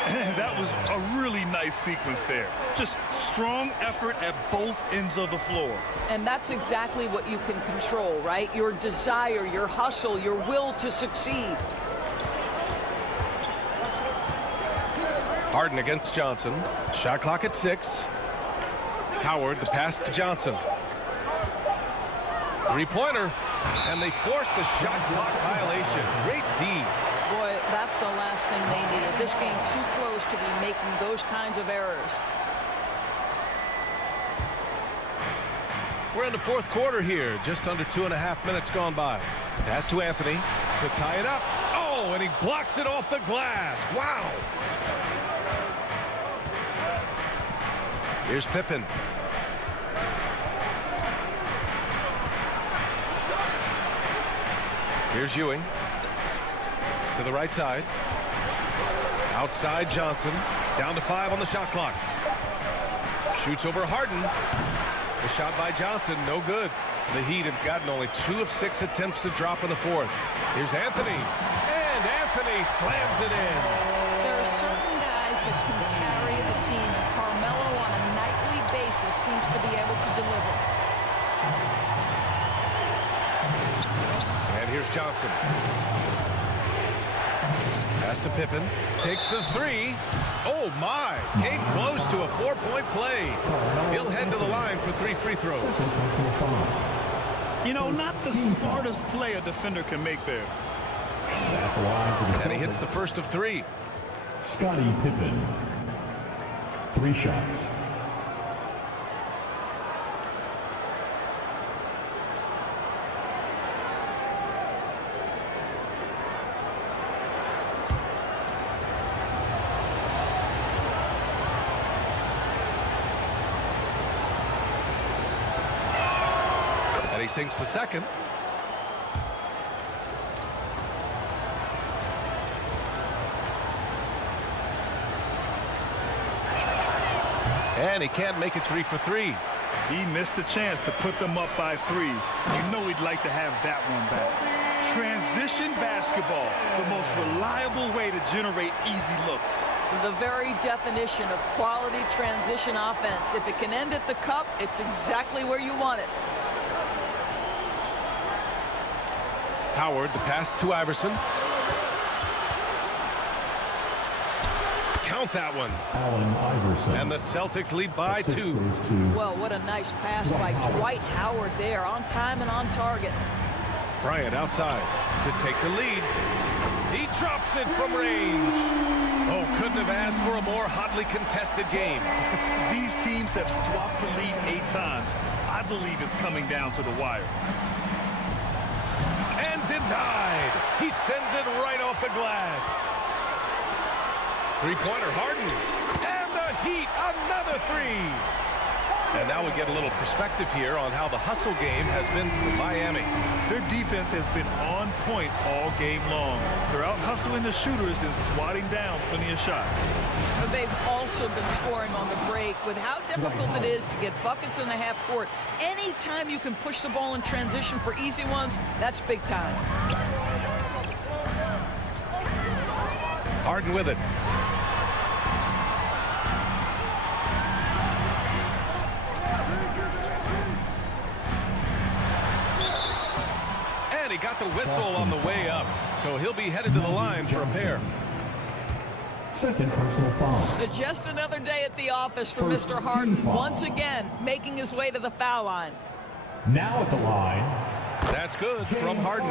That was a really nice sequence there. Just strong effort at both ends of the floor. And that's exactly what you can control, right? Your desire, your hustle, your will to succeed. Harden against Johnson. Shot clock at 6. Howard, the pass to Johnson. 3-pointer. And they forced the shot clock violation. Great D. Boy, that's the last thing they needed. This game too close to be making those kinds of errors. We're in the 4th quarter here. Just under 2.5 minutes gone by. Pass to Anthony to tie it up. Oh, and he blocks it off the glass. Wow. Here's Pippen. Here's Ewing. To the right side. Outside Johnson. Down to 5 on the shot clock. Shoots over Harden. The shot by Johnson, no good. The Heat have gotten only 2 of 6 attempts to drop in the 4th. Here's Anthony. And Anthony slams it in. There are certain guys that can carry a team, and Carmelo on a nightly basis seems to be able to deliver. And here's Johnson. Pass to Pippen. Takes the 3. Oh, my. Came close to a 4-point play. He'll head to the line for 3 free throws. You know, not the smartest play a defender can make there. And he hits the first of 3. Scottie Pippen. 3 shots. And he sinks the second. And he can't make it 3 for 3. He missed the chance to put them up by 3. You know he'd like to have that one back. Transition basketball, the most reliable way to generate easy looks. The very definition of quality transition offense. If it can end at the cup, it's exactly where you want it. Howard, the pass to Iverson. Count that one. Allen Iverson. And the Celtics lead by 2. Well, what a nice pass by Dwight Howard there, on time and on target. Bryant outside to take the lead. He drops it from range. Oh, couldn't have asked for a more hotly contested game. These teams have swapped the lead 8 times. I believe it's coming down to the wire. And denied. He sends it right off the glass. Three-pointer, Harden. And the Heat, another three. And now we get a little perspective here on how the hustle game has been for Miami. Their defense has been on point all game long. They're out hustling the shooters and swatting down plenty of shots. But they've also been scoring on the break. With how difficult it is to get buckets in the half court, anytime you can push the ball in transition for easy ones, that's big time. Harden with it. He got the whistle on the way up, so he'll be headed to the line for a pair. Second personal foul. Just another day at the office for Mr. Harden, once again making his way to the foul line. Now at the line. That's good from Harden.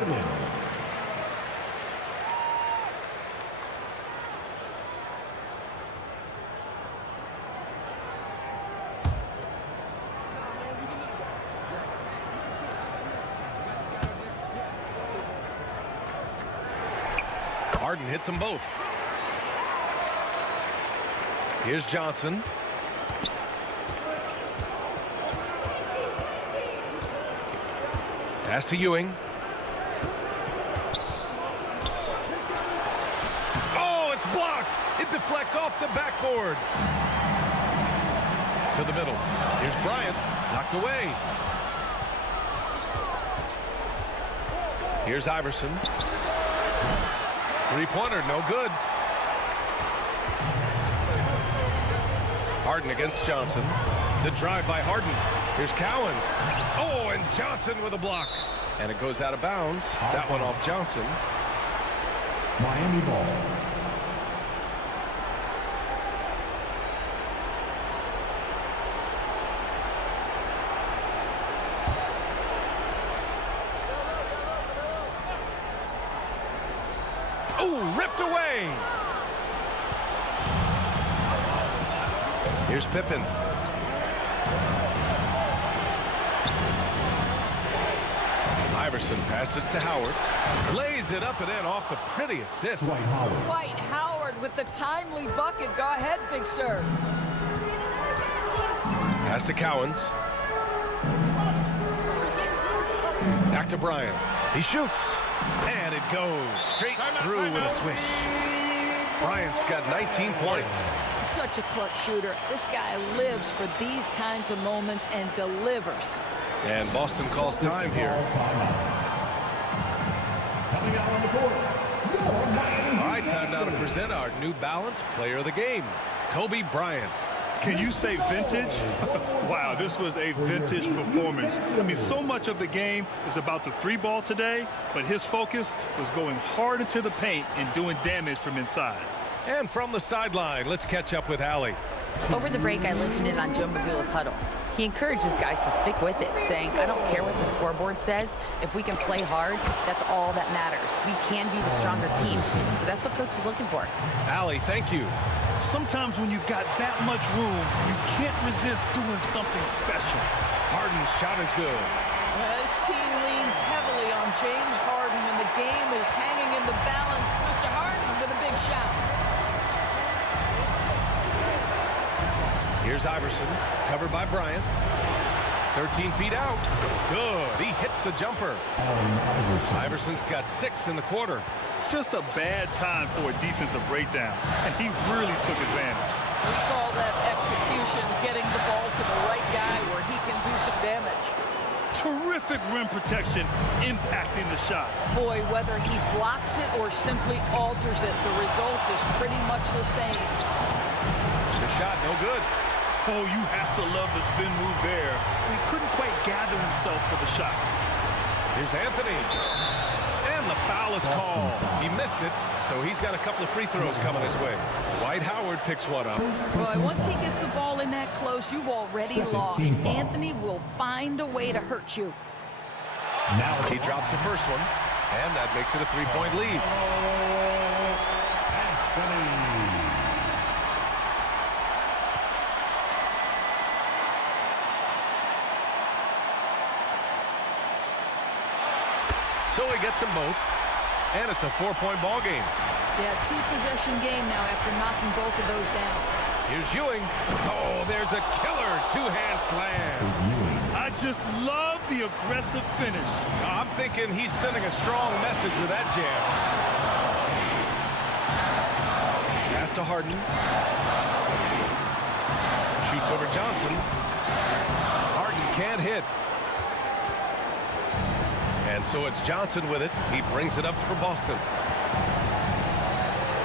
Harden hits them both. Here's Johnson. Pass to Ewing. Oh, it's blocked. It deflects off the backboard. To the middle. Here's Bryant. Knocked away. Here's Iverson. Three-pointer, no good. Harden against Johnson. The drive by Harden. Here's Cowens. Oh, and Johnson with a block. And it goes out of bounds. That one off Johnson. Miami ball. Oh, ripped away. Here's Pippen. Iverson passes to Howard. Lays it up and in off the pretty assist. Dwight Howard with the timely bucket. Go ahead, Big Sir. Pass to Cowens. Back to Bryant. He shoots. And it goes straight through with a swish. Bryant's got 19 points. Such a clutch shooter. This guy lives for these kinds of moments and delivers. And Boston calls time here. Coming out on the court. All right, time now to present our New Balance Player of the Game, Kobe Bryant. Can you say vintage? Wow, this was a vintage performance. I mean, so much of the game is about the three ball today, but his focus was going hard into the paint and doing damage from inside. And from the sideline, let's catch up with Allie. Over the break, I listened in on Joe Mazzulla's huddle. He encourages guys to stick with it, saying, I don't care what the scoreboard says. If we can play hard, that's all that matters. We can be the stronger team. So that's what Coach is looking for. Allie, thank you. Sometimes when you've got that much room, you can't resist doing something special. Harden's shot is good. This team leans heavily on James Harden, and the game is hanging in the balance. Mr. Harden with a big shot. Here's Iverson, covered by Bryant. 13 feet out. Good. He hits the jumper. Iverson's got 6 in the quarter. Just a bad time for a defensive breakdown, and he really took advantage. We call that execution, getting the ball to the right guy where he can do some damage. Terrific rim protection, impacting the shot. Boy, whether he blocks it or simply alters it, the result is pretty much the same. The shot, no good. Oh, you have to love the spin move there. He couldn't quite gather himself for the shot. Here's Anthony. And the foul is called. He missed it, so he's got a couple of free throws coming his way. Dwight Howard picks one up. Boy, once he gets the ball in that close, you've already lost. Anthony will find a way to hurt you. He drops the first one, and that makes it a 3-point lead. So he gets them both, and it's a 4-point ball game. Yeah, 2-possession game now after knocking both of those down. Here's Ewing. Oh, there's a killer 2-hand slam. I just love the aggressive finish. I'm thinking he's sending a strong message with that jam. Pass to Harden. Shoots over Johnson. Harden can't hit. And so it's Johnson with it. He brings it up for Boston.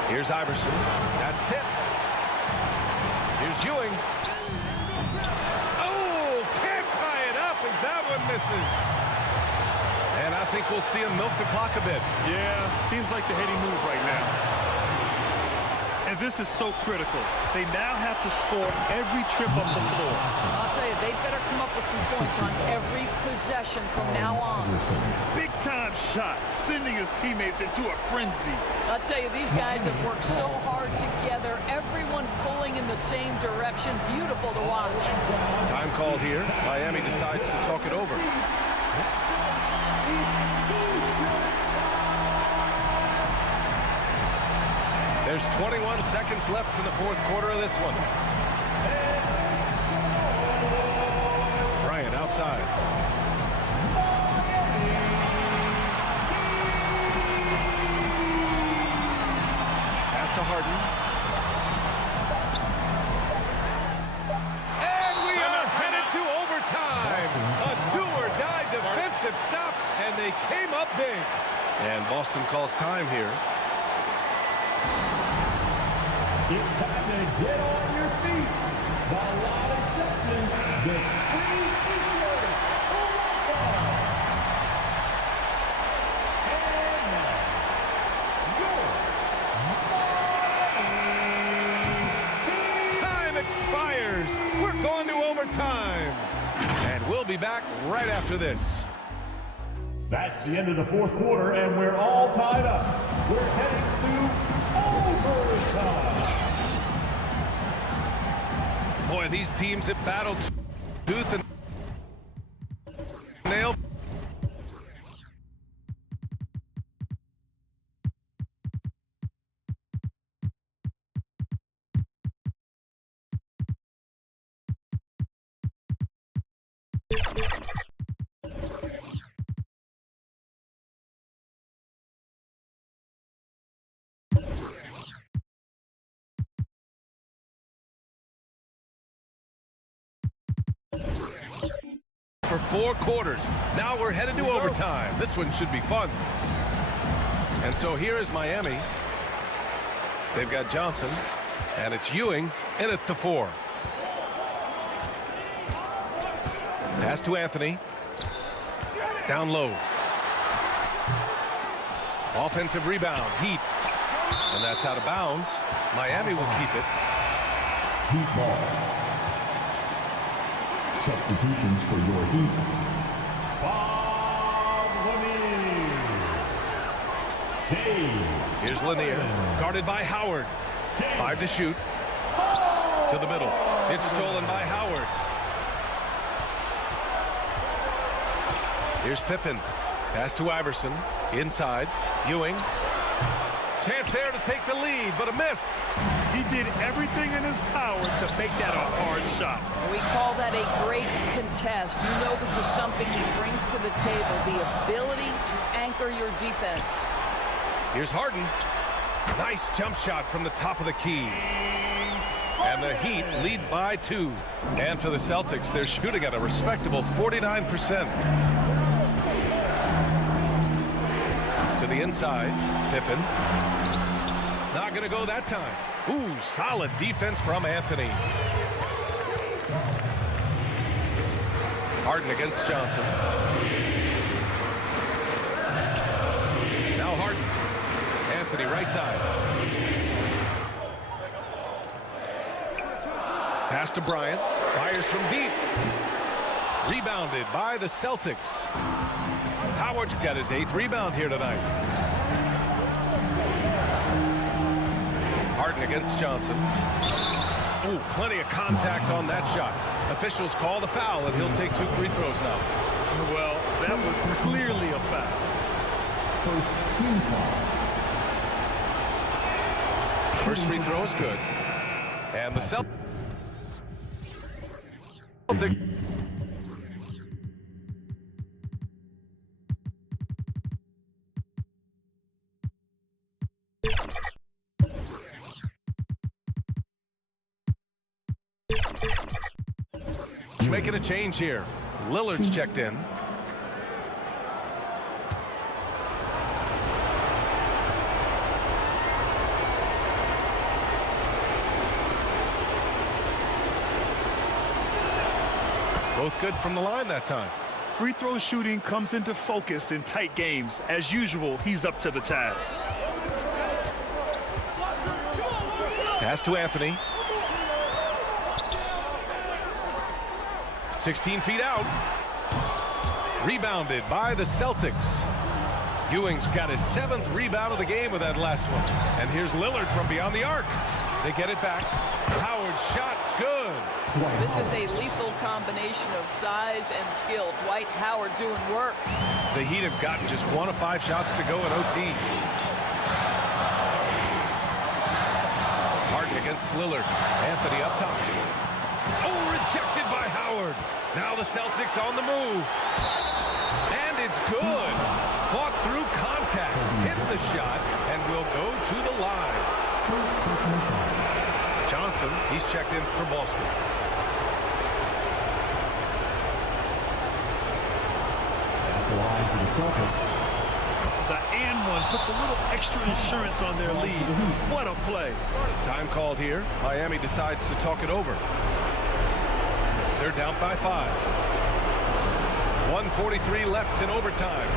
Here's Iverson. That's tipped. Here's Ewing. Oh, can't tie it up as that one misses. And I think we'll see him milk the clock a bit. Yeah, seems like the heady move right now. And this is so critical. They now have to score every trip up the floor. I'll tell you, they better come up with some points on every possession from now on. Big-time shot, sending his teammates into a frenzy. I'll tell you, these guys have worked so hard together, everyone pulling in the same direction. Beautiful to watch. Time called here. Miami decides to talk it over. There's 21 seconds left in the fourth quarter of this one. Bryant outside. Pass to Harden. And we are headed to overtime. A do-or-die defensive stop, and they came up big. And Boston calls time here. It's time to get on your feet. The WALLACE section gets free t-shirts. And now, Time expires. We're going to overtime. And we'll be back right after this. that's the end of the fourth quarter, and we're all tied up. We're heading to overtime. Boy, these teams have battled tooth and nail. For 4 quarters. Now we're headed to overtime. This one should be fun. And so here is Miami. They've got Johnson, and it's Ewing in at the 4. Pass to Anthony. Down low. Offensive rebound. Heat. And that's out of bounds. Miami will keep it. Heat ball. Substitutions for your Heat. Bob Lanier. Dave. Here's Lanier, guarded by Howard. 5 to shoot. To the middle. It's stolen by Howard. Here's Pippen. Pass to Iverson. Inside. Ewing. Chance there to take the lead, but a miss. He did everything in his power to make that a hard shot. We call that a great contest. You know this is something he brings to the table, the ability to anchor your defense. Here's Harden. Nice jump shot from the top of the key. And the Heat lead by 2. And for the Celtics, they're shooting at a respectable 49%. To the inside, Pippen. Not going to go that time. Ooh, solid defense from Anthony. Harden against Johnson. Now Harden. Anthony right side. Pass to Bryant. Fires from deep. Rebounded by the Celtics. Howard's got his 8th rebound here tonight. Harden against Johnson. Ooh, plenty of contact on that shot. Officials call the foul, and he'll take 2 free throws now. Well, that was clearly a foul. First team foul. First free throw is good. And the Celtics. Making a change here. Lillard's checked in. Both good from the line that time. Free throw shooting comes into focus in tight games. As usual, he's up to the task. Pass to Anthony. 16 feet out. Rebounded by the Celtics. Ewing's got his 7th rebound of the game with that last one. And here's Lillard from beyond the arc. They get it back. Howard's shot's good. This is a lethal combination of size and skill. Dwight Howard doing work. The Heat have gotten just 1 of 5 shots to go in OT. Harden against Lillard. Anthony up top. Oh, rejected by Howard. Now the Celtics on the move. And it's good. Fought through contact. Hit the shot and will go to the line. Johnson, he's checked in for Boston. At the line for the Celtics. The and one puts a little extra insurance on their lead. What a play. Time called here. Miami decides to talk it over. They're down by 5. 1:43 left in overtime.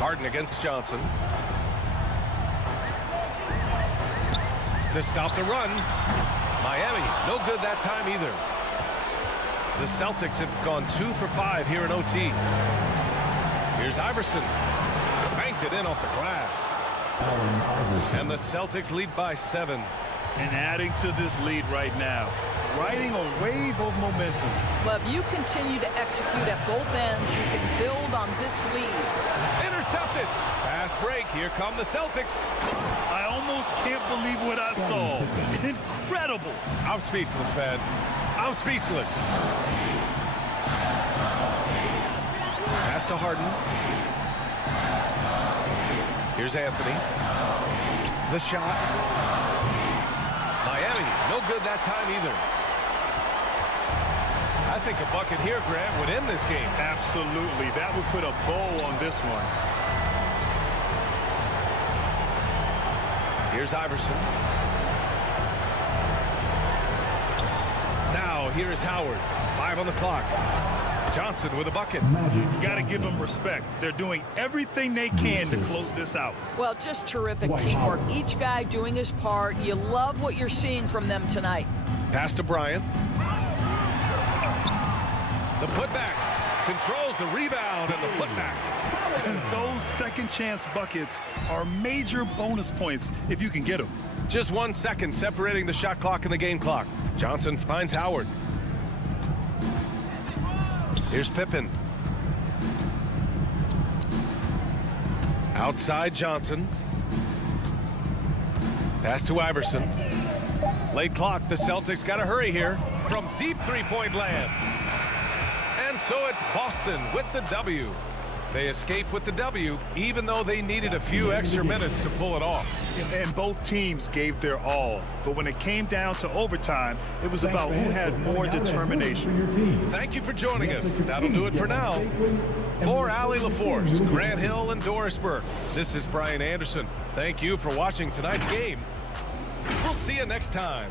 Harden against Johnson. To stop the run. Miami, no good that time either. The Celtics have gone 2 for 5 here in OT. Here's Iverson. Banked it in off the glass. And the Celtics lead by 7. And adding to this lead right now. Riding a wave of momentum. Well, if you continue to execute at both ends, you can build on this lead. Intercepted. Fast break. Here come the Celtics. I almost can't believe what I saw. Incredible. I'm speechless, man. I'm speechless. Pass to Harden. Here's Anthony. The shot. Miami, no good that time either. I think a bucket here, Grant, would end this game. Absolutely. That would put a bow on this one. Here's Iverson. Now, here is Howard. 5 on the clock. Johnson with a bucket. You got to give them respect. They're doing everything they can to close this out. Well, just terrific teamwork. Each guy doing his part. You love what you're seeing from them tonight. Pass to Bryant. The putback. Controls the rebound and the putback. And those second chance buckets are major bonus points if you can get them. Just 1 second separating the shot clock and the game clock. Johnson finds Howard. Here's Pippen. Outside Johnson. Pass to Iverson. Late clock. The Celtics got to hurry here from deep three-point land. And so it's Boston with the W. They escape with the W, even though they needed a few extra minutes to pull it off. And both teams gave their all. But when it came down to overtime, it was about who had more determination. Thank you for joining us. That'll do it for now. For Allie LaForce, Grant Hill, and Doris Burke, this is Brian Anderson. Thank you for watching tonight's game. We'll see you next time.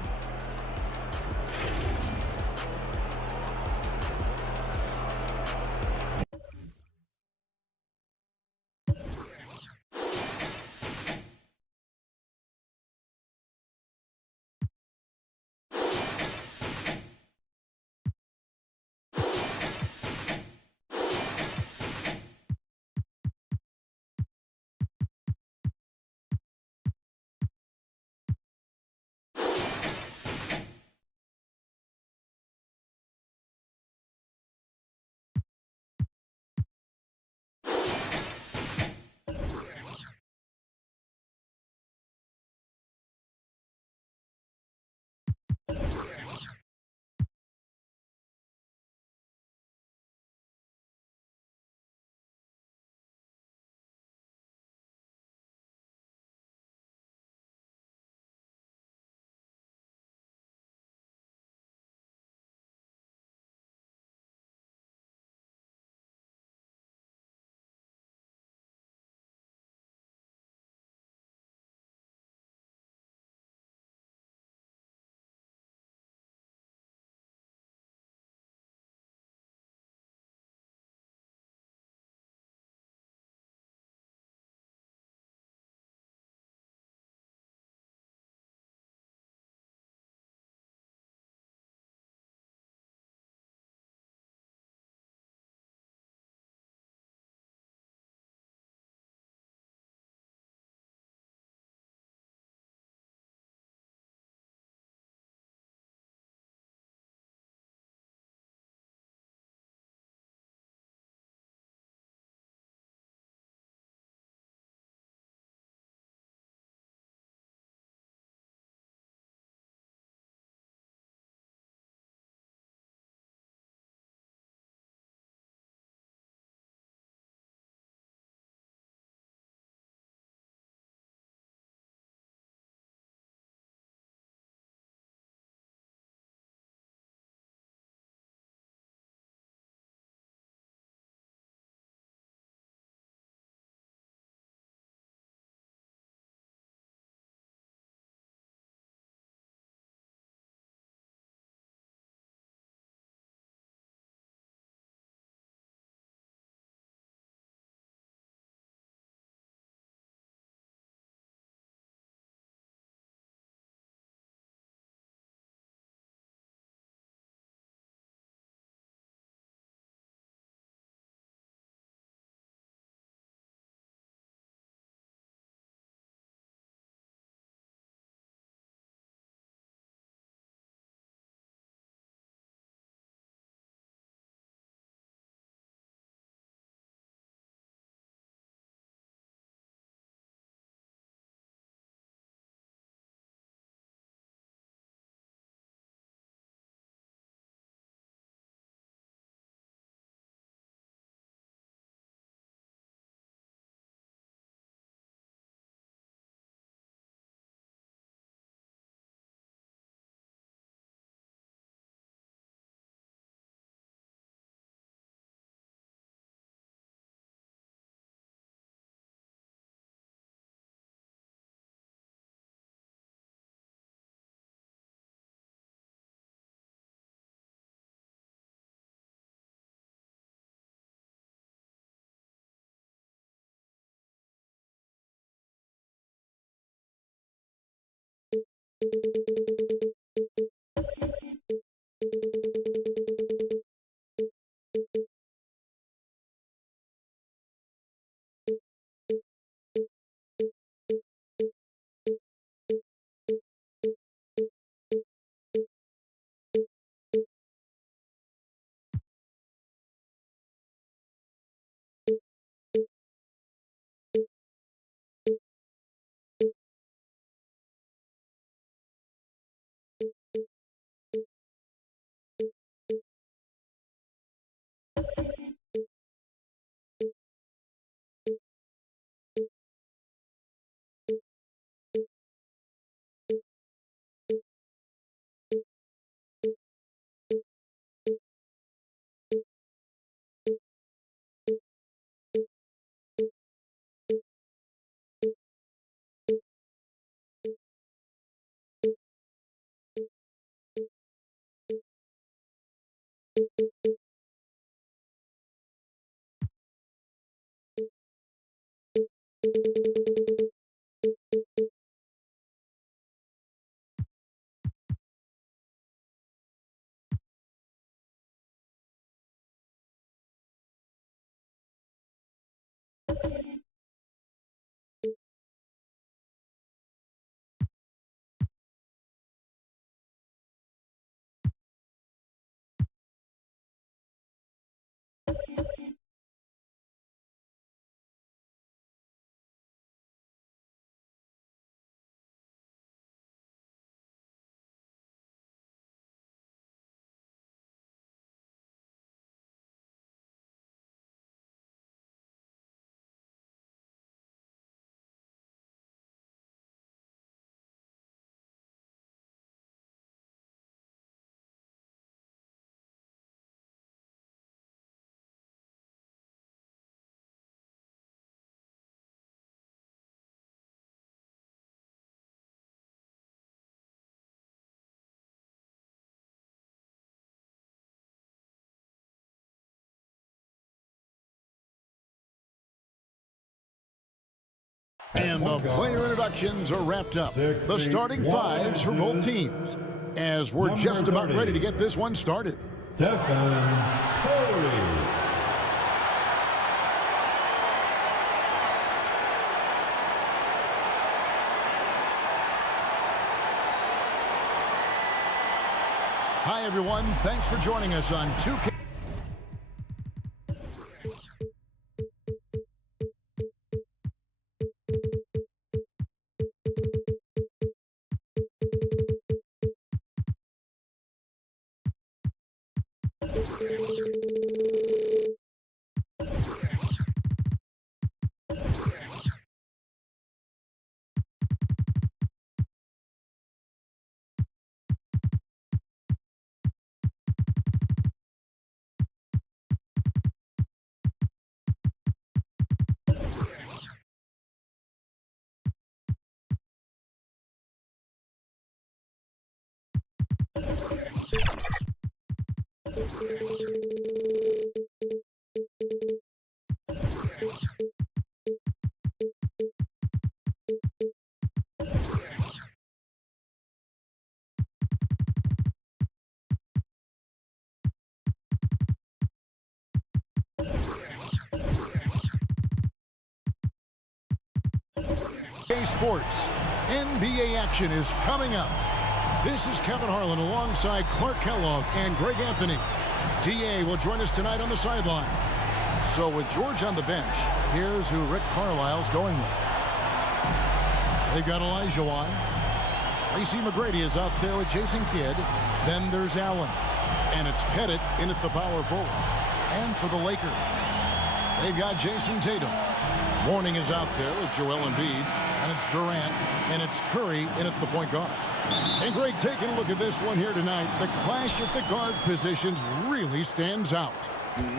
And the player introductions are wrapped up. The starting fives for both teams, as we're just about ready to get this one started. Hi, everyone. Thanks for joining us on 2K. Sports. NBA action is coming up. This is Kevin Harlan alongside Clark Kellogg and Greg Anthony. DA will join us tonight on the sideline. So with George on the bench, here's who Rick Carlisle's going with. They've got Elijah on. Tracy McGrady is out there with Jason Kidd. Then there's Allen. And it's Pettit in at the power forward. And for the Lakers, they've got Jason Tatum. Mourning is out there with Joel Embiid. And it's Durant, and it's Curry in at the point guard. And Greg, taking a look at this one here tonight, the clash at the guard positions really stands out.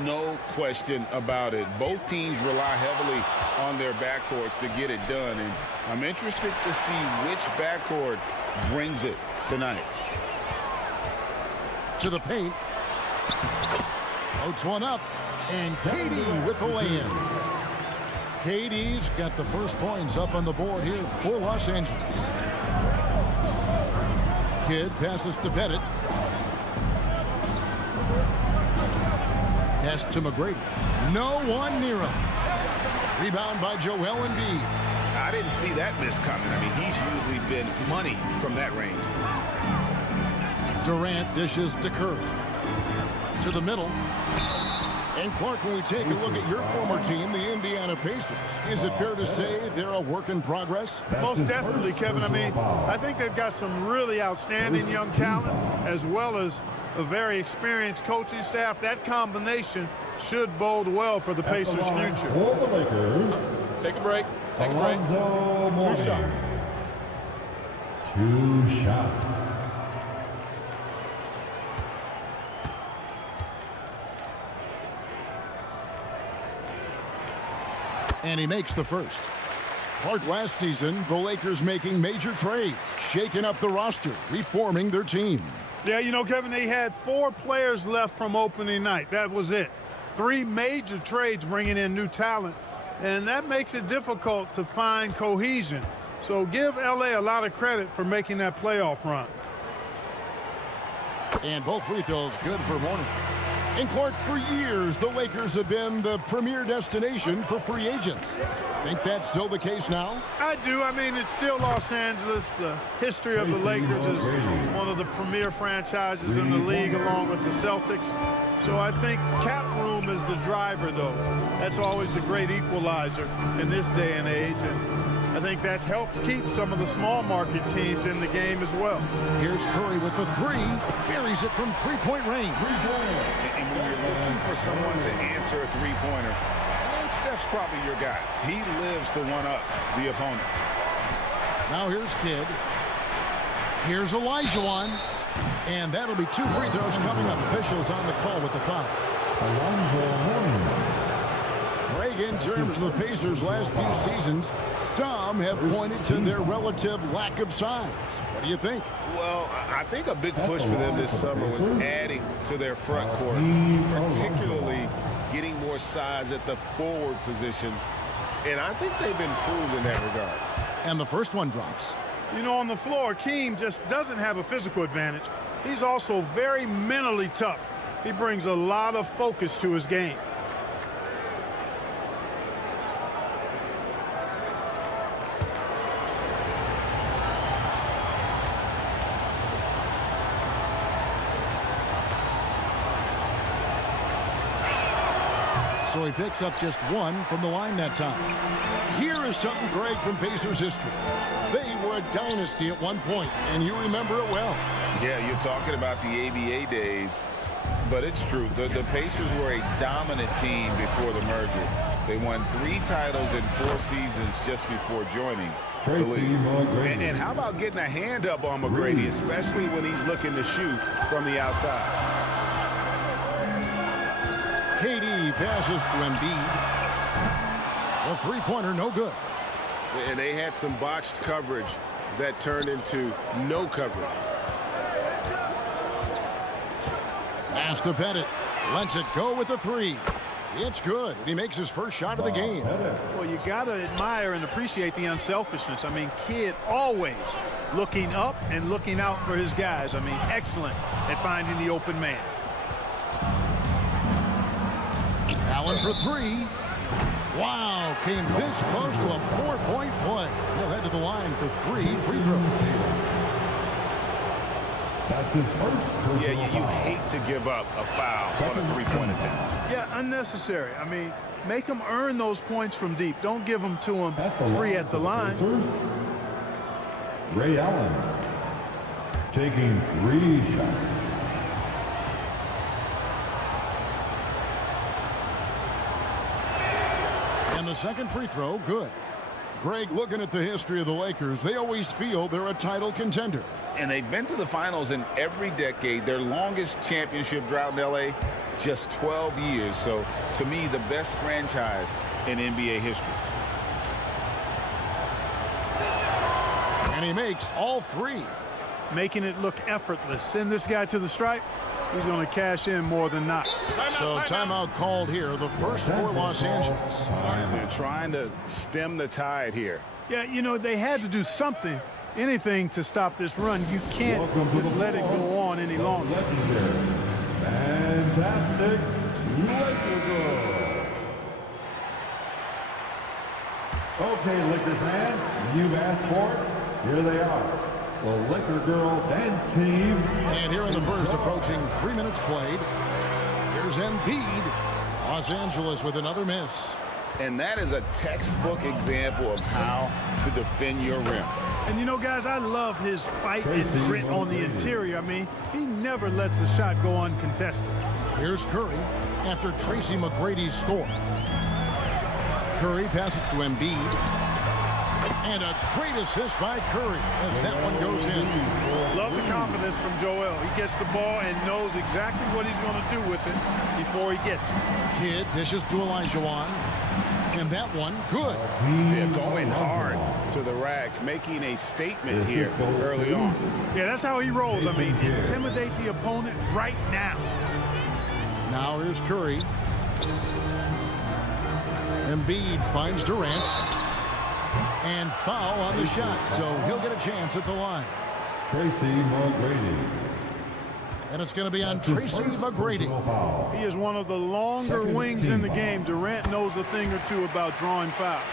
No question about it. Both teams rely heavily on their backcourts to get it done, and I'm interested to see which backcourt brings it tonight. To the paint. Floats one up, and KD with the lay-in. KD's got the first points up on the board here for Los Angeles. Kidd passes to Bennett. Pass to McGrady. No one near him. Rebound by Joel Embiid. I didn't see that miss coming. I mean, he's usually been money from that range. Durant dishes to Curry. To the middle. And Clark, when we take a look at your former team, the Indiana Pacers, is it fair to say they're a work in progress? Most definitely, Kevin. I mean, I think they've got some really outstanding young talent as well as a very experienced coaching staff. That combination should bode well for the Pacers' future. For the Lakers, take a break. Take a break. 2 shots. 2 shots. And he makes the first. Clark, last season, the Lakers making major trades, shaking up the roster, reforming their team. Yeah, you know, Kevin, they had 4 players left from opening night. That was it. 3 major trades bringing in new talent, and that makes it difficult to find cohesion. So give LA a lot of credit for making that playoff run. And both free throws good for Mourning. And Clark, for years, the Lakers have been the premier destination for free agents. Think that's still the case now? I do. I mean, it's still Los Angeles. The history of the Lakers is one of the premier franchises in the league, along with the Celtics. So I think cap room is the driver, though. That's always the great equalizer in this day and age. And I think that helps keep some of the small market teams in the game as well. Here's Curry with the 3. Buries it from three-point range. And when you're looking for someone to answer a three-pointer, Steph's probably your guy. He lives to one-up the opponent. Now here's Kidd. Here's Olajuwon. And that'll be 2 free throws coming up. Officials on the call with the foul. Greg, in terms of the Pacers' last few seasons, some have pointed to their relative lack of size. What do you think? Well, I think a big push for them this summer was adding to their front court, particularly getting more size at the forward positions. And I think they've improved in that regard. And the first one drops. You know, on the floor, Keem just doesn't have a physical advantage. He's also very mentally tough. He brings a lot of focus to his game. So he picks up just 1 from the line that time. Here is something, Greg, from Pacers history. They were a dynasty at one point, and you remember it well. Yeah, you're talking about the ABA days, but it's true. The Pacers were a dominant team before the merger. They won 3 titles in 4 seasons just before joining the league. And how about getting a hand up on McGrady, especially when he's looking to shoot from the outside? KD passes to Embiid. The three-pointer no good. And they had some botched coverage that turned into no coverage. Pass to Bennett. Lets it go with the 3. It's good. And he makes his first shot of the game. Well, you got to admire and appreciate the unselfishness. I mean, Kidd always looking up and looking out for his guys. I mean, excellent at finding the open man. Allen for 3. Wow, came this close to a 4-point play. He'll head to the line for 3 free throws. That's his first. Yeah, you hate to give up a foul on a three-point attempt. Yeah, unnecessary. I mean, make them earn those points from deep. Don't give them to them free at the line. Ray Allen taking 3 shots. And the second free throw, good. Greg, looking at the history of the Lakers, they always feel they're a title contender. And they've been to the finals in every decade. Their longest championship drought in LA, just 12 years. So, to me, the best franchise in NBA history. And he makes all 3. Making it look effortless. Send this guy to the stripe. He's going to cash in more than not. So timeout called here, the first for Los Angeles. They're trying to stem the tide here. Yeah, you know, they had to do something anything to stop this run. You can't just let it go on any longer. Fantastic Laker girls. Okay, Laker fans, you've asked for it. Here they are. The Laker girl dance team. And here in the first, approaching 3 minutes played, here's Embiid. Los Angeles with another miss. And that is a textbook example of how to defend your rim. And you know, guys, I love his fight and grit on the interior. I mean, he never lets a shot go uncontested. Here's Curry after Tracy McGrady's score. Curry passes to Embiid. And a great assist by Curry as that one goes in. Love the confidence from Joel. He gets the ball and knows exactly what he's going to do with it before he gets it. Kidd dishes to Olajuwon. And that one, good. They're going hard to the rack, making a statement here early on. Yeah, that's how he rolls. I mean, intimidate the opponent right now. Now here's Curry. Embiid finds Durant. And foul on the shot, so he'll get a chance at the line. Tracy McGrady. And it's going to be on Tracy McGrady. He is one of the longer wings in the game. Durant knows a thing or two about drawing fouls.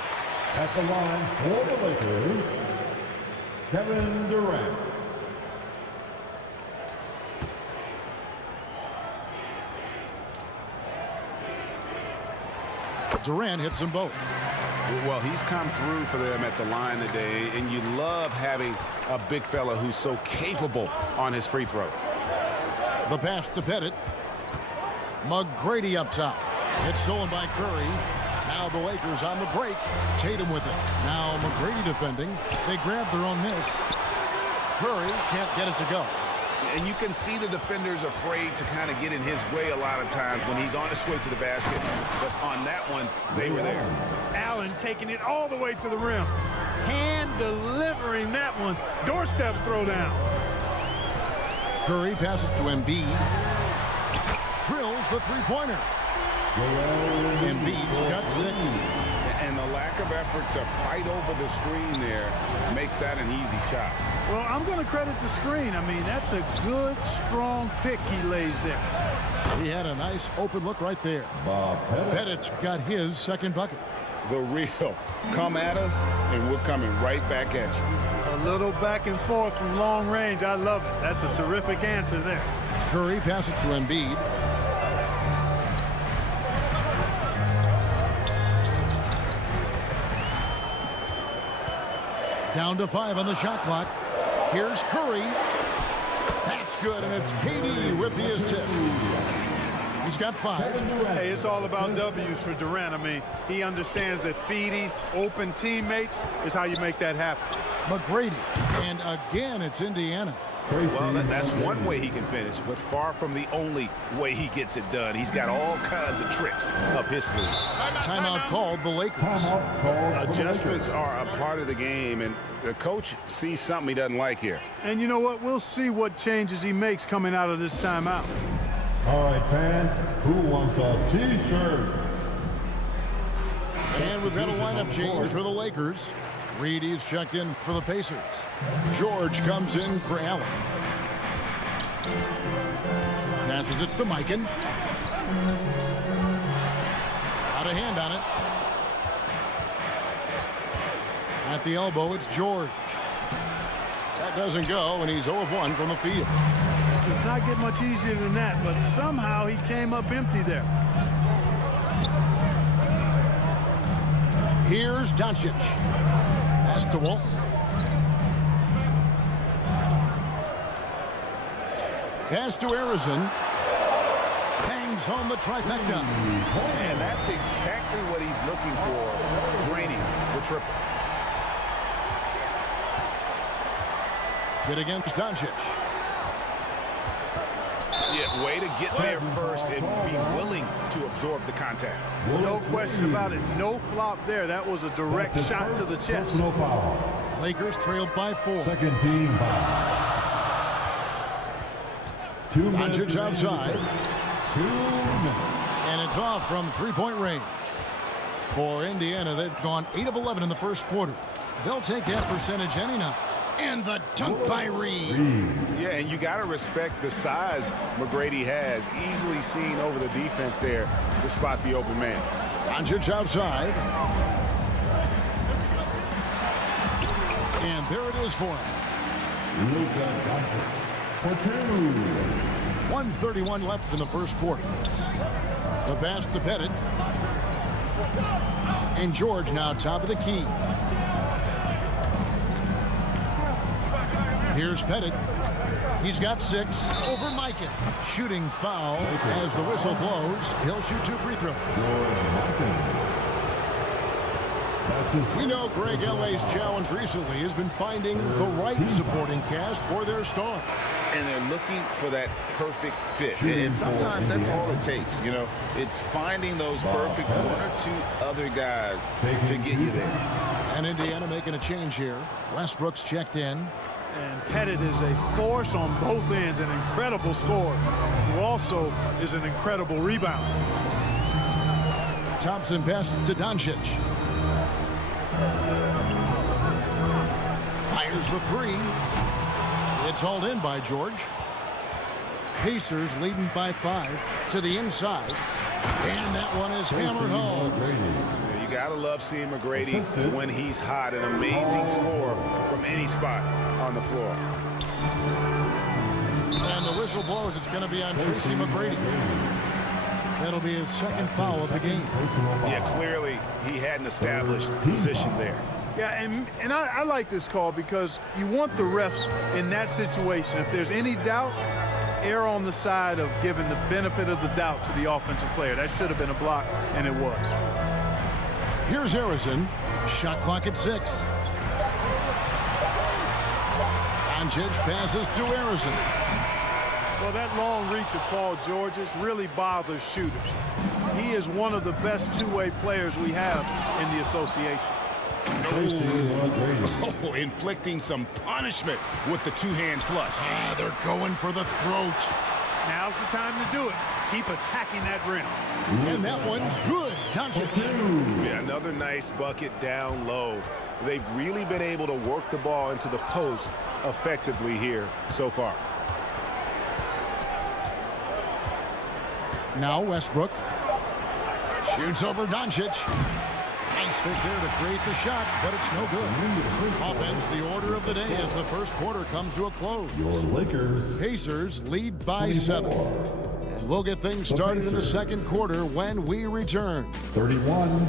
At the line for the Lakers, Kevin Durant. Durant hits them both. Well, he's come through for them at the line today, and you love having a big fella who's so capable on his free throws. The pass to Pettit. McGrady up top. It's stolen by Curry. Now the Lakers on the break. Tatum with it. Now McGrady defending. They grab their own miss. Curry can't get it to go. And you can see the defenders afraid to kind of get in his way a lot of times when he's on his way to the basket. But on that one, they were there. Allen taking it all the way to the rim. Hand delivering that one. Doorstep throwdown. Curry passes to Embiid. Drills the three-pointer. Embiid's got 6. And the lack of effort to fight over the screen there makes that an easy shot. Well, I'm going to credit the screen. I mean, that's a good, strong pick he lays there. He had a nice open look right there. Pettit's got his second bucket. The real come at us, and we're coming right back at you. A little back and forth from long range. I love it. That's a terrific answer there. Curry passes to Embiid. Down to 5 on the shot clock. Here's Curry. That's good, and it's KD with the assist. He's got 5. Hey, it's all about W's for Durant. I mean, he understands that feeding open teammates is how you make that happen. McGrady, and again, it's Indiana. Well, that's one way he can finish, but far from the only way he gets it done. He's got all kinds of tricks up his sleeve. Timeout called the Lakers. Adjustments are a part of the game, and the coach sees something he doesn't like here. And you know what? We'll see what changes he makes coming out of this timeout. All right, fans, who wants a T-shirt? And we've got a lineup change for the Lakers. Reedy's checked in for the Pacers. George comes in for Allen. Passes it to Mikan. Out of hand on it. At the elbow, it's George. That doesn't go, and he's 0 of 1 from the field. Does not get much easier than that, but somehow he came up empty there. Here's Doncic. Pass to Walton. Pass to Arizon. Bangs home the trifecta. And that's exactly what he's looking for. Draining the triple. Kid against Doncic. Yeah, way to get there first and be willing to absorb the contact. No question about it. No flop there. That was a direct shot to the chest. Lakers trailed by 4. Second team foul. 2 minutes. Doncic outside. 2 minutes. And it's off from three-point range. For Indiana, they've gone 8 of 11 in the first quarter. They'll take that percentage any night. And the dunk by Reed. Yeah, and you got to respect the size McGrady has. Easily seen over the defense there to spot the open man. Doncic outside. And there it is for him. 1:31 left in the first quarter. The pass to Pettit. And George now top of the key. Here's Pettit. He's got 6 over Mikan. Shooting foul as the whistle blows. He'll shoot 2 free throws. We know Greg L.A.'s challenge recently has been finding the right supporting cast for their star. And they're looking for that perfect fit. And sometimes that's all it takes, you know. It's finding those perfect 1 or 2 other guys to get you there. And Indiana making a change here. Westbrook's checked in. And Pettit is a force on both ends, an incredible scorer, who also is an incredible rebounder. Thompson pass to Doncic. Fires the 3. It's hauled in by George. Pacers leading by 5 to the inside. And that one is hammered home. You got to love seeing McGrady when he's hot. An amazing score from any spot on the floor. And the whistle blows. It's going to be on Tracy McGrady. That'll be his second foul of the game. Yeah, clearly he had an established position there. Yeah, and I like this call because you want the refs in that situation. If there's any doubt, err on the side of giving the benefit of the doubt to the offensive player. That should have been a block, and it was. Here's Harrison. Shot clock at 6. Doncic passes to Harrison. Well, that long reach of Paul George's really bothers shooters. He is one of the best two-way players we have in the association. Oh, inflicting some punishment with the two-hand flush. Ah, they're going for the throat. Now's the time to do it. Keep attacking that rim. And that one's good. Doncic. Yeah, another nice bucket down low. They've really been able to work the ball into the post effectively here so far. Now Westbrook shoots over Doncic. Nice fit there to create the shot, but it's no good. Offense, the order of the day as the first quarter comes to a close. Your Lakers. Pacers lead by 7. And we'll get things started in the second quarter when we return. 31.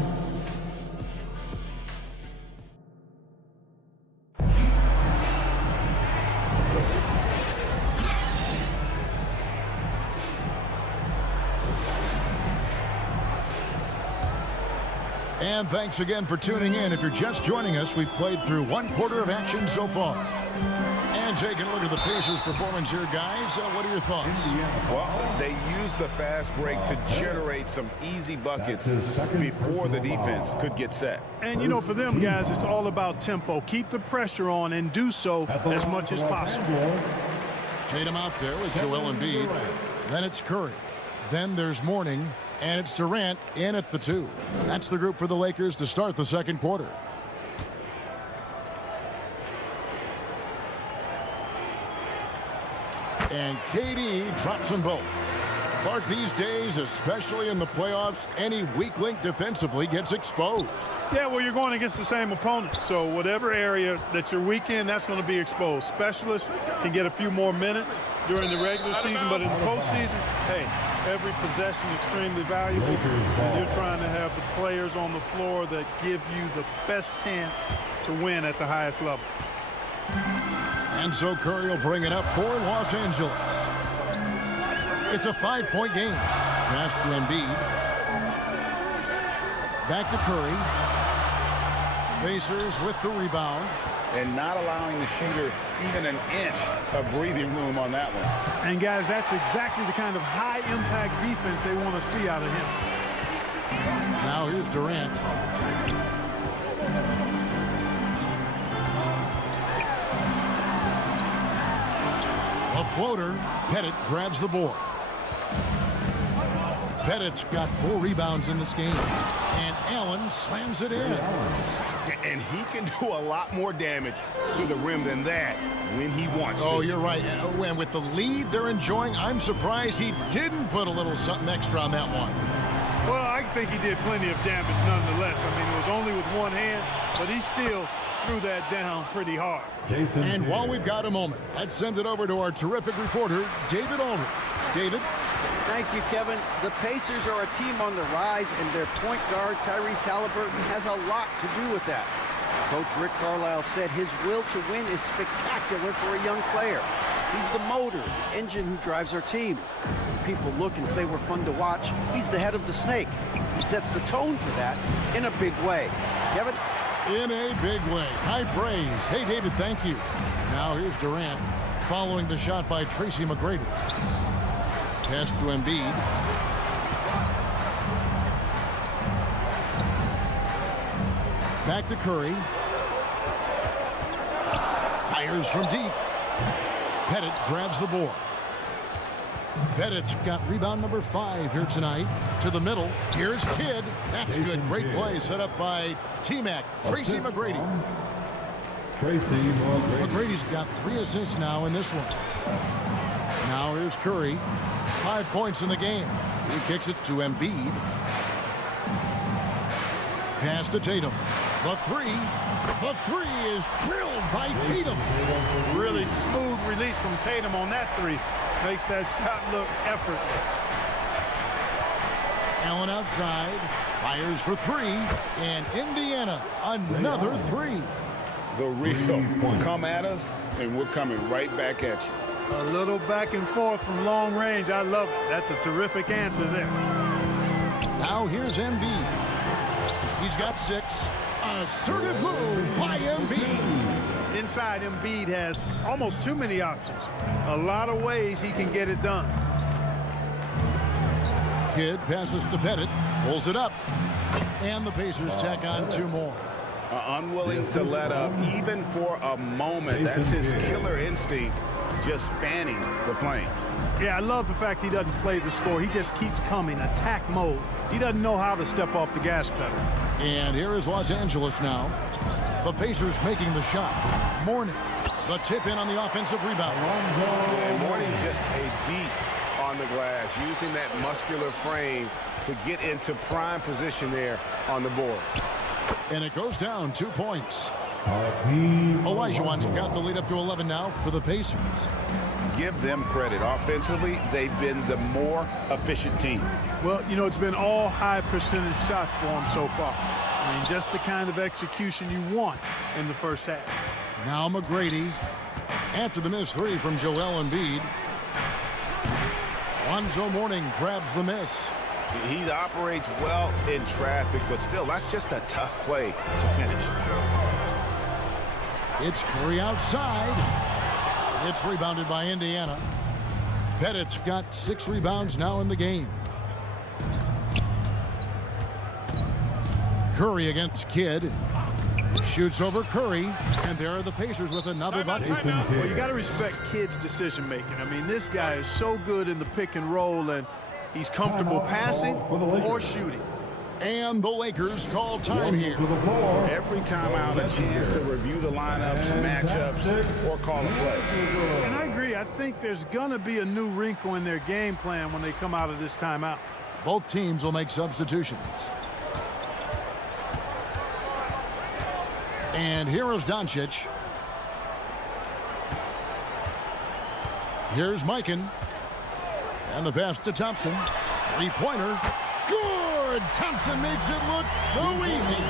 And thanks again for tuning in. If you're just joining us, we've played through 1 quarter of action so far. And taking a look at the Pacers' performance here, guys. What are your thoughts? Well, they used the fast break to generate some easy buckets before the defense could get set. And, you know, for them, guys, it's all about tempo. Keep the pressure on and do so as much as possible. Tatum out there with Joel Embiid. Then it's Curry. Then there's Mourning. And it's Durant in at the 2. That's the group for the Lakers to start the second quarter. And KD drops them both. Clark, these days, especially in the playoffs, any weak link defensively gets exposed. Yeah, well, you're going against the same opponent. So whatever area that you're weak in, that's going to be exposed. Specialists can get a few more minutes during the regular season, but in the postseason, hey, every possession extremely valuable, and you're trying to have the players on the floor that give you the best chance to win at the highest level. And so Curry will bring it up for Los Angeles. It's a 5-point game. Pass to Embiid. Back to Curry. Pacers with the rebound. And not allowing the shooter even an inch of breathing room on that one. And, guys, that's exactly the kind of high-impact defense they want to see out of him. Now here's Durant. A floater. Pettit grabs the board. Pettit's got 4 rebounds in this game. And Allen slams it in. And he can do a lot more damage to the rim than that when he wants to. Oh, you're right. And with the lead they're enjoying, I'm surprised he didn't put a little something extra on that one. Well, I think he did plenty of damage nonetheless. I mean, it was only with one hand, but he still threw that down pretty hard. And while we've got a moment, let's send it over to our terrific reporter, David Aldridge. David? Thank you, Kevin. The Pacers are a team on the rise, and their point guard, Tyrese Halliburton, has a lot to do with that. Coach Rick Carlisle said his will to win is spectacular for a young player. He's the motor, the engine who drives our team. When people look and say we're fun to watch, he's the head of the snake. He sets the tone for that in a big way. Kevin? In a big way. High praise. Hey, David, thank you. Now here's Durant following the shot by Tracy McGrady. Pass to Embiid. Back to Curry. Fires from deep. Pettit grabs the board. Pettit's got rebound number 5 here tonight. To the middle. Here's Kidd. That's good. Great play set up by T-Mac. Tracy McGrady. McGrady's got 3 assists now in this one. Now here's Curry. 5 points in the game. He kicks it to Embiid. Pass to Tatum. The three is drilled by Tatum. Really smooth release from Tatum on that 3. Makes that shot look effortless. Allen outside. Fires for 3. And Indiana, another 3. The real come at us, and we're coming right back at you. A little back and forth from long range. I love it. That's a terrific answer there. Now here's Embiid. He's got 6. Assertive move by Embiid. Inside, Embiid has almost too many options. A lot of ways he can get it done. Kidd passes to Pettit. Pulls it up. And the Pacers tack on 2 more. Unwilling to let up, even for a moment. That's his killer instinct, just fanning the flames. Yeah, I love the fact he doesn't play the score. He just keeps coming, attack mode. He doesn't know how to step off the gas pedal. And here is Los Angeles now. The Pacers making the shot. Mourning. The tip in on the offensive rebound. And Mourning just a beast on the glass, using that muscular frame to get into prime position there on the board. And it goes down 2 points. Olajuwon's got the lead up to 11 now for the Pacers. Give them credit. Offensively, they've been the more efficient team. Well, you know, it's been all high percentage shots for them so far. I mean, just the kind of execution you want in the first half. Now McGrady, after the missed 3 from Joel Embiid. Lonzo Mourning grabs the miss. He operates well in traffic, but still, that's just a tough play to finish. It's Curry outside. It's rebounded by Indiana. Pettit's got 6 rebounds now in the game. Curry against Kidd. Shoots over Curry, and there are the Pacers with another bucket. Well, you got to respect Kidd's decision making. I mean, this guy is so good in the pick and roll, and he's comfortable passing or shooting. And the Lakers call time here. Every time out, a chance to review the lineups, matchups, or call a play. And I agree. I think there's going to be a new wrinkle in their game plan when they come out of this timeout. Both teams will make substitutions. And here is Doncic. Here's Mikan. And the pass to Thompson. 3-pointer. Good! Thompson makes it look so easy.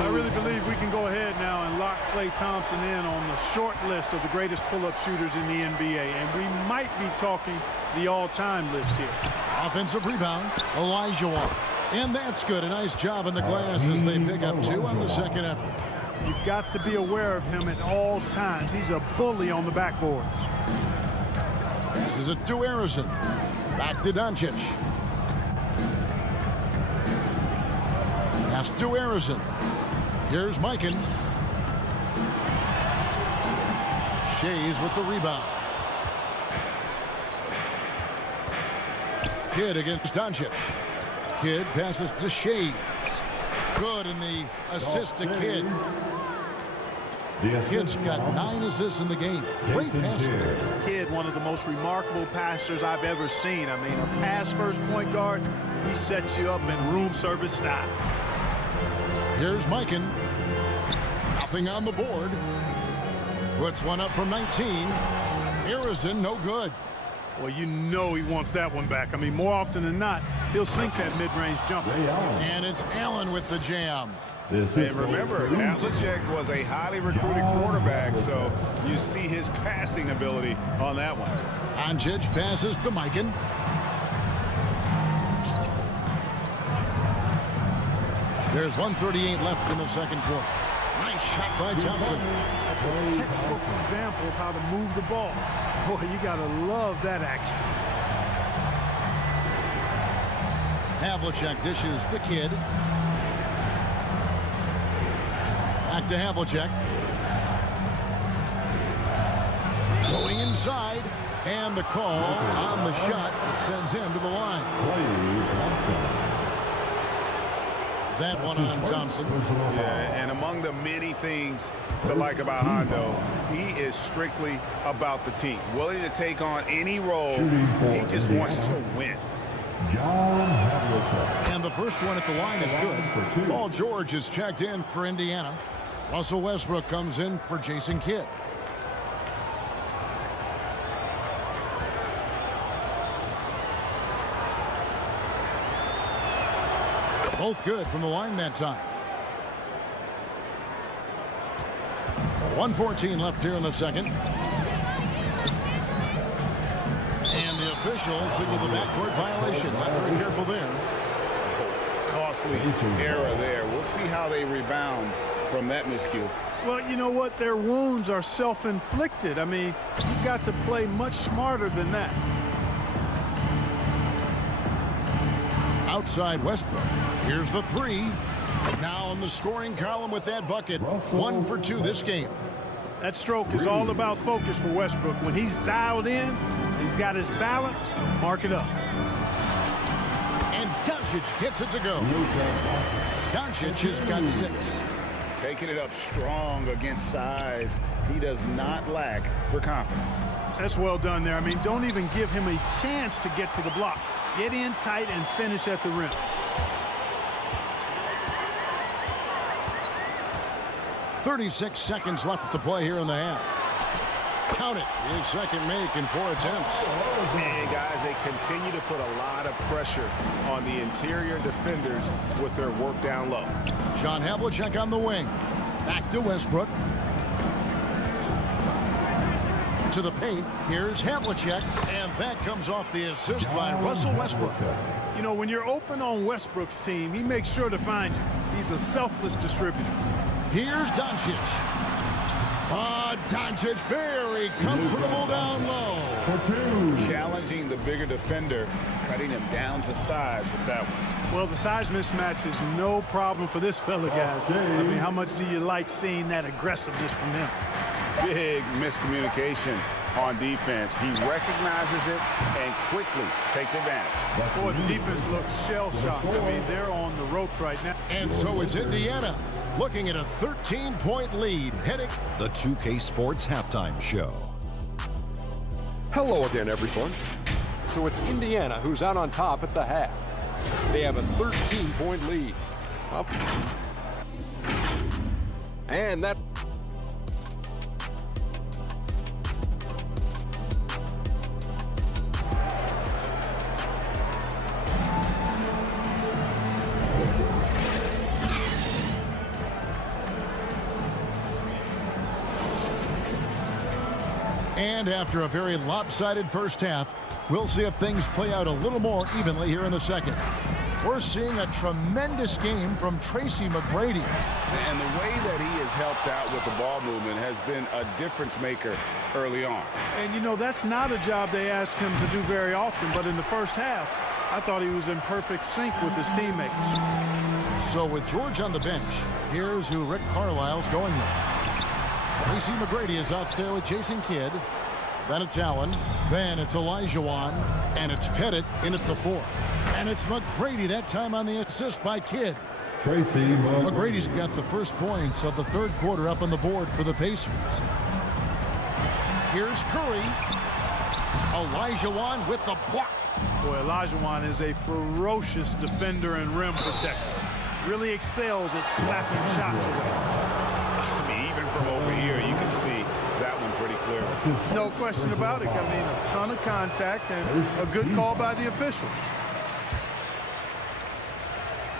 I really believe we can go ahead now and lock Klay Thompson in on the short list of the greatest pull-up shooters in the NBA. And we might be talking the all-time list here. Offensive rebound, Olajuwon. And that's good. A nice job in the glass as they pick up 2 on the second effort. You've got to be aware of him at all times. He's a bully on the backboards. This is it to Harrison. Back to Doncic. Pass to Harrison. Here's Mikan. Shays with the rebound. Kidd against Doncic. Kidd passes to Shades. Good in the assist to Kidd. Kidd's got 9 assists in the game. Great passer. Kidd, one of the most remarkable passers I've ever seen. I mean, a pass-first point guard, he sets you up in room service style. Here's Mikan. Nothing on the board. Puts one up from 19. Harrison, no good. Well, you know he wants that one back. I mean, more often than not, he'll sink that mid-range jumper. And it's Allen with the jam. And remember, Havlicek was a highly recruited quarterback, so you see his passing ability on that one. Doncic passes to Mikan. There's 1:38 left in the second quarter. Nice shot by Thompson. That's a textbook example of how to move the ball. Boy, you got to love that action. Havlicek dishes the Kidd. Back to Havlicek. Going inside. And the call on the shot that sends him to the line. That one on Thompson. Yeah, and among the many things to like about Hondo, he is strictly about the team. Willing to take on any role. He just wants to win. And the first one at the line is good. Paul George is checked in for Indiana. Russell Westbrook comes in for Jason Kidd. Both good from the line that time. 1:14 left here in the second. And the official signaled the backcourt violation. Not very careful there. Costly error there. We'll see how they rebound from that miscue. Well, you know what? Their wounds are self-inflicted. I mean, you've got to play much smarter than that. Outside Westbrook. Here's the three. Now in the scoring column with that bucket. 1 for 2 this game. That stroke is all about focus for Westbrook. When he's dialed in, he's got his balance, mark it up. And Doncic gets it to go. Doncic has got 6. Taking it up strong against size. He does not lack for confidence. That's well done there. I mean, don't even give him a chance to get to the block. Get in tight and finish at the rim. .36 seconds left to play here in the half. Count it. His second make in 4 attempts. Man, guys, they continue to put a lot of pressure on the interior defenders with their work down low. John Havlicek on the wing. Back to Westbrook. To the paint. Here's Havlicek. And that comes off the assist by Russell Westbrook. You know, when you're open on Westbrook's team, he makes sure to find you. He's a selfless distributor. Here's Doncic. Doncic very comfortable down low. Challenging the bigger defender, cutting him down to size with that one. Well, the size mismatch is no problem for this fella, guys. I mean, how much do you like seeing that aggressiveness from him? Big miscommunication on defense. He recognizes it and quickly takes advantage. Boy, the defense looks shell-shocked. I mean, they're on the ropes right now. And so it's Indiana looking at a 13-point lead heading. The 2K Sports Halftime Show. Hello again, everyone. So it's Indiana who's out on top at the half. They have a 13-point lead. Up. And that... And after a very lopsided first half, we'll see if things play out a little more evenly here in the second. We're seeing a tremendous game from Tracy McGrady. And the way that he has helped out with the ball movement has been a difference maker early on. And, you know, that's not a job they ask him to do very often, but in the first half, I thought he was in perfect sync with his teammates. So with George on the bench, here's who Rick Carlisle's going with. Tracy McGrady is out there with Jason Kidd. Then it's Allen. Then it's Olajuwon. And it's Pettit in at the 4. And it's McGrady that time on the assist by Kidd. McGrady's got the first points of the third quarter up on the board for the Pacers. Here's Curry. Olajuwon with the block. Boy, Olajuwon is a ferocious defender and rim protector. Really excels at slapping shots away. I mean, even from over here, you can see that one pretty clearly. No question about it. I mean, a ton of contact and a good call by the officials.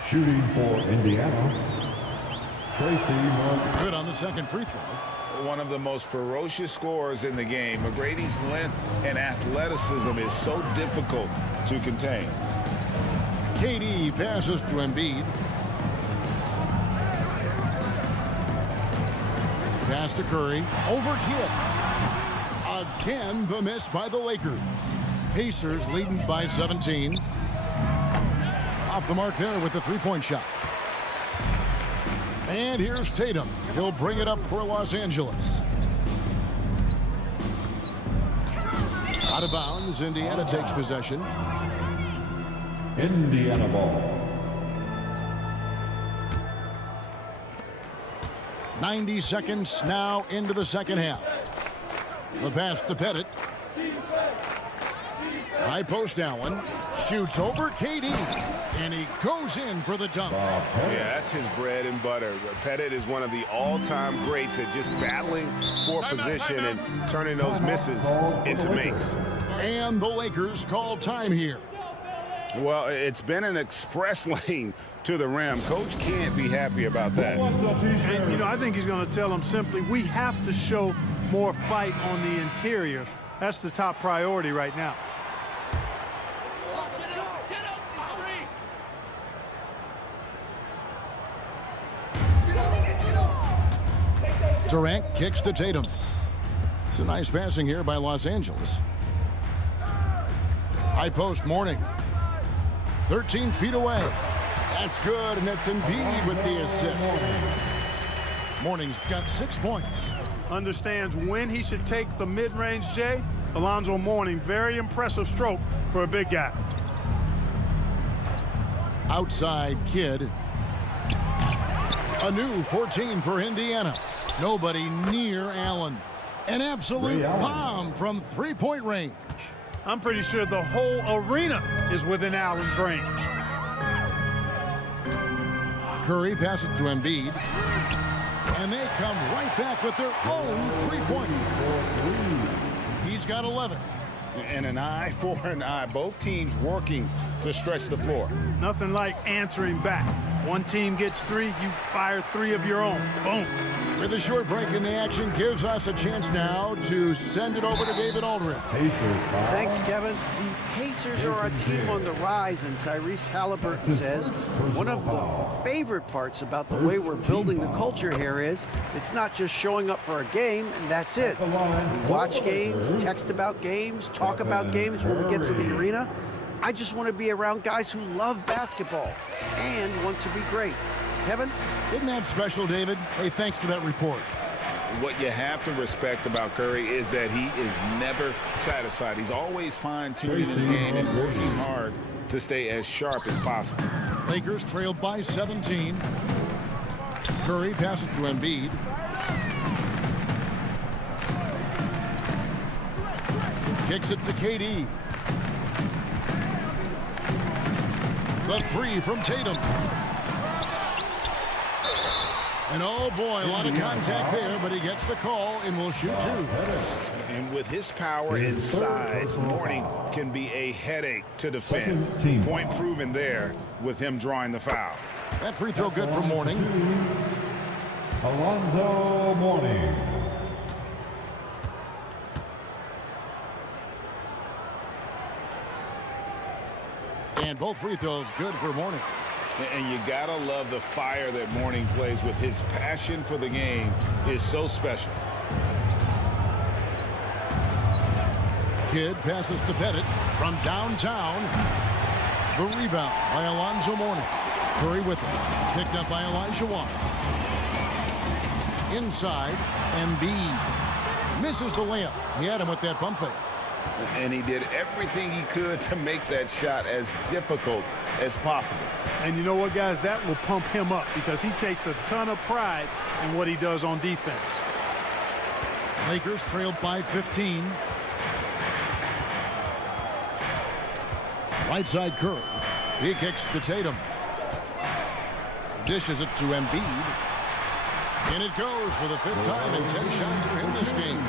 Shooting for Indiana, Tracy. Good on the second free throw. One of the most ferocious scorers in the game. McGrady's length and athleticism is so difficult to contain. KD passes to Embiid. Pass to Curry. Over Kidd. Again, the miss by the Lakers. Pacers leading by 17. Off the mark there with the three-point shot. And here's Tatum. He'll bring it up for Los Angeles. Out of bounds, Indiana takes possession. Indiana ball. 90 seconds now into the second half. The pass to Pettit. High post Allen. Shoots over KD. And he goes in for the dunk. Yeah, that's his bread and butter. Pettit is one of the all-time greats at just battling for position and turning those misses into makes. And the Lakers call time here. Well, it's been an express lane to the rim. Coach can't be happy about that. And, you know, I think he's going to tell them simply, we have to show more fight on the interior. That's the top priority right now. Durant kicks to Tatum. It's a nice passing here by Los Angeles. High post Mourning. 13 feet away. That's good, and that's Embiid with the assist. Mourning's got 6 points. Understands when he should take the mid-range, Jay. Alonzo Mourning, very impressive stroke for a big guy. Outside Kidd. A new 14 for Indiana. Nobody near Allen. An absolute bomb from three-point range. I'm pretty sure the whole arena is within Allen's range. Curry passes to Embiid. And they come right back with their own three-pointer. He's got 11. And an eye for an eye. Both teams working to stretch the floor. Nothing like answering back. One team gets 3, you fire 3 of your own. Boom. With a short break in the action, gives us a chance now to send it over to David Aldridge. Thanks, Kevin. The Pacers are a team on the rise, and Tyrese Halliburton says one of the favorite parts about the way we're building the culture here is it's not just showing up for a game, and that's it. We watch games, text about games, talk about games when we get to the arena. I just want to be around guys who love basketball and want to be great. Kevin? Isn't that special, David? Hey, thanks for that report. What you have to respect about Curry is that he is never satisfied. He's always fine-tuning his game and working hard to stay as sharp as possible. Lakers trailed by 17. Curry passes to Embiid. Kicks it to KD. The 3 from Tatum. And oh boy, a lot of contact there, but he gets the call and will shoot 2. And with his power and size, Mourning can be a headache to defend. Point proven there with him drawing the foul. That free throw good for Mourning. Alonzo Mourning. And both free throws good for Mourning. And you gotta love the fire that Mourning plays with. His passion for the game is so special. Kidd passes to Pettit from downtown. The rebound by Alonzo Mourning. Curry with it. Picked up by Olajuwon. Inside, Embiid. misses the layup. He had him with that pump fake. And he did everything he could to make that shot as difficult as possible. And you know what, guys? That will pump him up because he takes a ton of pride in what he does on defense. Lakers trailed by 15. Right side Curry. He kicks to Tatum. Dishes it to Embiid. And it goes for the 5th time and 10 shots for him this game.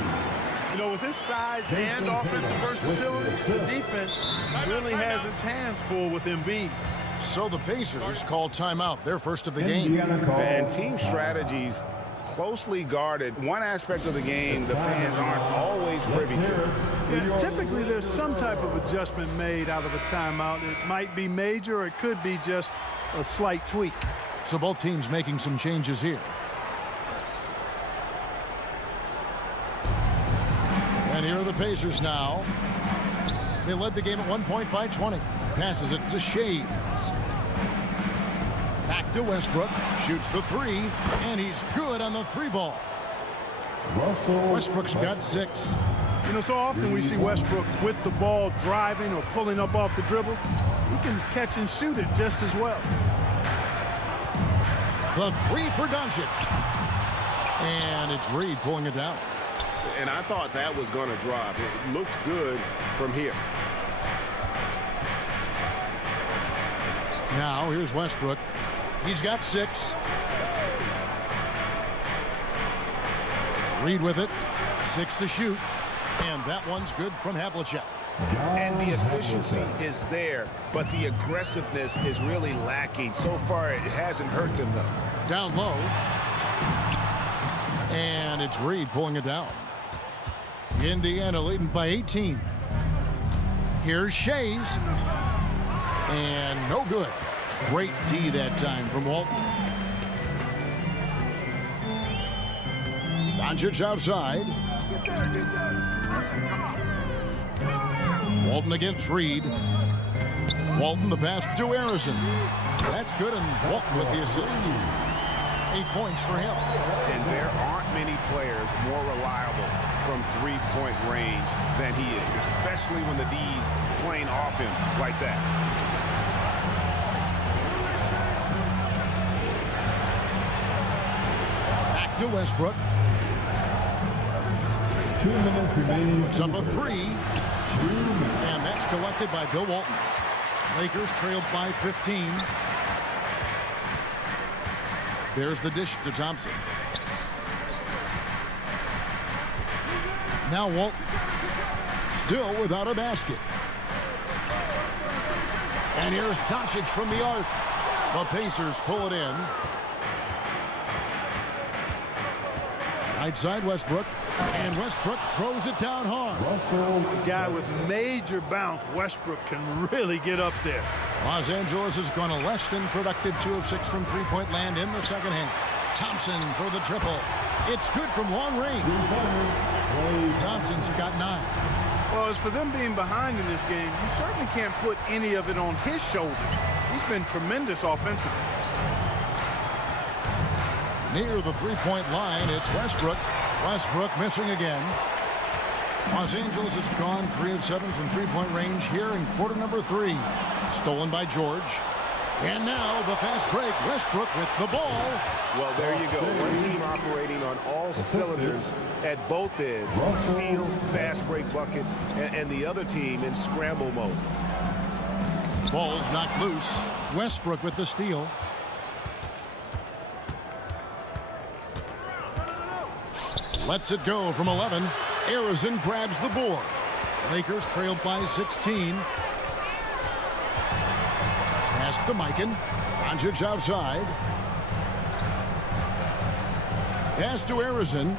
You know, with his size and offensive versatility, the defense really has its hands full with Embiid. So the Pacers call timeout, their first of the game. And team strategies closely guarded. One aspect of the game the fans aren't always privy to. Yeah, typically there's some type of adjustment made out of a timeout. It might be major or it could be just a slight tweak. So both teams making some changes here. And here are the Pacers now. They led the game at 1 point by 20. Passes it to Shea. Back to Westbrook. Shoots the 3. And he's good on the 3 ball. Westbrook's got 6. You know, so often we see Westbrook with the ball driving or pulling up off the dribble. He can catch and shoot it just as well. The 3 for Doncic. And it's Reed pulling it down. And I thought that was going to drop. It looked good from here. Now here's Westbrook. He's got 6. Reed with it. 6 to shoot. And that one's good from Havlicek. And the efficiency is there, but the aggressiveness is really lacking. So far, it hasn't hurt them, though. Down low. And it's Reed pulling it down. Indiana leading by 18. Here's Shays. And no good. Great D that time from Walton. Doncic outside. Walton against Reed. Walton the pass to Harrison. That's good, and Walton with the assist. 8 points for him. And there aren't many players more reliable from three-point range than he is, especially when the D's playing off him like that. Back to Westbrook. 2 minutes remaining. Puts up a 3. And that's collected by Bill Walton. Lakers trailed by 15. There's the dish to Thompson. Now Walton. Still without a basket. And here's Doncic from the arc. The Pacers pull it in. Right side Westbrook. And Westbrook throws it down hard. A guy with major bounce, Westbrook can really get up there. Los Angeles has gone a less than productive 2 of 6 from three-point land in the second half. Thompson for the triple. It's good from long range. Thompson's got 9. Well, as for them being behind in this game, you certainly can't put any of it on his shoulders. He's been tremendous offensively. Near the three-point line, it's Westbrook. Westbrook missing again. Los Angeles has gone 3 of 7 from three-point range here in quarter number 3. Stolen by George. And now the fast break. Westbrook with the ball. Well, there you go. One team operating on all cylinders at both ends. Steals, fast break buckets, and the other team in scramble mode. Ball's knocked loose. Westbrook with the steal. Lets it go from 11. Harrison grabs the board. Lakers trailed by 16. Pass to Mikan. Doncic outside. Pass to Harrison.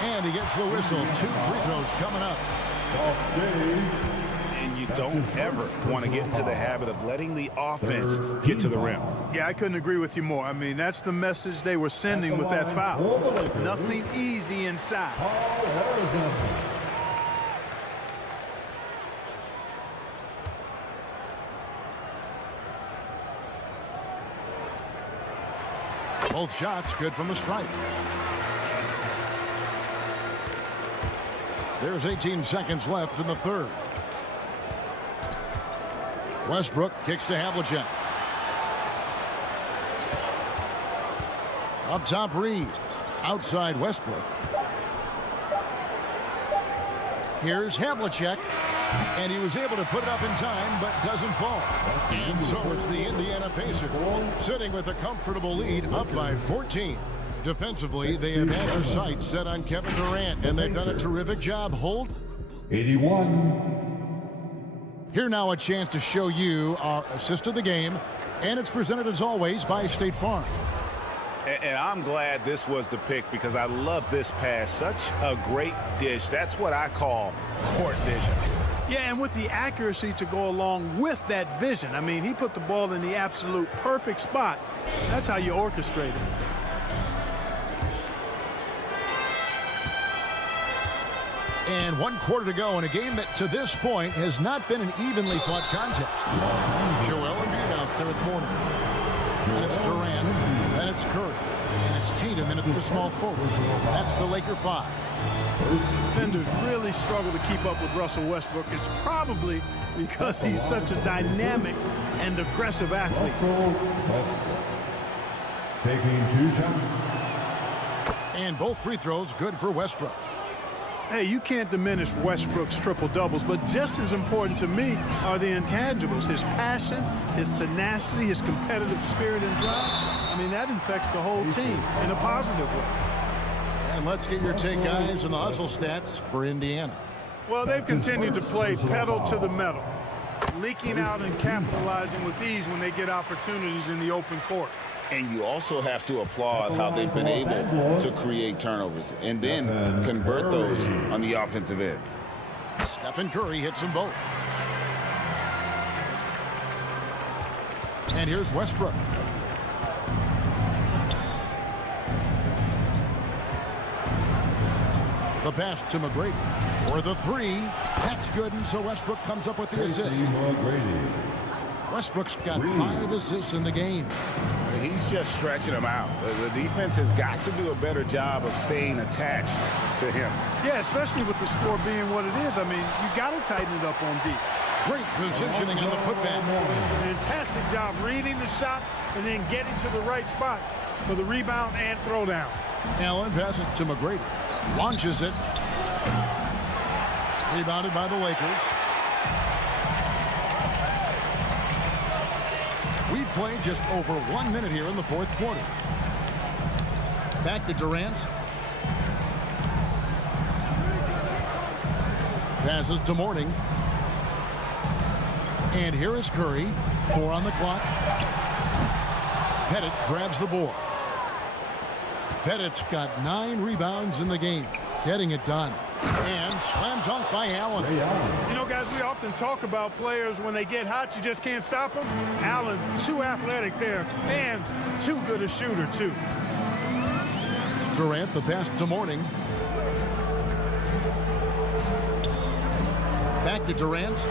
And he gets the whistle. 2 free throws coming up. And you don't ever want to get into the habit of letting the offense get to the rim. Yeah, I couldn't agree with you more. I mean, that's the message they were sending with that foul. Nothing easy inside. Both shots good from the stripe. There's 18 seconds left in the third. Westbrook kicks to Havlicek. Up top, Reed. Outside Westbrook. Here's Havlicek. And he was able to put it up in time, but doesn't fall. And so it's the Indiana Pacers sitting with a comfortable lead, up by 14. Defensively, they have had their sights set on Kevin Durant, and they've done a terrific job. Hold. 81. Here now a chance to show you our assist of the game, and it's presented as always by State Farm. And I'm glad this was the pick because I love this pass. Such a great dish. That's what I call court vision. Yeah, and with the accuracy to go along with that vision. I mean, he put the ball in the absolute perfect spot. That's how you orchestrate it. And 1 quarter to go in a game that to this point has not been an evenly fought contest. Joel Embiid out there at Mourning. And it's Durant. Then it's Curry. And it's Tatum in at the small forward. That's the Laker 5. Defenders really struggle to keep up with Russell Westbrook. It's probably because he's such a dynamic and aggressive athlete. Taking 2 shots. And both free throws good for Westbrook. Hey, you can't diminish Westbrook's triple-doubles, but just as important to me are the intangibles. His passion, his tenacity, his competitive spirit and drive. I mean, that infects the whole team in a positive way. And let's get your take, guys, on the hustle stats for Indiana. Well, they've continued to play pedal to the metal, leaking out and capitalizing with ease when they get opportunities in the open court. And you also have to applaud how they've been able to create turnovers and then convert those on the offensive end. Stephen Curry hits them both. And here's Westbrook. The pass to McGrady. For the 3. That's good, and so Westbrook comes up with the assist. Westbrook's got 5 assists in the game. He's just stretching them out. The defense has got to do a better job of staying attached to him. Yeah, especially with the score being what it is. I mean, you got to tighten it up on deep. Great positioning on the putback. Fantastic job reading the shot and then getting to the right spot for the rebound and throwdown. Allen passes to McGrady. Launches it. Rebounded by the Lakers. We've played just over 1 minute here in the fourth quarter. Back to Durant. Passes to Mourning. And here is Curry. 4 on the clock. Pettit grabs the board. Pettit's got 9 rebounds in the game. Getting it done. And slam dunk by Allen. You know, guys, we often talk about players when they get hot, you just can't stop them. Allen, too athletic there and too good a shooter, too. Durant, the pass to Mourning. Back to Durant.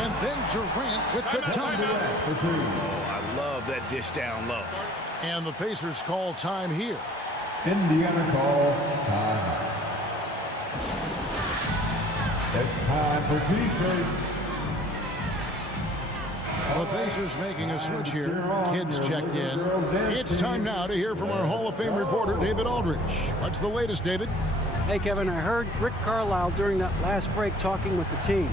And then Durant with the dunk. Oh, I love that dish down low. And the Pacers call time here. Indiana calls time. It's time for T-shirts. The Pacers making a switch here. Kids checked in. It's time now to hear from our Hall of Fame reporter, David Aldridge. What's the latest, David? Hey, Kevin, I heard Rick Carlisle during that last break talking with the team.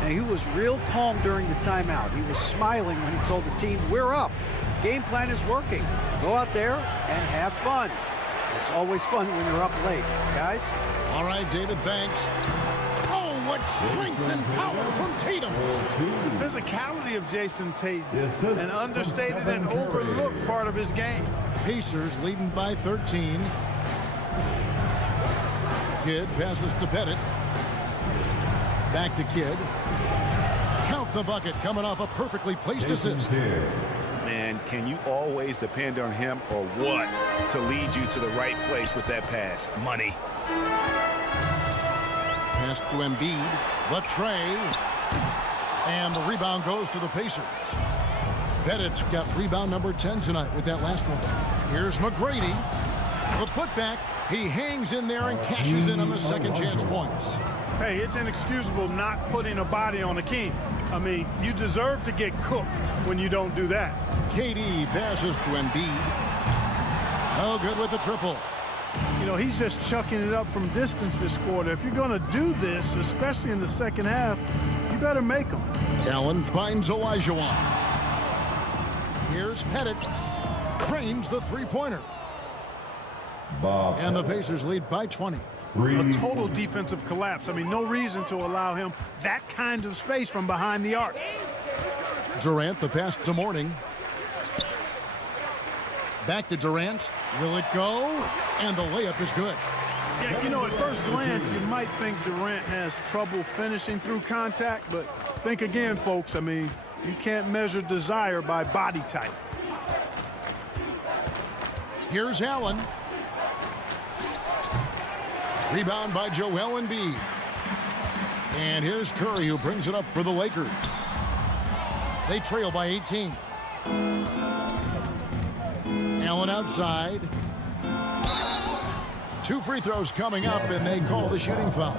And he was real calm during the timeout. He was smiling when he told the team, we're up. Game plan is working. Go out there and have fun. It's always fun when you're up late, guys. All right, David, thanks. Oh, what strength and power from Tatum. The physicality of Jason Tatum, an understated and overlooked part of his game. Pacers leading by 13. Kidd passes to Pettit. Back to Kidd. Count the bucket, coming off a perfectly placed assist. Man, can you always depend on him or what to lead you to the right place with that pass? Money. Pass to Embiid. The tray. And the rebound goes to the Pacers. Pettit's got rebound number 10 tonight with that last one. Here's McGrady. The putback. He hangs in there and cashes in on the second chance points. Hey, it's inexcusable not putting a body on a king. I mean, you deserve to get cooked when you don't do that. KD passes to Embiid. Oh, good with the triple. You know, he's just chucking it up from distance this quarter. If you're going to do this, especially in the second half, you better make them. Allen finds Olajuwon. Here's Pettit. Cranes the three-pointer. And the Pacers lead by 20. A total defensive collapse. I mean, no reason to allow him that kind of space from behind the arc. Durant, the pass to Mourning. Back to Durant. Will it go? And the layup is good. Yeah, you know, at first glance, you might think Durant has trouble finishing through contact, but think again, folks. I mean, you can't measure desire by body type. Here's Allen. Rebound by Joel Embiid. And here's Curry, who brings it up for the Lakers. They trail by 18. Allen outside. 2 free throws coming up, and they call the shooting foul.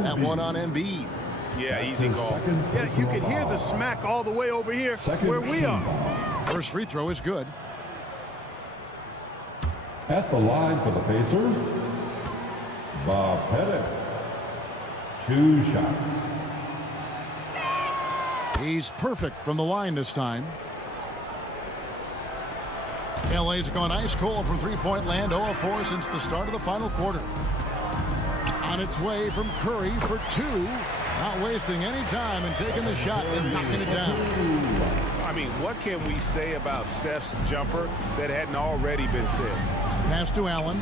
That one on Embiid. Yeah, easy call. Yeah, you can hear the smack all the way over here where we are. First free throw is good. At the line for the Pacers, Bob Pettit. 2 shots. He's perfect from the line this time. LA's gone ice cold from three-point land, 0 of 4 since the start of the final quarter. On its way from Curry for 2. Not wasting any time and taking the shot and knocking it down. I mean, what can we say about Steph's jumper that hadn't already been said? Pass to Allen.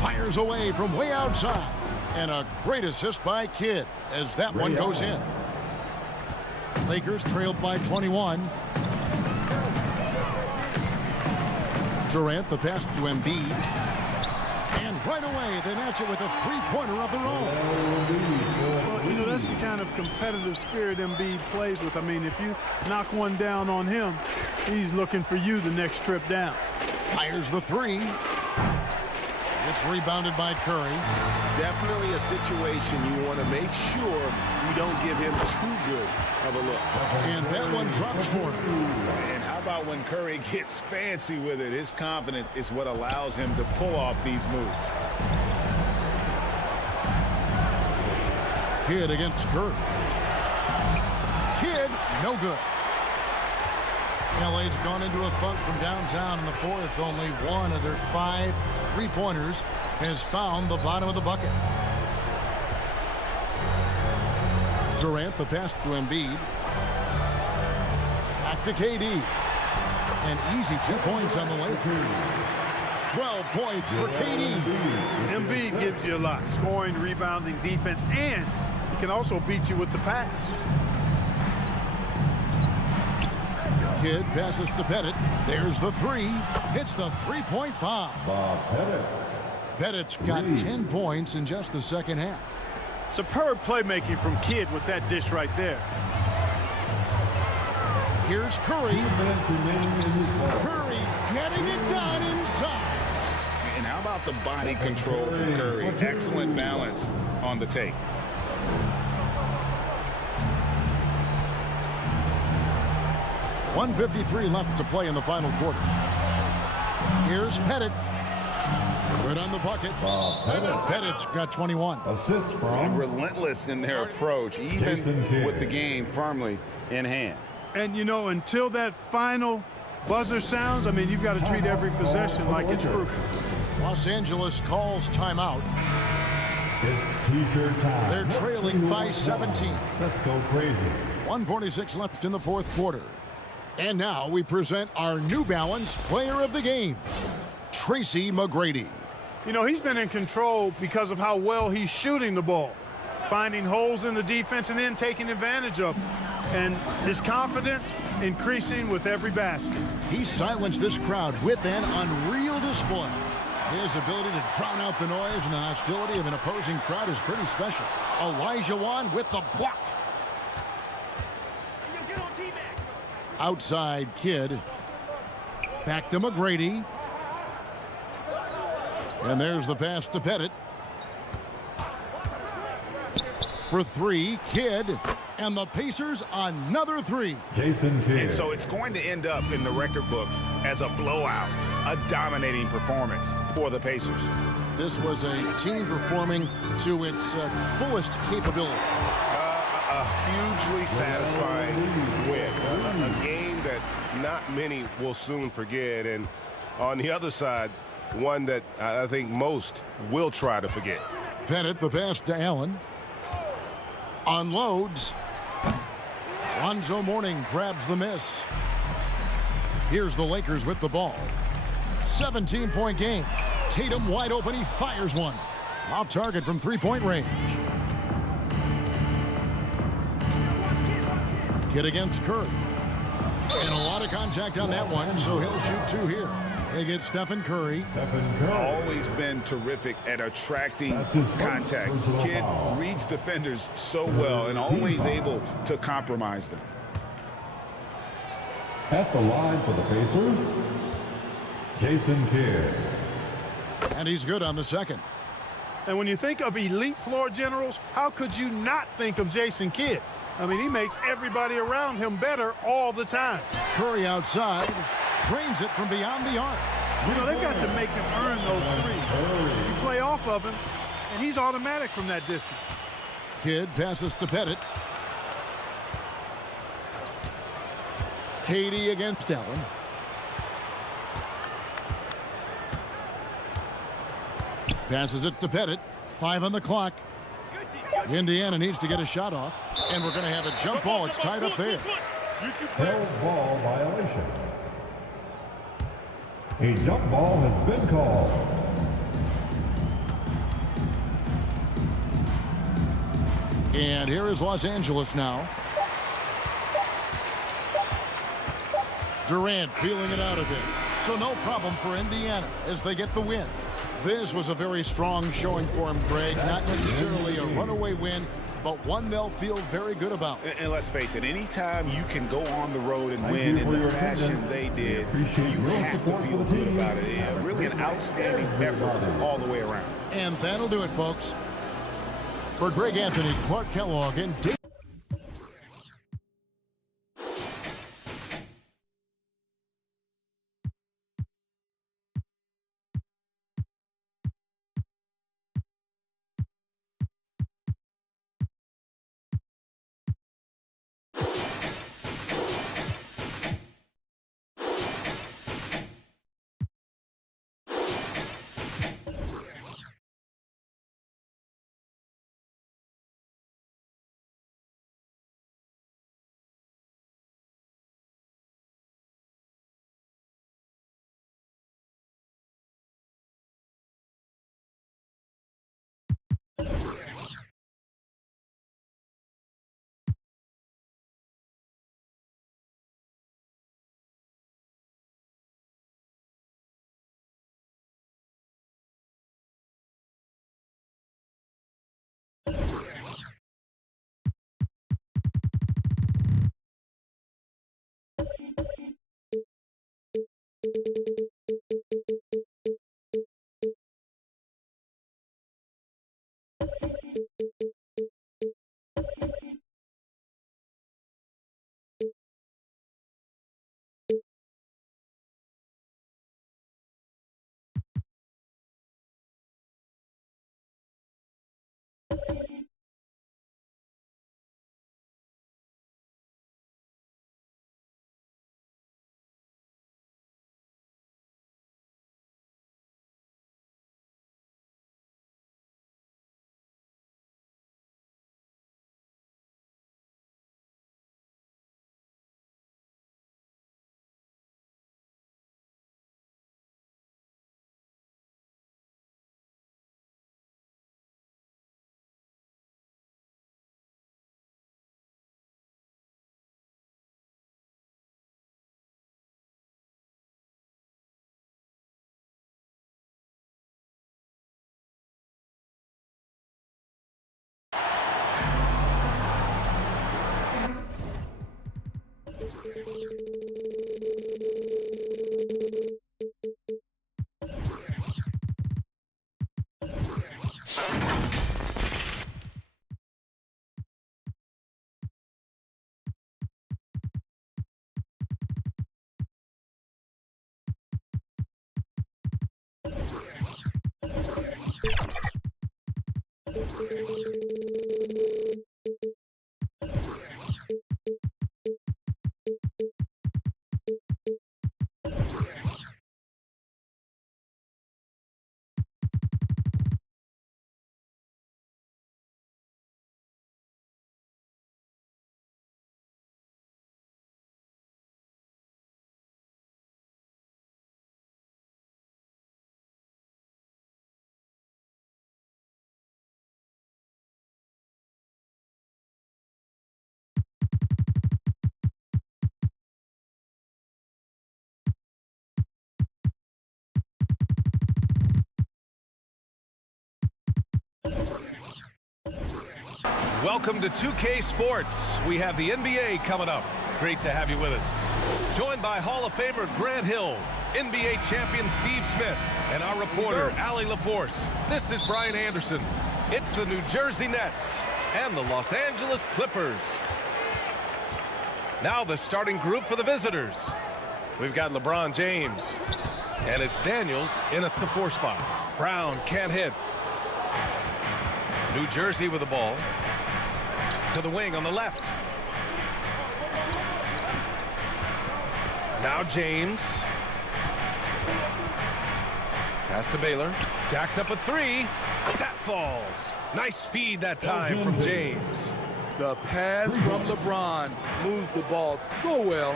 Fires away from way outside. And a great assist by Kidd as that one goes in. Lakers trailed by 21. Durant, the pass to Embiid. And right away, they match it with a three-pointer of their own. Well, you know, that's the kind of competitive spirit Embiid plays with. I mean, if you knock one down on him, he's looking for you the next trip down. Fires the 3. It's rebounded by Curry. Definitely a situation you want to make sure you don't give him too good of a look. And that one drops for him. And how about when Curry gets fancy with it? His confidence is what allows him to pull off these moves. Kidd against Curry. Kidd, no good. LA's gone into a funk from downtown in the fourth. Only one of their 5 three-pointers has found the bottom of the bucket. Durant, the pass to Embiid. Back to KD. An easy 2 points on the Lakers. 12 points for KD. Embiid gives you a lot. Scoring, rebounding, defense, and he can also beat you with the pass. Kidd passes to Pettit. There's the 3. Hits the three-point bomb. Bob Pettit. Pettit's got 10 points in just the second half. Superb playmaking from Kidd with that dish right there. Here's Curry. Curry getting it done inside. And how about the body control from Curry? Excellent balance on the take. .153 left to play in the final quarter. Here's Pettit. Good on the bucket. Pettit's got 21. Assist from. Relentless in their approach, even with the game firmly in hand. And, you know, until that final buzzer sounds, I mean, you've got to treat every possession like it's crucial. Los Angeles calls timeout. It's T-shirt time. They're trailing by 17. Let's go crazy. 1:46 left in the fourth quarter. And now we present our New Balance Player of the Game, Tracy McGrady. You know, he's been in control because of how well he's shooting the ball, finding holes in the defense and then taking advantage of them. And his confidence increasing with every basket. He silenced this crowd with an unreal display. His ability to drown out the noise and the hostility of an opposing crowd is pretty special. Olajuwon with the block. Outside Kidd. Back to McGrady. And there's the pass to Pettit. For three, Kidd. And the Pacers another three. Jason Kidd. And so it's going to end up in the record books as a blowout, a dominating performance for the Pacers. This was a team performing to its fullest capability. A hugely satisfying win. A game that not many will soon forget. And on the other side, one that I think most will try to forget. Pettit, the pass to Allen. Unloads. Lonzo Mourning grabs the miss. Here's the Lakers with the ball. 17-point game. Tatum wide open. He fires one. Off target from three-point range. Kidd against Curry. And a lot of contact on that one, so he'll shoot two here. They get Stephen Curry. Always been terrific at attracting contact. Kidd reads defenders so well and always able to compromise them. At the line for the Pacers, Jason Kidd. And he's good on the second. And when you think of elite floor generals, how could you not think of Jason Kidd? I mean, he makes everybody around him better all the time. Curry outside. Drains it from beyond the arc. You know, they've got to make him earn those threes. You play off of him, and he's automatic from that distance. Kidd passes to Pettit. KD against Allen. Passes it to Pettit. 5 on the clock. Indiana needs to get a shot off. And we're going to have a jump ball. It's tied up there. Held ball violation. A jump ball has been called. And here is Los Angeles now. Durant feeling it out a bit. So no problem for Indiana as they get the win. This was a very strong showing for him, Greg. Not necessarily a runaway win, but one they'll feel very good about. And let's face it, anytime you can go on the road and win in the fashion they did, you have to feel good about it. Yeah, really an outstanding effort all the way around. And that'll do it, folks. For Greg Anthony, Clark Kellogg, and Dave. Thank you. Welcome to 2K Sports. We have the NBA coming up. Great to have you with us. Joined by Hall of Famer Grant Hill, NBA champion Steve Smith, and our reporter, Allie LaForce. This is Brian Anderson. It's the New Jersey Nets and the Los Angeles Clippers. Now the starting group for the visitors. We've got LeBron James, and it's Daniels in at the 4 spot. Brown can't hit. New Jersey with the ball. To the wing on the left. Now James. Pass to Baylor. Jacks up a 3. That falls. Nice feed that time from James. The pass from LeBron moves the ball so well.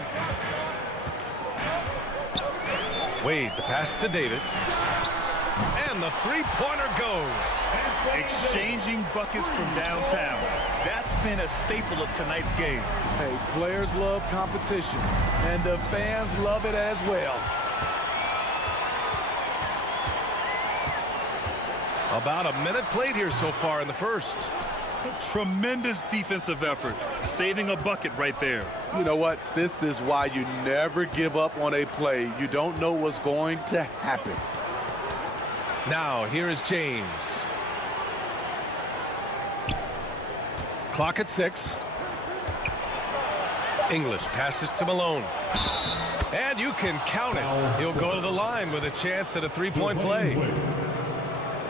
Wade, the pass to Davis. And the 3-pointer goes. Exchanging buckets from downtown. That's been a staple of tonight's game. Hey, players love competition, and the fans love it as well. About a minute played here so far in the first. Tremendous defensive effort, saving a bucket right there. You know what? This is why you never give up on a play. You don't know what's going to happen. Now, here is James. Clock at 6. English passes to Malone. And you can count it. He'll go to the line with a chance at a 3-point play.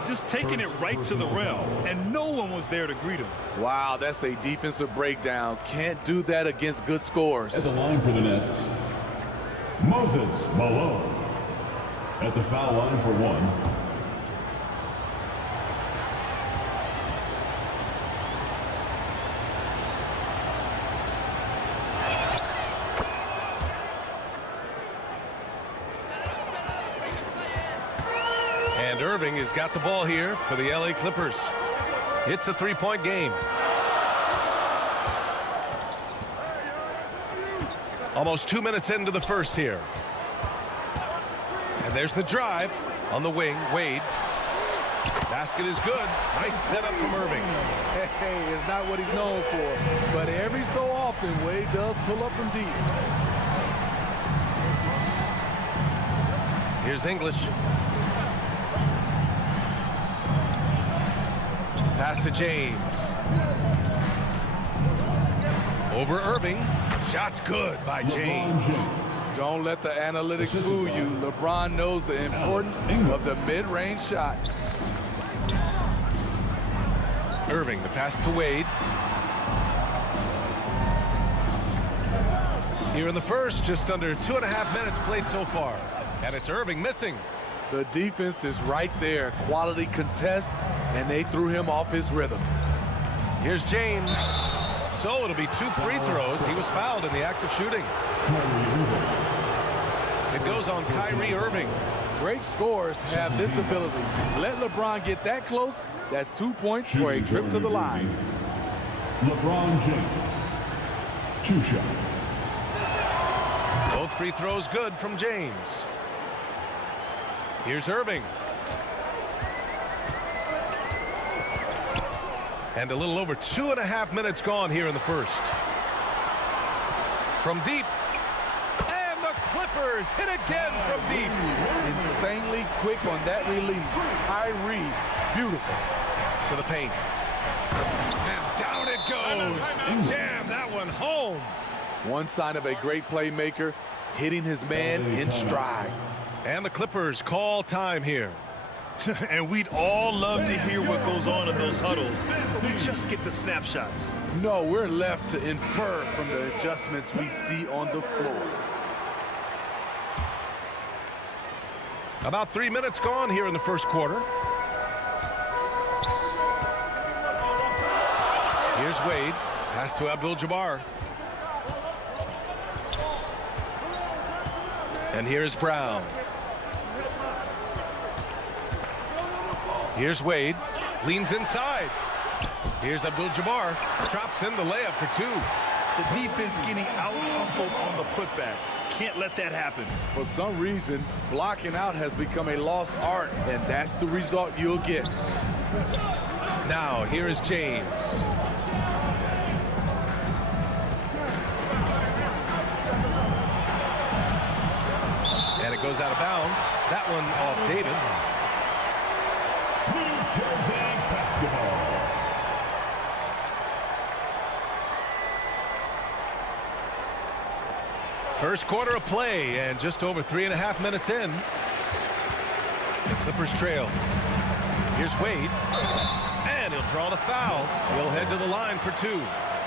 Just taking it right to the rim, and no one was there to greet him. Wow, that's a defensive breakdown. Can't do that against good scores. At the line for the Nets, Moses Malone. At the foul line for 1. And Irving has got the ball here for the LA Clippers. It's a 3-point game. Almost 2 minutes into the first here. And there's the drive on the wing. Wade. Basket is good. Nice setup from Irving. Hey, it's not what he's known for, but every so often Wade does pull up from deep. Here's English. Pass to James. Over Irving. Shot's good by James. Don't let the analytics fool you. LeBron knows the importance of the mid-range shot. Irving, the pass to Wade. Here in the first, just under 2.5 minutes played so far. And it's Irving missing. The defense is right there. Quality contest, and they threw him off his rhythm. Here's James. So it'll be 2 free throws. He was fouled in the act of shooting. It goes on Kyrie Irving. Great scorers have this ability. Let LeBron get that close. That's 2 points for a trip to the line. LeBron James. 2 shots. Both free throws good from James. Here's Irving. And a little over 2.5 minutes gone here in the first. From deep. And the Clippers hit again from deep. Insanely quick on that release. Kyrie, beautiful. To the paint. And down it goes. Jam that one home. One sign of a great playmaker, hitting his man in stride. And the Clippers call time here. And we'd all love to hear what goes on in those huddles, but we just get the snapshots. No, we're left to infer from the adjustments we see on the floor. About 3 minutes gone here in the first quarter. Here's Wade. Pass to ABDUL-JABBAR. And here's Brown. Here's Wade. Leans inside. Here's ABDUL-JABBAR. Drops in the layup for two. The defense getting out-hustled on the putback. Can't let that happen. For some reason, blocking out has become a lost art, and that's the result you'll get. Now, here is James. And it goes out of bounds. That one off Davis. First quarter of play, and just over 3.5 minutes in. The Clippers trail. Here's Wade. And he'll draw the foul. He'll head to the line for two.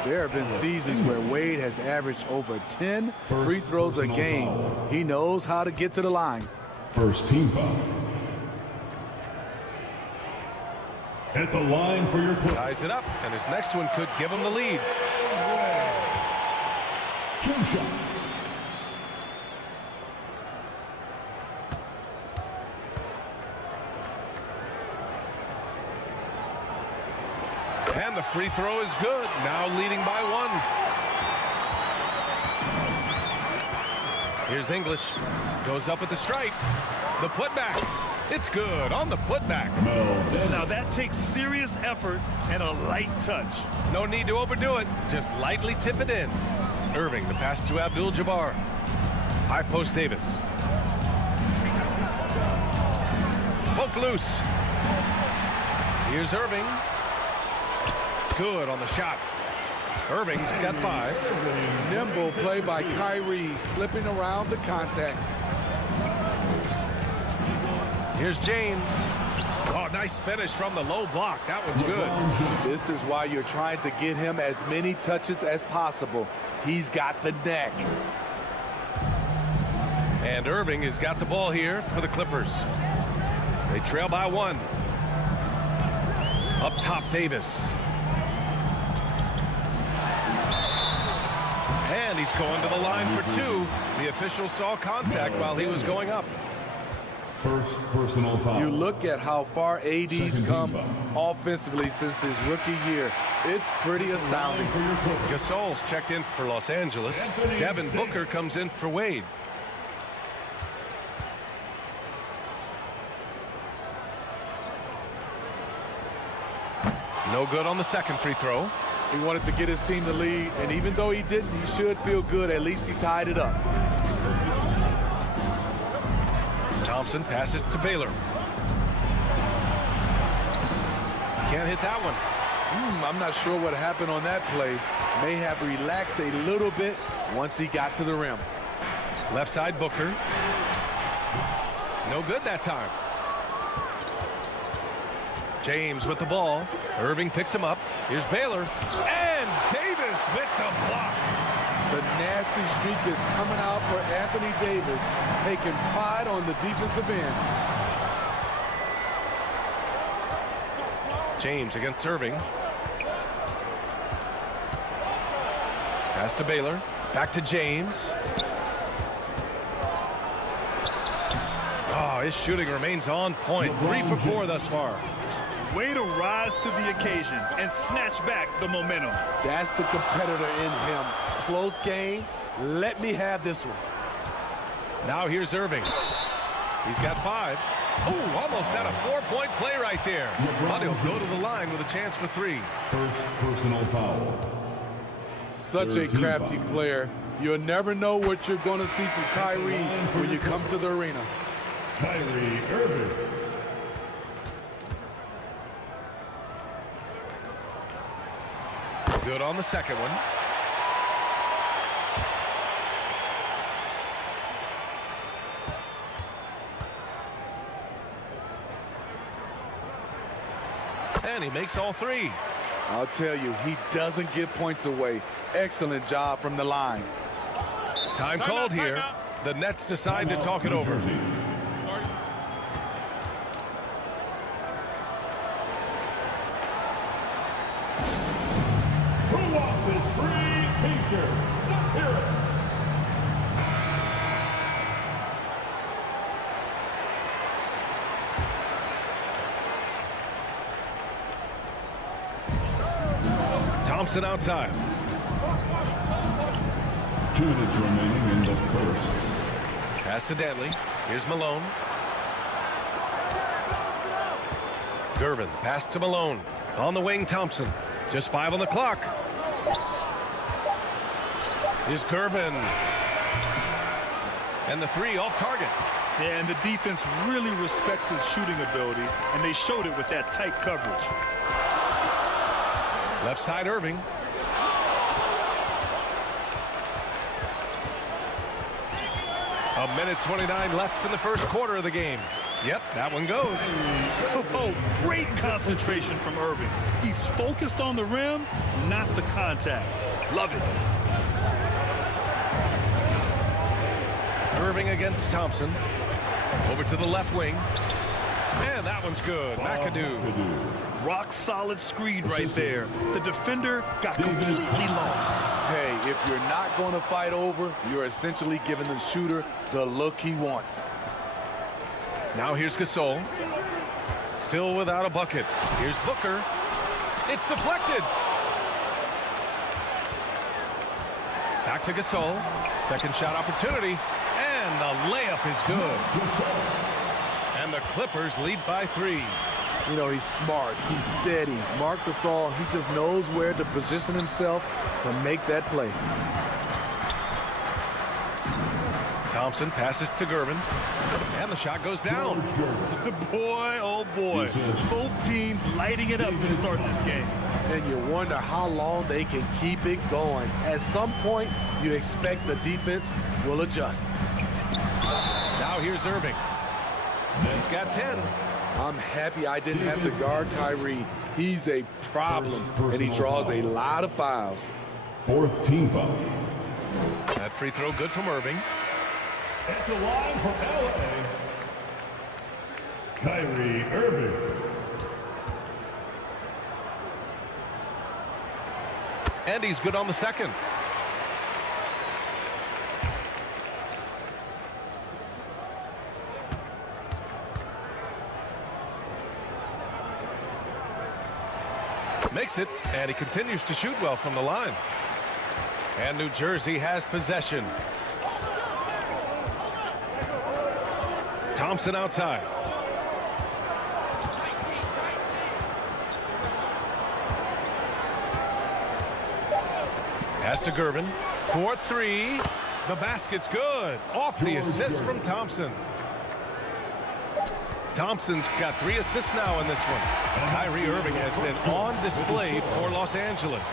There have been seasons where Wade has averaged over 10 free throws a game. He knows how to get to the line. First team foul. At the line for your play. Ties it up, and his next one could give him the lead. Two shots. And the free throw is good. Now leading by one. Here's English. Goes up at the stripe. The putback. It's good on the putback. Now that takes serious effort and a light touch. No need to overdo it. Just lightly tip it in. Irving, the pass to ABDUL-JABBAR. High post Davis. Poke loose. Here's Irving. Good on the shot. Irving's got 5. Nimble play by KYRIE, slipping around the contact. Here's James. Oh, nice finish from the low block. That one's good. This is why you're trying to get him as many touches as possible. He's got the neck. And Irving has got the ball here for the Clippers. They trail by 1. Up top, Davis. And he's going to the line for 2. The official saw contact while he was going up. First personal foul. You look at how far AD's come offensively since his rookie year. It's pretty astounding. Gasol's checked in for Los Angeles. Devin Booker comes in for Wade. No good on the second free throw. He wanted to get his team the lead, and even though he didn't, he should feel good. At least he tied it up. Thompson passes to Baylor. Can't hit that one. I'm not sure what happened on that play. May have relaxed a little bit once he got to the rim. Left side, Booker. No good that time. James with the ball. Irving picks him up. Here's Baylor. And Davis with the block. The nasty streak is coming out for Anthony Davis, taking pride on the defensive end. James against Irving. Pass to Baylor. Back to James. Oh, his shooting remains on point. 3 for 4 thus far. Way to rise to the occasion and snatch back the momentum. That's the competitor in him. Close game. Let me have this one. Now here's Irving. He's got 5. Ooh, almost had a 4-point play right there. But he'll go to the line with a chance for 3. First personal foul. Such a crafty player. You'll never know what you're going to see from KYRIE when you come to the arena. KYRIE Irving. Good on the second one. And he makes all three. I'll tell you, he doesn't give points away. Excellent job from the line. Time called here. The Nets decide to talk it over. Who wants his free t-shirt? Let's hear it. Thompson outside. 2 minutes remaining in the first. Pass to Dantley. Here's Malone. Gervin, the pass to Malone. On the wing, Thompson. Just 5 on the clock. Here's Gervin. And the 3 off target. Yeah, and the defense really respects his shooting ability, and they showed it with that tight coverage. Left side, Irving. A minute 29 left in the first quarter of the game. Yep, that one goes. Oh, great concentration from Irving. He's focused on the rim, not the contact. Love it. Irving against Thompson. Over to the left wing. And that one's good. McAdoo. Rock solid screen right there. The defender got completely lost. Hey, if you're not going to fight over, you're essentially giving the shooter the look he wants. Now here's Gasol. Still without a bucket. Here's Booker. It's deflected. Back to Gasol. Second shot opportunity. And the layup is good. And the Clippers lead by 3. You know, he's smart, he's steady. Marc Gasol, he just knows where to position himself to make that play. Thompson passes to Gervin. And the shot goes down. Boy, oh boy. Both teams lighting it up to start this game. And you wonder how long they can keep it going. At some point, you expect the defense will adjust. Now here's Irving. He's got 10. I'm happy I didn't have to guard Kyrie. He's a problem, and he draws a lot of fouls. 4th team foul. That free throw good from Irving. At the line for LA, Kyrie Irving. And he's good on the second. Makes it, and he continues to shoot well from the line. And New Jersey has possession. Thompson outside. Pass to Gervin. 4-3. The basket's good. Off the assist from Thompson. Thompson's got 3 assists now in this one. Kyrie Irving has been on display for Los Angeles.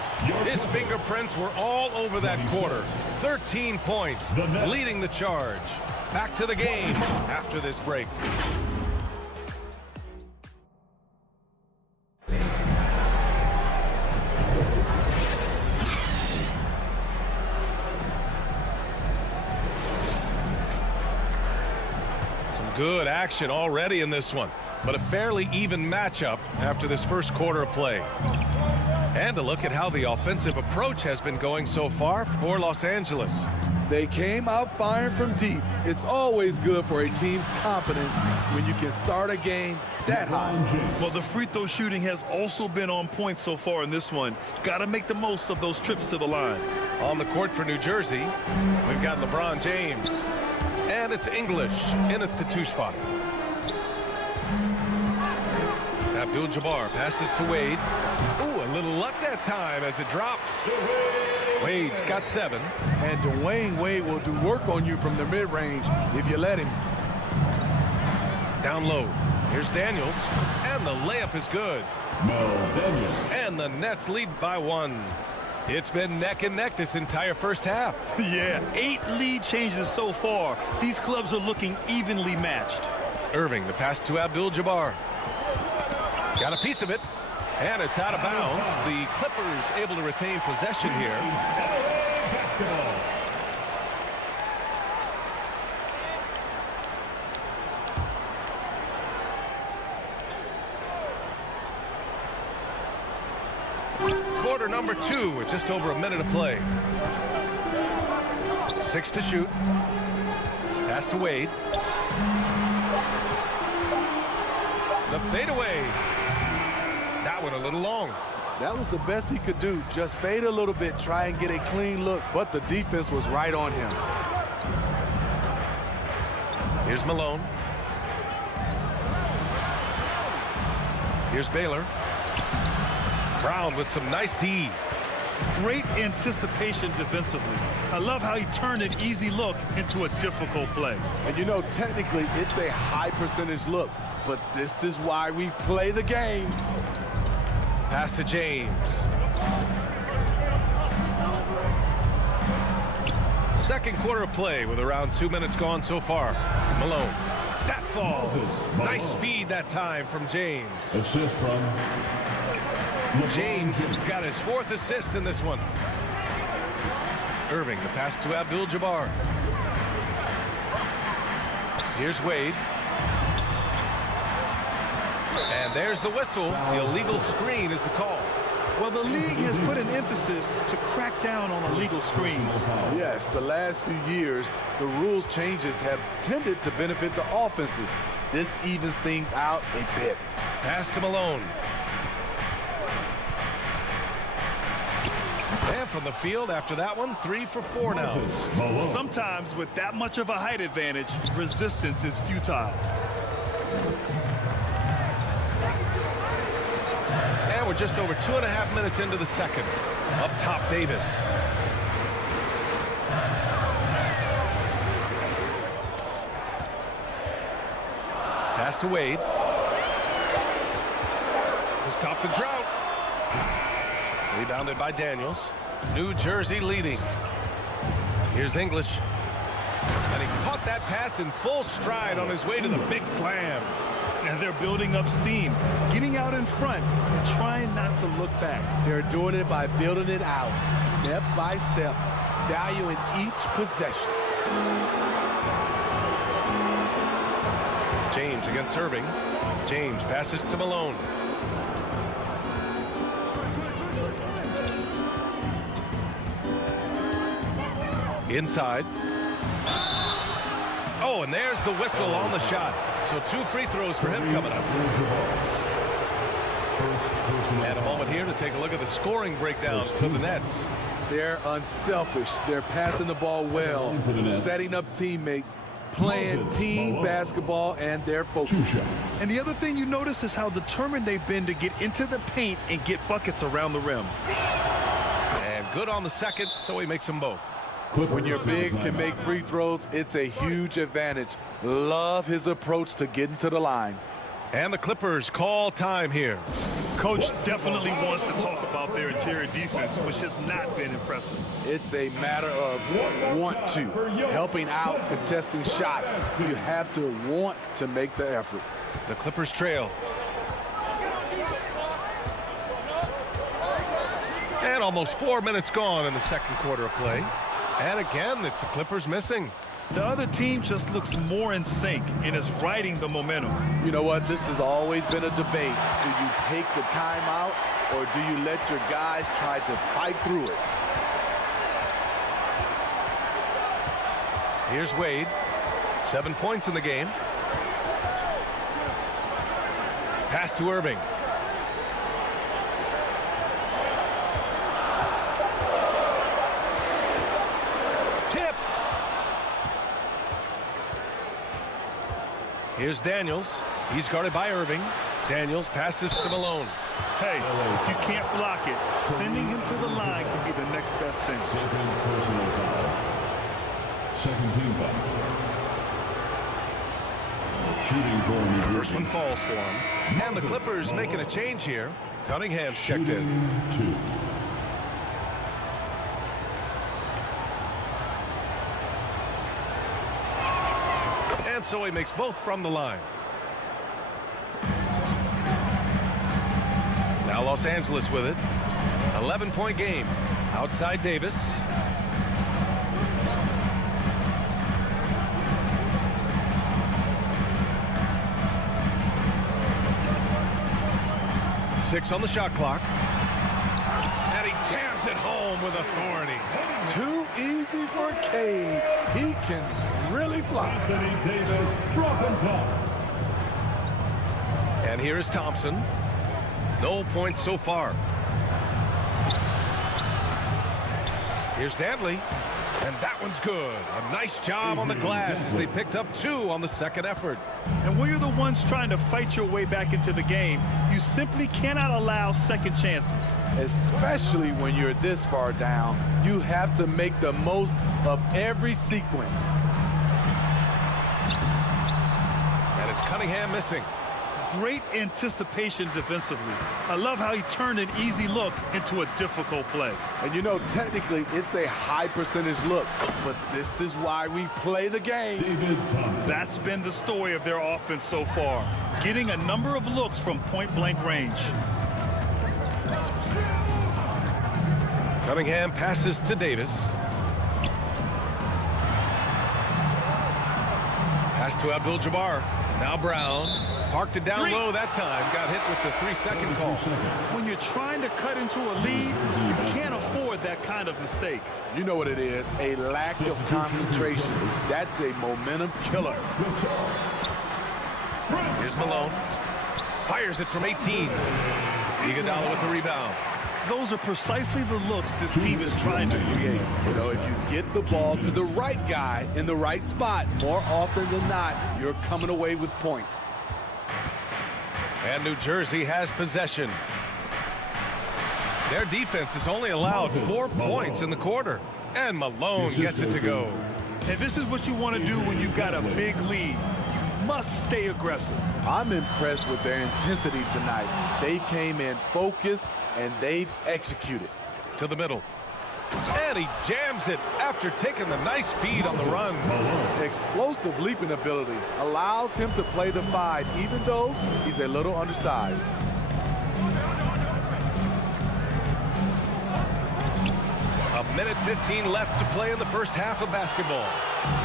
His fingerprints were all over that quarter. 13 points, leading the charge. Back to the game after this break. Good action already in this one, but a fairly even matchup after this first quarter of play. And a look at how the offensive approach has been going so far for Los Angeles. They came out firing from deep. It's always good for a team's confidence when you can start a game that high. Well, the free throw shooting has also been on point so far in this one. Got to make the most of those trips to the line. On the court for New Jersey, we've got LeBron James. And it's English in at the 2 spot. ABDUL-JABBAR passes to Wade. Ooh, a little luck that time as it drops. Wade's got 7. And Dwayne Wade will do work on you from the mid-range if you let him. Down low. Here's Daniels. And the layup is good. And the Nets lead by 1. It's been neck and neck this entire first half. Yeah, 8 lead changes so far. These clubs are looking evenly matched. Irving, the pass to ABDUL-JABBAR. Got a piece of it. And it's out of bounds. The Clippers able to retain possession here. Quarter number 2 with just over a minute to play. 6 to shoot. Pass to Wade. The fadeaway. That one a little long. That was the best he could do. Just fade a little bit, try and get a clean look, but the defense was right on him. Here's Malone. Here's Baylor. Brown with some nice D. Great anticipation defensively. I love how he turned an easy look into a difficult play. And you know, technically, it's a high percentage look, but this is why we play the game. Pass to James. Second quarter of play with around 2 minutes gone so far. Malone. That falls. Nice feed that time from James. Assist from James has got his 4th assist in this one. Irving, the pass to ABDUL-JABBAR. Here's Wade. And there's the whistle. The illegal screen is the call. Well, the league has put an emphasis to crack down on illegal screens. Yes, the last few years, the rules changes have tended to benefit the offenses. This evens things out a bit. Pass to Malone. And from the field after that one, 3 for 4 now. Sometimes with that much of a height advantage, resistance is futile. And we're just over 2.5 minutes into the second. Up top, Davis. Pass to Wade. To stop the drought. Rebounded by Daniels. New Jersey leading. Here's English. And he caught that pass in full stride on his way to the big slam. And they're building up steam, getting out in front and trying not to look back. They're doing it by building it out, step by step, valuing each possession. James against Irving. James passes to Malone. Inside. Oh, and there's the whistle on the shot. So 2 free throws for him coming up. And a moment here to take a look at the scoring breakdown for the Nets. They're unselfish. They're passing the ball well, setting up teammates, playing team basketball, and they're focused. And the other thing you notice is how determined they've been to get into the paint and get buckets around the rim. And good on the second, so he makes them both. When your bigs can make free throws, it's a huge advantage. Love his approach to getting to the line. And the Clippers call time here. Coach definitely wants to talk about their interior defense, which has not been impressive. It's a matter of want to, helping out, contesting shots. You have to want to make the effort. The Clippers trail. And almost 4 minutes gone in the second quarter of play. And again, it's the Clippers missing. The other team just looks more in sync and is riding the momentum. You know what? This has always been a debate. Do you take the timeout or do you let your guys try to fight through it? Here's Wade. 7 points in the game. Pass to Irving. Here's Daniels. He's guarded by Irving. Daniels passes to Malone. Hey, if you can't block it, sending him to the line can be the next best thing. Second team foul. Shooting for New Jersey. First one falls for him. And the Clippers making a change here. Cunningham's checked in. 2. And so he makes both from the line. Now Los Angeles with it. 11-point game. Outside Davis. Six on the shot clock. And he jams it home with authority. Too easy for Cade. He can really fly. Anthony Davis, drop and top. And here is Thompson. No points so far. Here's Dantley. And that one's good. A nice job on the glass as they picked up 2 on the second effort. And when you're the ones trying to fight your way back into the game, you simply cannot allow second chances. Especially when you're this far down, you have to make the most of every sequence. And it's Cunningham missing. Great anticipation defensively. I love how he turned an easy look into a difficult play. And you know, technically, it's a high percentage look, but this is why we play the game. That's been the story of their offense so far, getting a number of looks from point-blank range. Cunningham passes to Davis. Pass to ABDUL-JABBAR. Now Brown. Parked it down low that time. Got hit with the 3-second call. When you're trying to cut into a lead, you can't afford that kind of mistake. You know what it is, a lack of concentration. That's a momentum killer. Here's Malone. Fires it from 18. Iguodala with the rebound. Those are precisely the looks this team is trying to create. You know, if you get the ball to the right guy in the right spot, more often than not, you're coming away with points. And New Jersey has possession. Their defense has only allowed 4 points in the quarter. And Malone gets it to go. And this is what you want to do when you've got a big lead. You must stay aggressive. I'm impressed with their intensity tonight. They came in focused and they've executed. To the middle. And he jams it after taking the nice feed on the run. Explosive leaping ability allows him to play the 5, even though he's a little undersized. A minute 15 left to play in the first half of basketball.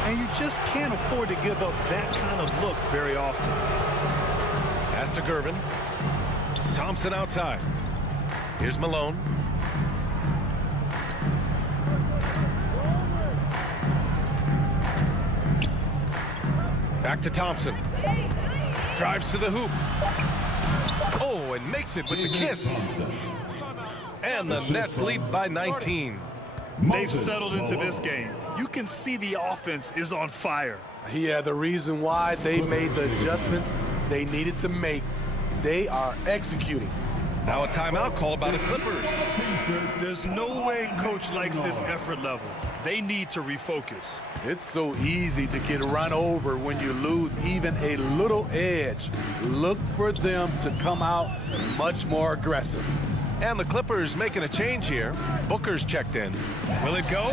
And you just can't afford to give up that kind of look very often. Pass to Gervin. Thompson outside. Here's Malone. Back to Thompson. Drives to the hoop. Oh, and makes it with the kiss. And the Nets lead by 19. They've settled into this game. You can see the offense is on fire. Yeah, the reason why they made the adjustments they needed to make. They are executing. Now a timeout called by the Clippers. There's no way coach likes this effort level. They need to refocus. It's so easy to get run over when you lose even a little edge. Look for them to come out much more aggressive. And the Clippers making a change here. Booker's checked in. Will it go?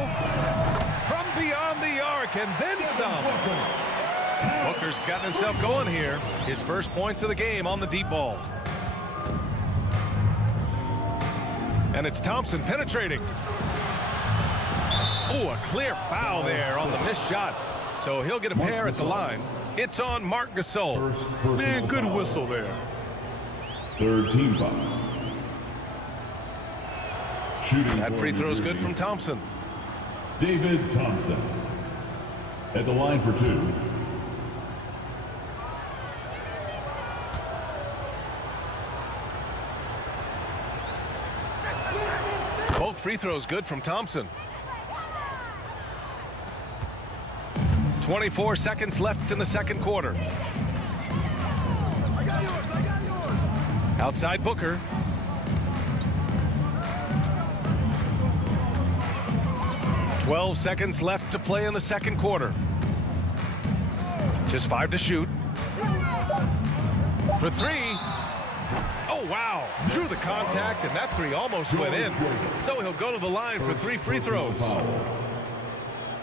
From beyond the arc and then some. Booker's gotten himself going here. His first points of the game on the deep ball. And it's Thompson penetrating. Oh, a clear foul there on the missed shot. So he'll get a pair at the line. It's on Marc Gasol. Man, good whistle there. Third team foul. Shooting that free throw is good from Thompson. David Thompson at the line for 2. Both free throws good from Thompson. 24 seconds left in the second quarter. Outside Booker. "12 seconds left to play in the second quarter. Just 5 to shoot. For 3. Oh, wow. Drew the contact, and that 3 almost went in. So he'll go to the line for 3 free throws.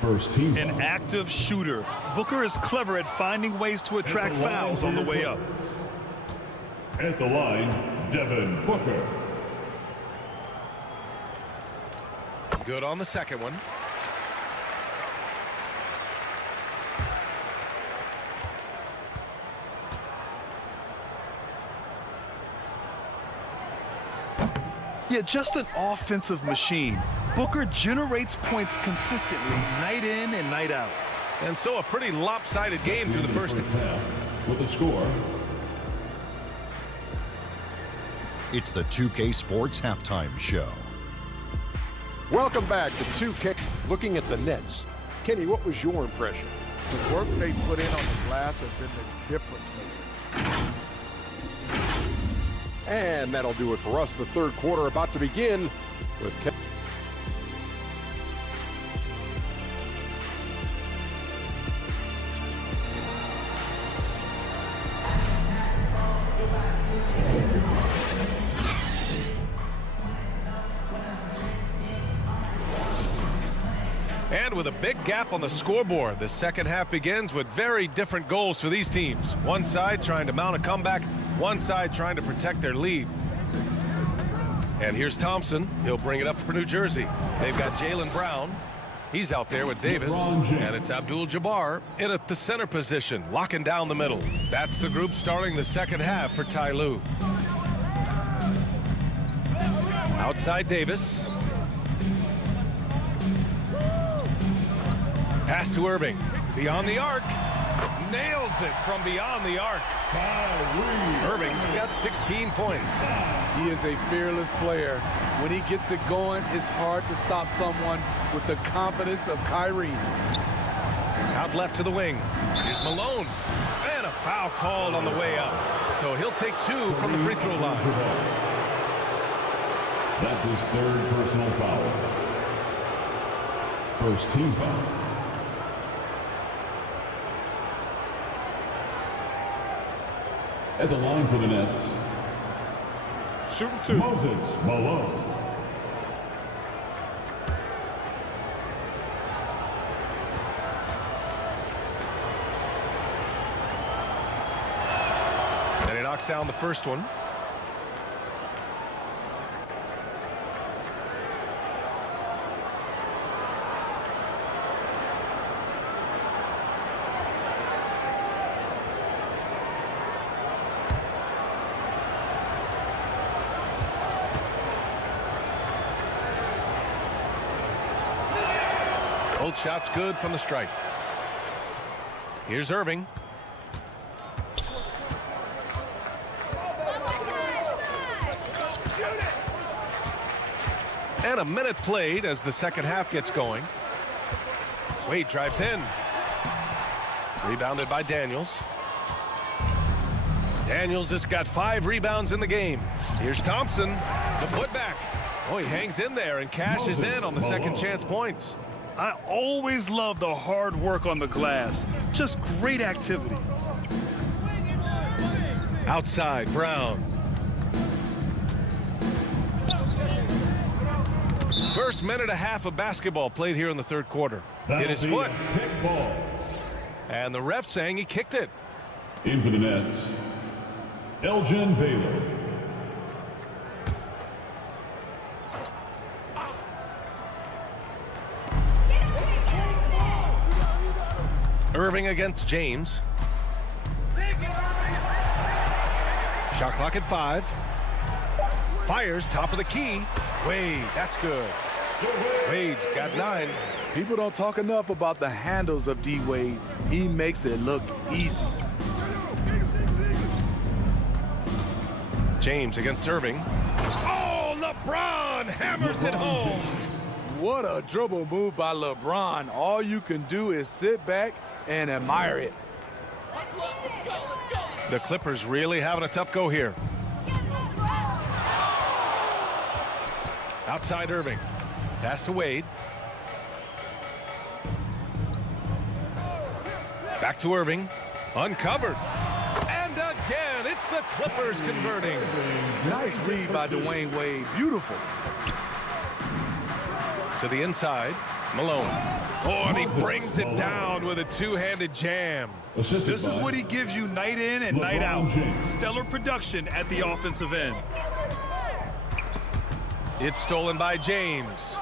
First team foul. An active shooter. Booker is clever at finding ways to attract fouls on the way up. At the line, Devin Booker. Good on the second one. Yeah, just an offensive machine. Booker generates points consistently, night in and night out. And so a pretty lopsided game through the first half. With the score. It's the 2K Sports Halftime Show. Welcome back to 2K. Looking at the Nets. Kenny, what was your impression? The work they put in on the glass has been the difference maker. And that'll do it for us. The third quarter about to begin with Kevin. And with a big gap on the scoreboard, the second half begins with very different goals for these teams. One side trying to mount a comeback, one side trying to protect their lead. And here's Thompson. He'll bring it up for New Jersey. They've got Jaylen Brown. He's out there with Davis. And it's ABDUL-JABBAR in at the center position, locking down the middle. That's the group starting the second half for Ty Lue. Outside Davis. Pass to Irving. Beyond the arc. Nails it from beyond the arc. Irving's got 16 points. He is a fearless player. When he gets it going, it's hard to stop someone with the confidence of KYRIE. Out left to the wing. Here's Malone. And a foul called on the way up. So he'll take 2 from the free throw line. That's his third personal foul. First team foul. At the line for the Nets. Shooting 2. Moses Malone. And he knocks down the first one. Both shots good from the stripe. Here's Irving. And a minute played as the second half gets going. Wade drives in. Rebounded by Daniels. Daniels has got 5 rebounds in the game. Here's Thompson, the putback. Oh, he hangs in there and cashes in on the second chance points. I always love the hard work on the glass. Just great activity. Outside, Brown. First minute and a half of basketball played here in the third quarter. Hit his foot. And the ref saying he kicked it. In for the Nets, Elgin Baylor. Irving against James. Shot clock at 5. Fires top of the key. Wade, that's good. Wade's got 9. People don't talk enough about the handles of D. Wade. He makes it look easy. James against Irving. Oh, LeBron hammers it home. What a dribble move by LeBron. All you can do is sit back and admire it. The Clippers really having a tough go here. Outside Irving. Pass to Wade. Back to Irving. Uncovered. And again, it's the Clippers converting. Nice read by Dwayne Wade. Beautiful. To the inside. Malone. Oh, and he brings it down with a two-handed jam. This is what he gives you night in and night out. Stellar production at the offensive end. It's stolen by James.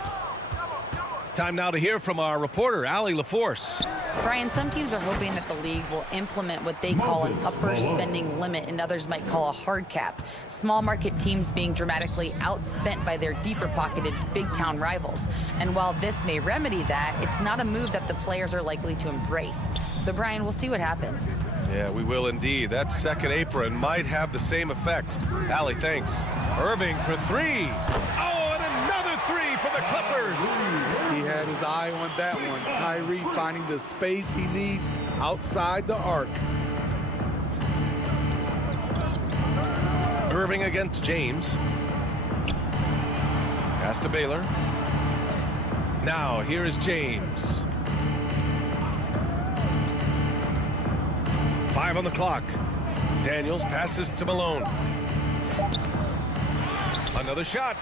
Time now to hear from our reporter, Allie LaForce. Brian, some teams are hoping that the league will implement what they call an upper spending limit and others might call a hard cap. Small market teams being dramatically outspent by their deeper pocketed big town rivals. And while this may remedy that, it's not a move that the players are likely to embrace. So Brian, we'll see what happens. Yeah, we will indeed. That second apron might have the same effect. Allie, thanks. Irving for three. Oh, and another three for the Clippers. He had his eye on that one. Kyrie finding the space he needs outside the arc. Irving against James. Pass to Baylor. Now, here is James. 5 on the clock. Daniels passes to Malone. Another shot.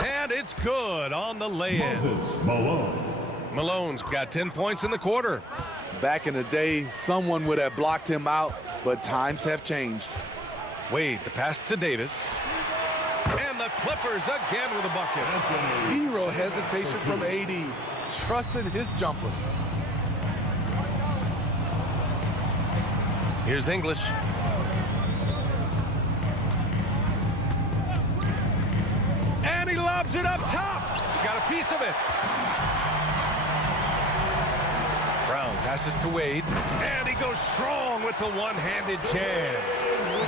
And it's good on the lay-in. Malone's got 10 points in the quarter. Back in the day, someone would have blocked him out, but times have changed. Wade, the pass to Davis. And the Clippers again with a bucket. Zero hesitation from AD, trusting his jumper. Here's English. And he lobs it up top. He got a piece of it. Brown passes to Wade. And he goes strong with the one-handed jam.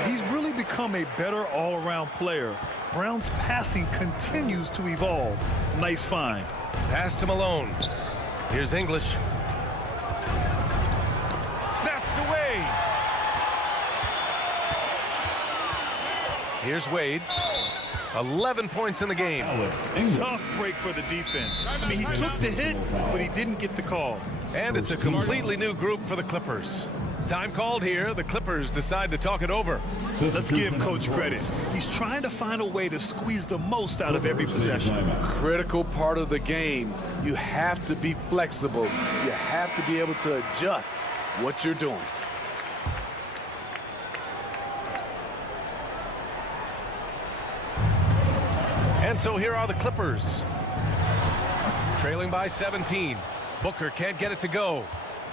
He's really become a better all-around player. Brown's passing continues to evolve. Nice find. Pass to Malone. Here's English. Snatched away. Here's Wade. 11 points in the game. Tough break for the defense. I mean, he took the hit, but he didn't get the call. And it's a completely new group for the Clippers. Time called here. The Clippers decide to talk it over. Let's give Coach credit. He's trying to find a way to squeeze the most out of every possession. Critical part of the game. You have to be flexible. You have to be able to adjust what you're doing. And so here are the Clippers. Trailing by 17. Booker can't get it to go.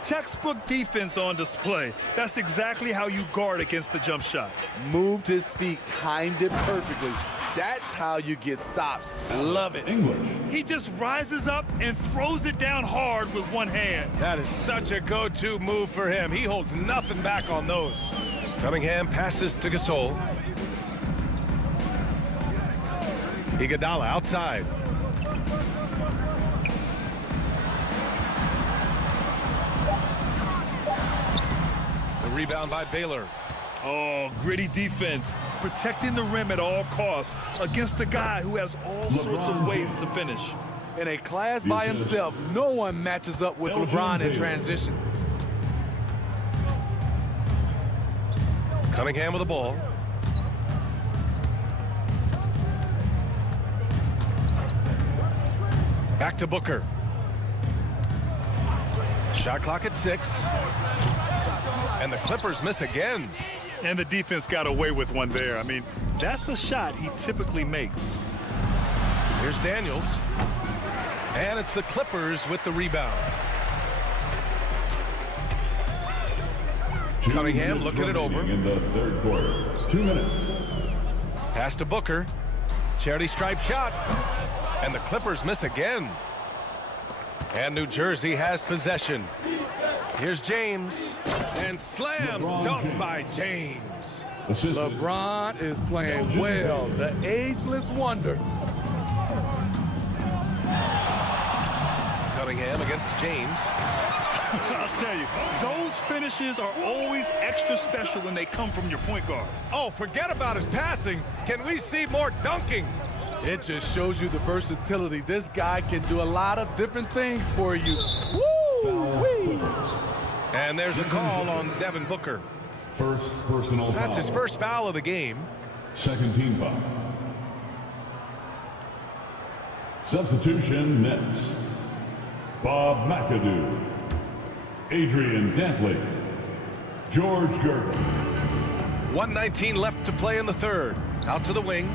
Textbook defense on display. That's exactly how you guard against the jump shot. Moved his feet, timed it perfectly. That's how you get stops. Love it. He just rises up and throws it down hard with one hand. That is such a go-to move for him. He holds nothing back on those. Cunningham passes to Gasol. Iguodala outside. The rebound by Baylor. Oh, gritty defense. Protecting the rim at all costs against a guy who has all sorts of ways to finish. In a class by himself, no one matches up with LeBron in transition. Cunningham with the ball. Back to Booker. Shot clock at 6. And the Clippers miss again. And the defense got away with one there. I mean, that's a shot he typically makes. Here's Daniels. And it's the Clippers with the rebound. Cunningham looking it over. In the third quarter. 2 minutes. Pass to Booker. Charity stripe shot. And the Clippers miss again. And New Jersey has possession. Here's James. And slam dunk by James. LeBron is playing well. The ageless wonder. Cunningham against James. I'll tell you, those finishes are always extra special when they come from your point guard. Oh, forget about his passing. Can we see more dunking? It just shows you the versatility. This guy can do a lot of different things for you. Woo-wee! And there's the call on Devin Booker. First personal foul. That's his first foul of the game. Second team foul. Substitution Nets. Bob McAdoo. Adrian Dantley. George Gervin. 1:19 left to play in the third. Out to the wing.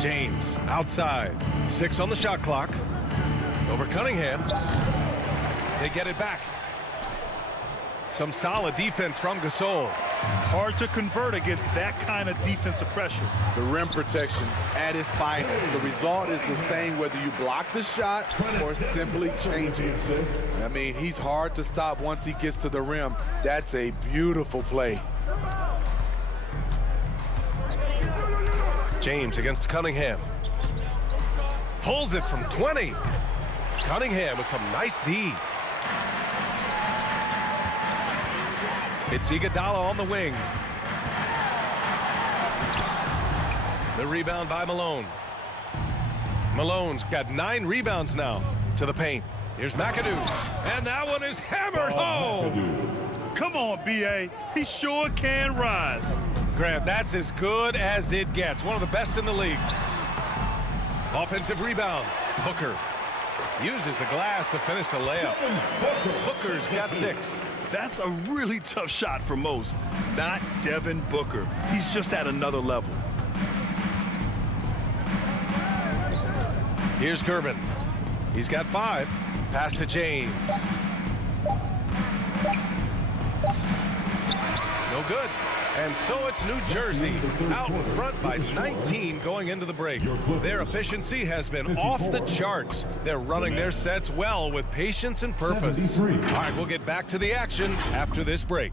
James outside. 6 on the shot clock. Over Cunningham. They get it back. Some solid defense from Gasol. Hard to convert against that kind of defensive pressure. The rim protection at its finest. The result is the same whether you block the shot or simply change it. I mean, he's hard to stop once he gets to the rim. That's a beautiful play. James against Cunningham. Pulls it from 20. Cunningham with some nice D. It's Iguodala on the wing. The rebound by Malone. Malone's got 9 rebounds now to the paint. Here's McAdoo. And that one is hammered home. Come on, B.A. He sure can rise. Grant, that's as good as it gets. One of the best in the league. Offensive rebound. Booker uses the glass to finish the layup. Booker's got 6. That's a really tough shot for most. Not Devin Booker. He's just at another level. Here's Gervin. He's got 5. Pass to James. No good. And so it's New Jersey out in front by 19 going into the break. Their efficiency has been off the charts. They're running their sets well with patience and purpose. All right, we'll get back to the action after this break.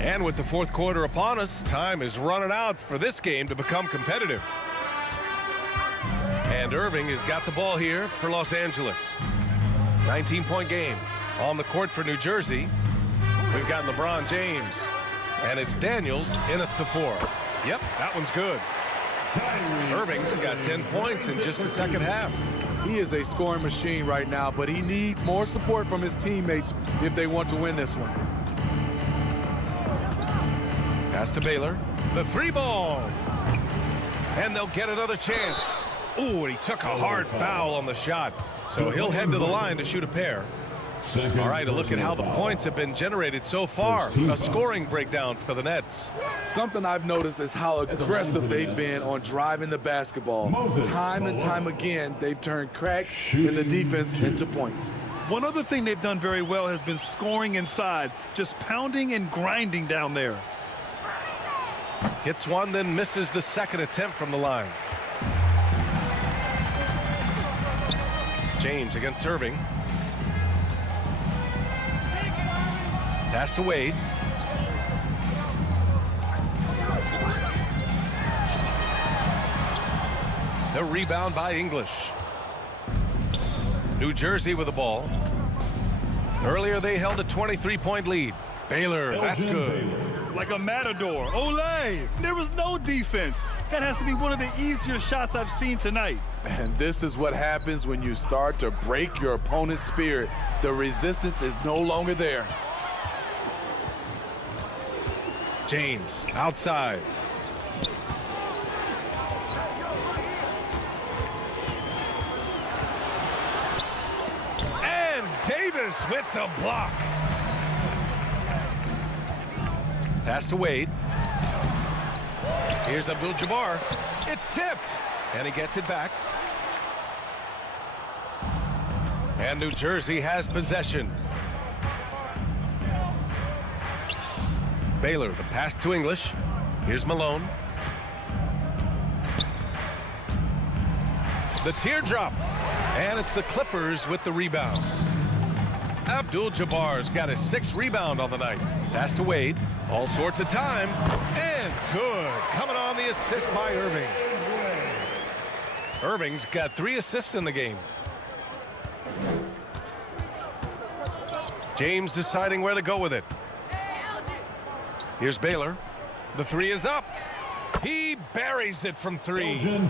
And with the fourth quarter upon us, time is running out for this game to become competitive. And Irving has got the ball here for Los Angeles. 19-point game on the court for New Jersey. We've got LeBron James. And it's Daniels in at the 4. Yep, that one's good. Irving's got 10 points in just the second half. He is a scoring machine right now, but he needs more support from his teammates if they want to win this one. Pass to Baylor. The 3 ball. And they'll get another chance. Ooh, and he took a hard foul on the shot. So he'll head to the line to shoot a pair. All right, a look at how the points have been generated so far. A scoring breakdown for the Nets. Something I've noticed is how aggressive they've been on driving the basketball. Time and time again, they've turned cracks in the defense into points. One other thing they've done very well has been scoring inside, just pounding and grinding down there. Hits one, then misses the second attempt from the line. James against Irving. Pass to Wade. The rebound by English. New Jersey with the ball. Earlier they held a 23-point lead. Baylor, that's good. Like a matador. Olay! There was no defense. That has to be one of the easier shots I've seen tonight. And this is what happens when you start to break your opponent's spirit. The resistance is no longer there. James outside. And Davis with the block. Pass to Wade. Here's ABDUL-JABBAR. It's tipped. And he gets it back. And New Jersey has possession. Baylor, the pass to English. Here's Malone. The teardrop. And it's the Clippers with the rebound. ABDUL-JABBAR's got his 6th rebound on the night. Pass to Wade. All sorts of time. And good. Coming on the assist by Irving. Irving's got 3 assists in the game. James deciding where to go with it. Here's Baylor. The 3 is up. He buries it from 3.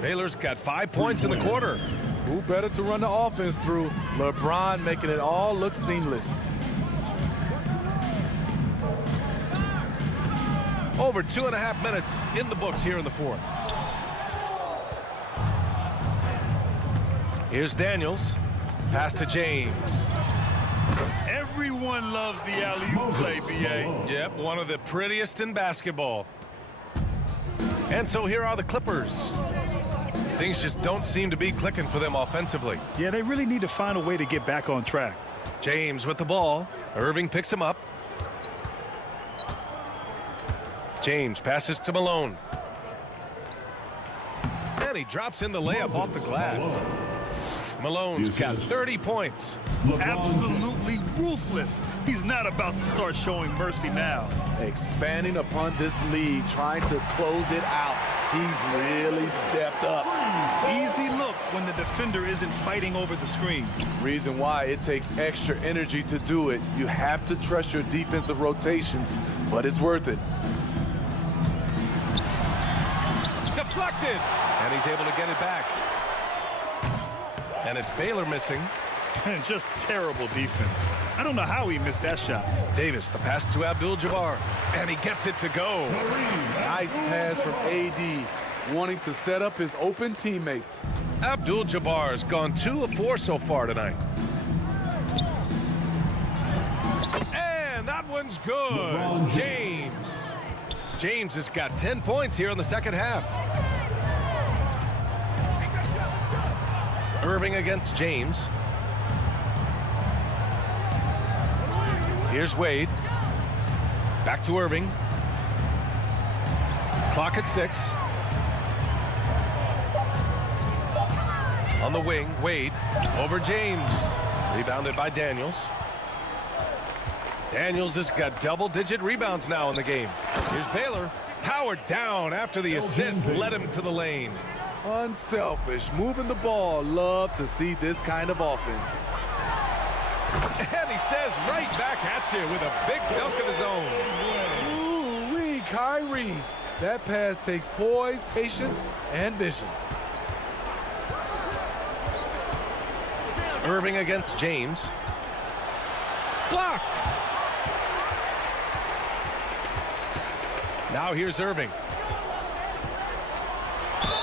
Baylor's got 5 points in the quarter. Who better to run the offense through? LeBron making it all look seamless. Over 2.5 minutes in the books here in the 4th. Here's Daniels. Pass to James. Everyone loves the alley-oop play, B.A. Yep, one of the prettiest in basketball. And so here are the Clippers. Things just don't seem to be clicking for them offensively. Yeah, they really need to find a way to get back on track. James with the ball. Irving picks him up. James passes to Malone. And he drops in the layup off the glass. Malone's got 30 points. Absolutely ruthless. He's not about to start showing mercy now. Expanding upon this lead, trying to close it out. He's really stepped up. Easy look when the defender isn't fighting over the screen. Reason why it takes extra energy to do it. You have to trust your defensive rotations, but it's worth it. Deflected, and he's able to get it back. And it's Baylor missing. And just terrible defense. I don't know how he missed that shot. Davis, the pass to ABDUL-JABBAR, and he gets it to go. Nice pass from AD, wanting to set up his open teammates. ABDUL-JABBAR has gone 2 of 4 so far tonight. And that one's good. James has got 10 points here in the second half. Irving against James. Here's Wade. Back to Irving. Clock at 6. On the wing, Wade over James. Rebounded by Daniels. Daniels has got double-digit rebounds now in the game. Here's Baylor. Powered down after the assist led him to the lane. Unselfish, moving the ball. Love to see this kind of offense. And he says right back at you with a big dunk of his own. Ooh-wee, KYRIE. That pass takes poise, patience, and vision. Irving against James. Blocked. Now here's Irving.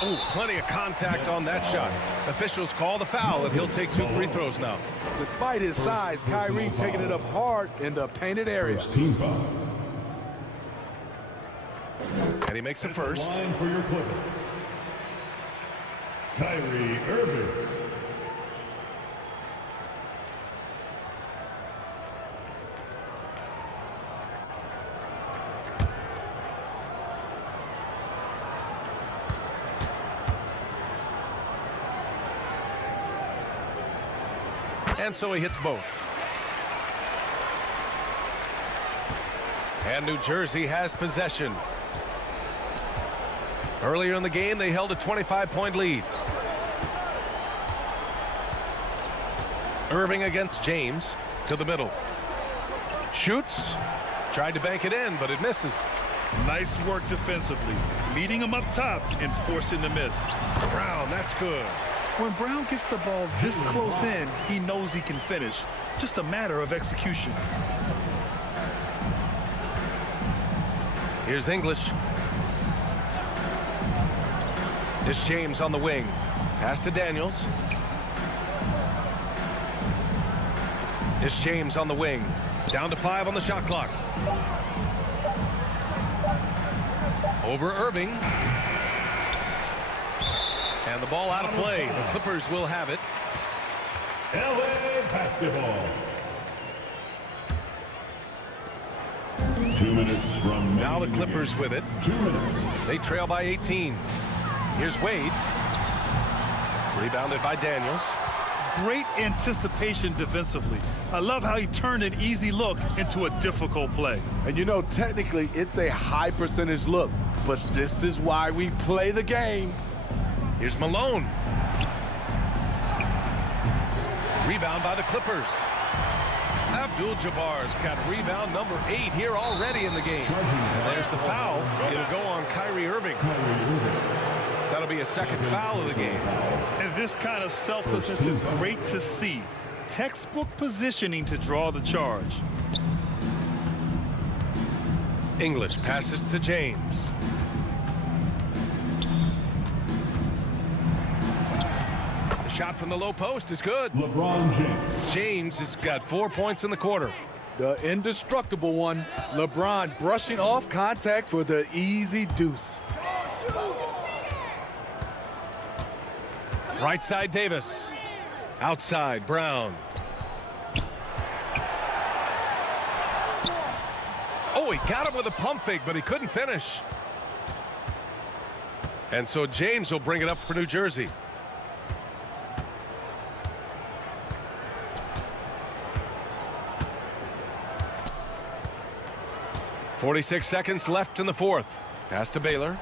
Oh, plenty of contact on that shot. Officials call the foul, and he'll take 2 free throws now. Despite his size, KYRIE taking it up hard in the painted area. And he makes a first. Line for your Clippers. Kyrie Irving. And so he hits both. And New Jersey has possession. Earlier in the game, they held a 25-point lead. Irving against James to the middle. Shoots. Tried to bank it in, but it misses. Nice work defensively. Meeting him up top and forcing the miss. Brown, that's good. When Brown gets the ball this close in, he knows he can finish. Just a matter of execution. Here's English. It's James on the wing. Pass to Daniels. It's James on the wing. Down to 5 on the shot clock. Over Irving. And the ball out of play. The Clippers will have it. LA basketball. 2 minutes from now the Clippers with it. 2 minutes. They trail by 18. Here's Wade. Rebounded by Daniels. Great anticipation defensively. I love how he turned an easy look into a difficult play. And you know, technically, it's a high percentage look, but this is why we play the game. Here's Malone. Rebound by the Clippers. ABDUL-JABBAR's got rebound number 8 here already in the game. And there's the foul. It'll go on Kyrie Irving. That'll be a second foul of the game. And this kind of selflessness is great to see. Textbook positioning to draw the charge. English passes to James. The shot from the low post is good. LeBron James. James has got 4 points in the quarter. The indestructible one, LeBron brushing off contact for the easy deuce. Right side, Davis. Outside, Brown. Oh, he got him with a pump fake, but he couldn't finish. And so James will bring it up for New Jersey. .46 seconds left in the fourth. Pass to Baylor.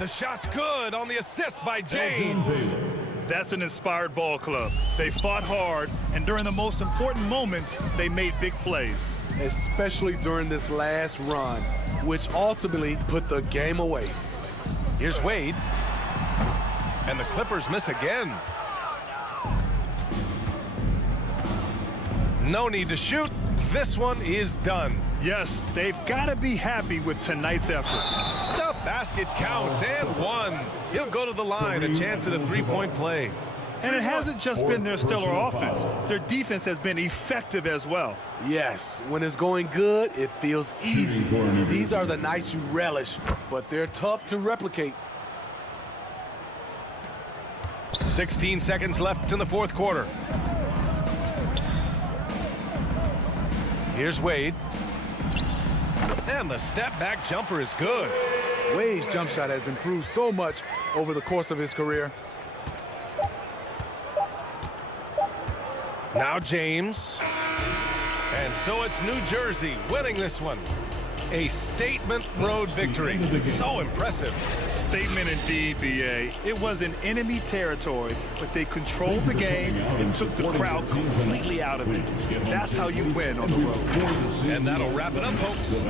The shot's good on the assist by James. That's an inspired ball club. They fought hard, and during the most important moments, they made big plays. Especially during this last run, which ultimately put the game away. Here's Wade. And the Clippers miss again. No need to shoot. This one is done. Yes, they've got to be happy with tonight's effort. The basket counts and one. He'll go to the line, a chance at a three-point play. And it hasn't just been their stellar offense. Their defense has been effective as well. Yes, when it's going good, it feels easy. These are the nights you relish, but they're tough to replicate. 16 seconds left in the fourth quarter. Here's Wade. And the step-back jumper is good. Wade's jump shot has improved so much over the course of his career. Now James. And so it's New Jersey winning this one. A statement road victory. So impressive. Statement indeed, BA. It was in enemy territory, but they controlled the game and took the crowd completely out of it. That's how you win on the road. And that'll wrap it up, folks.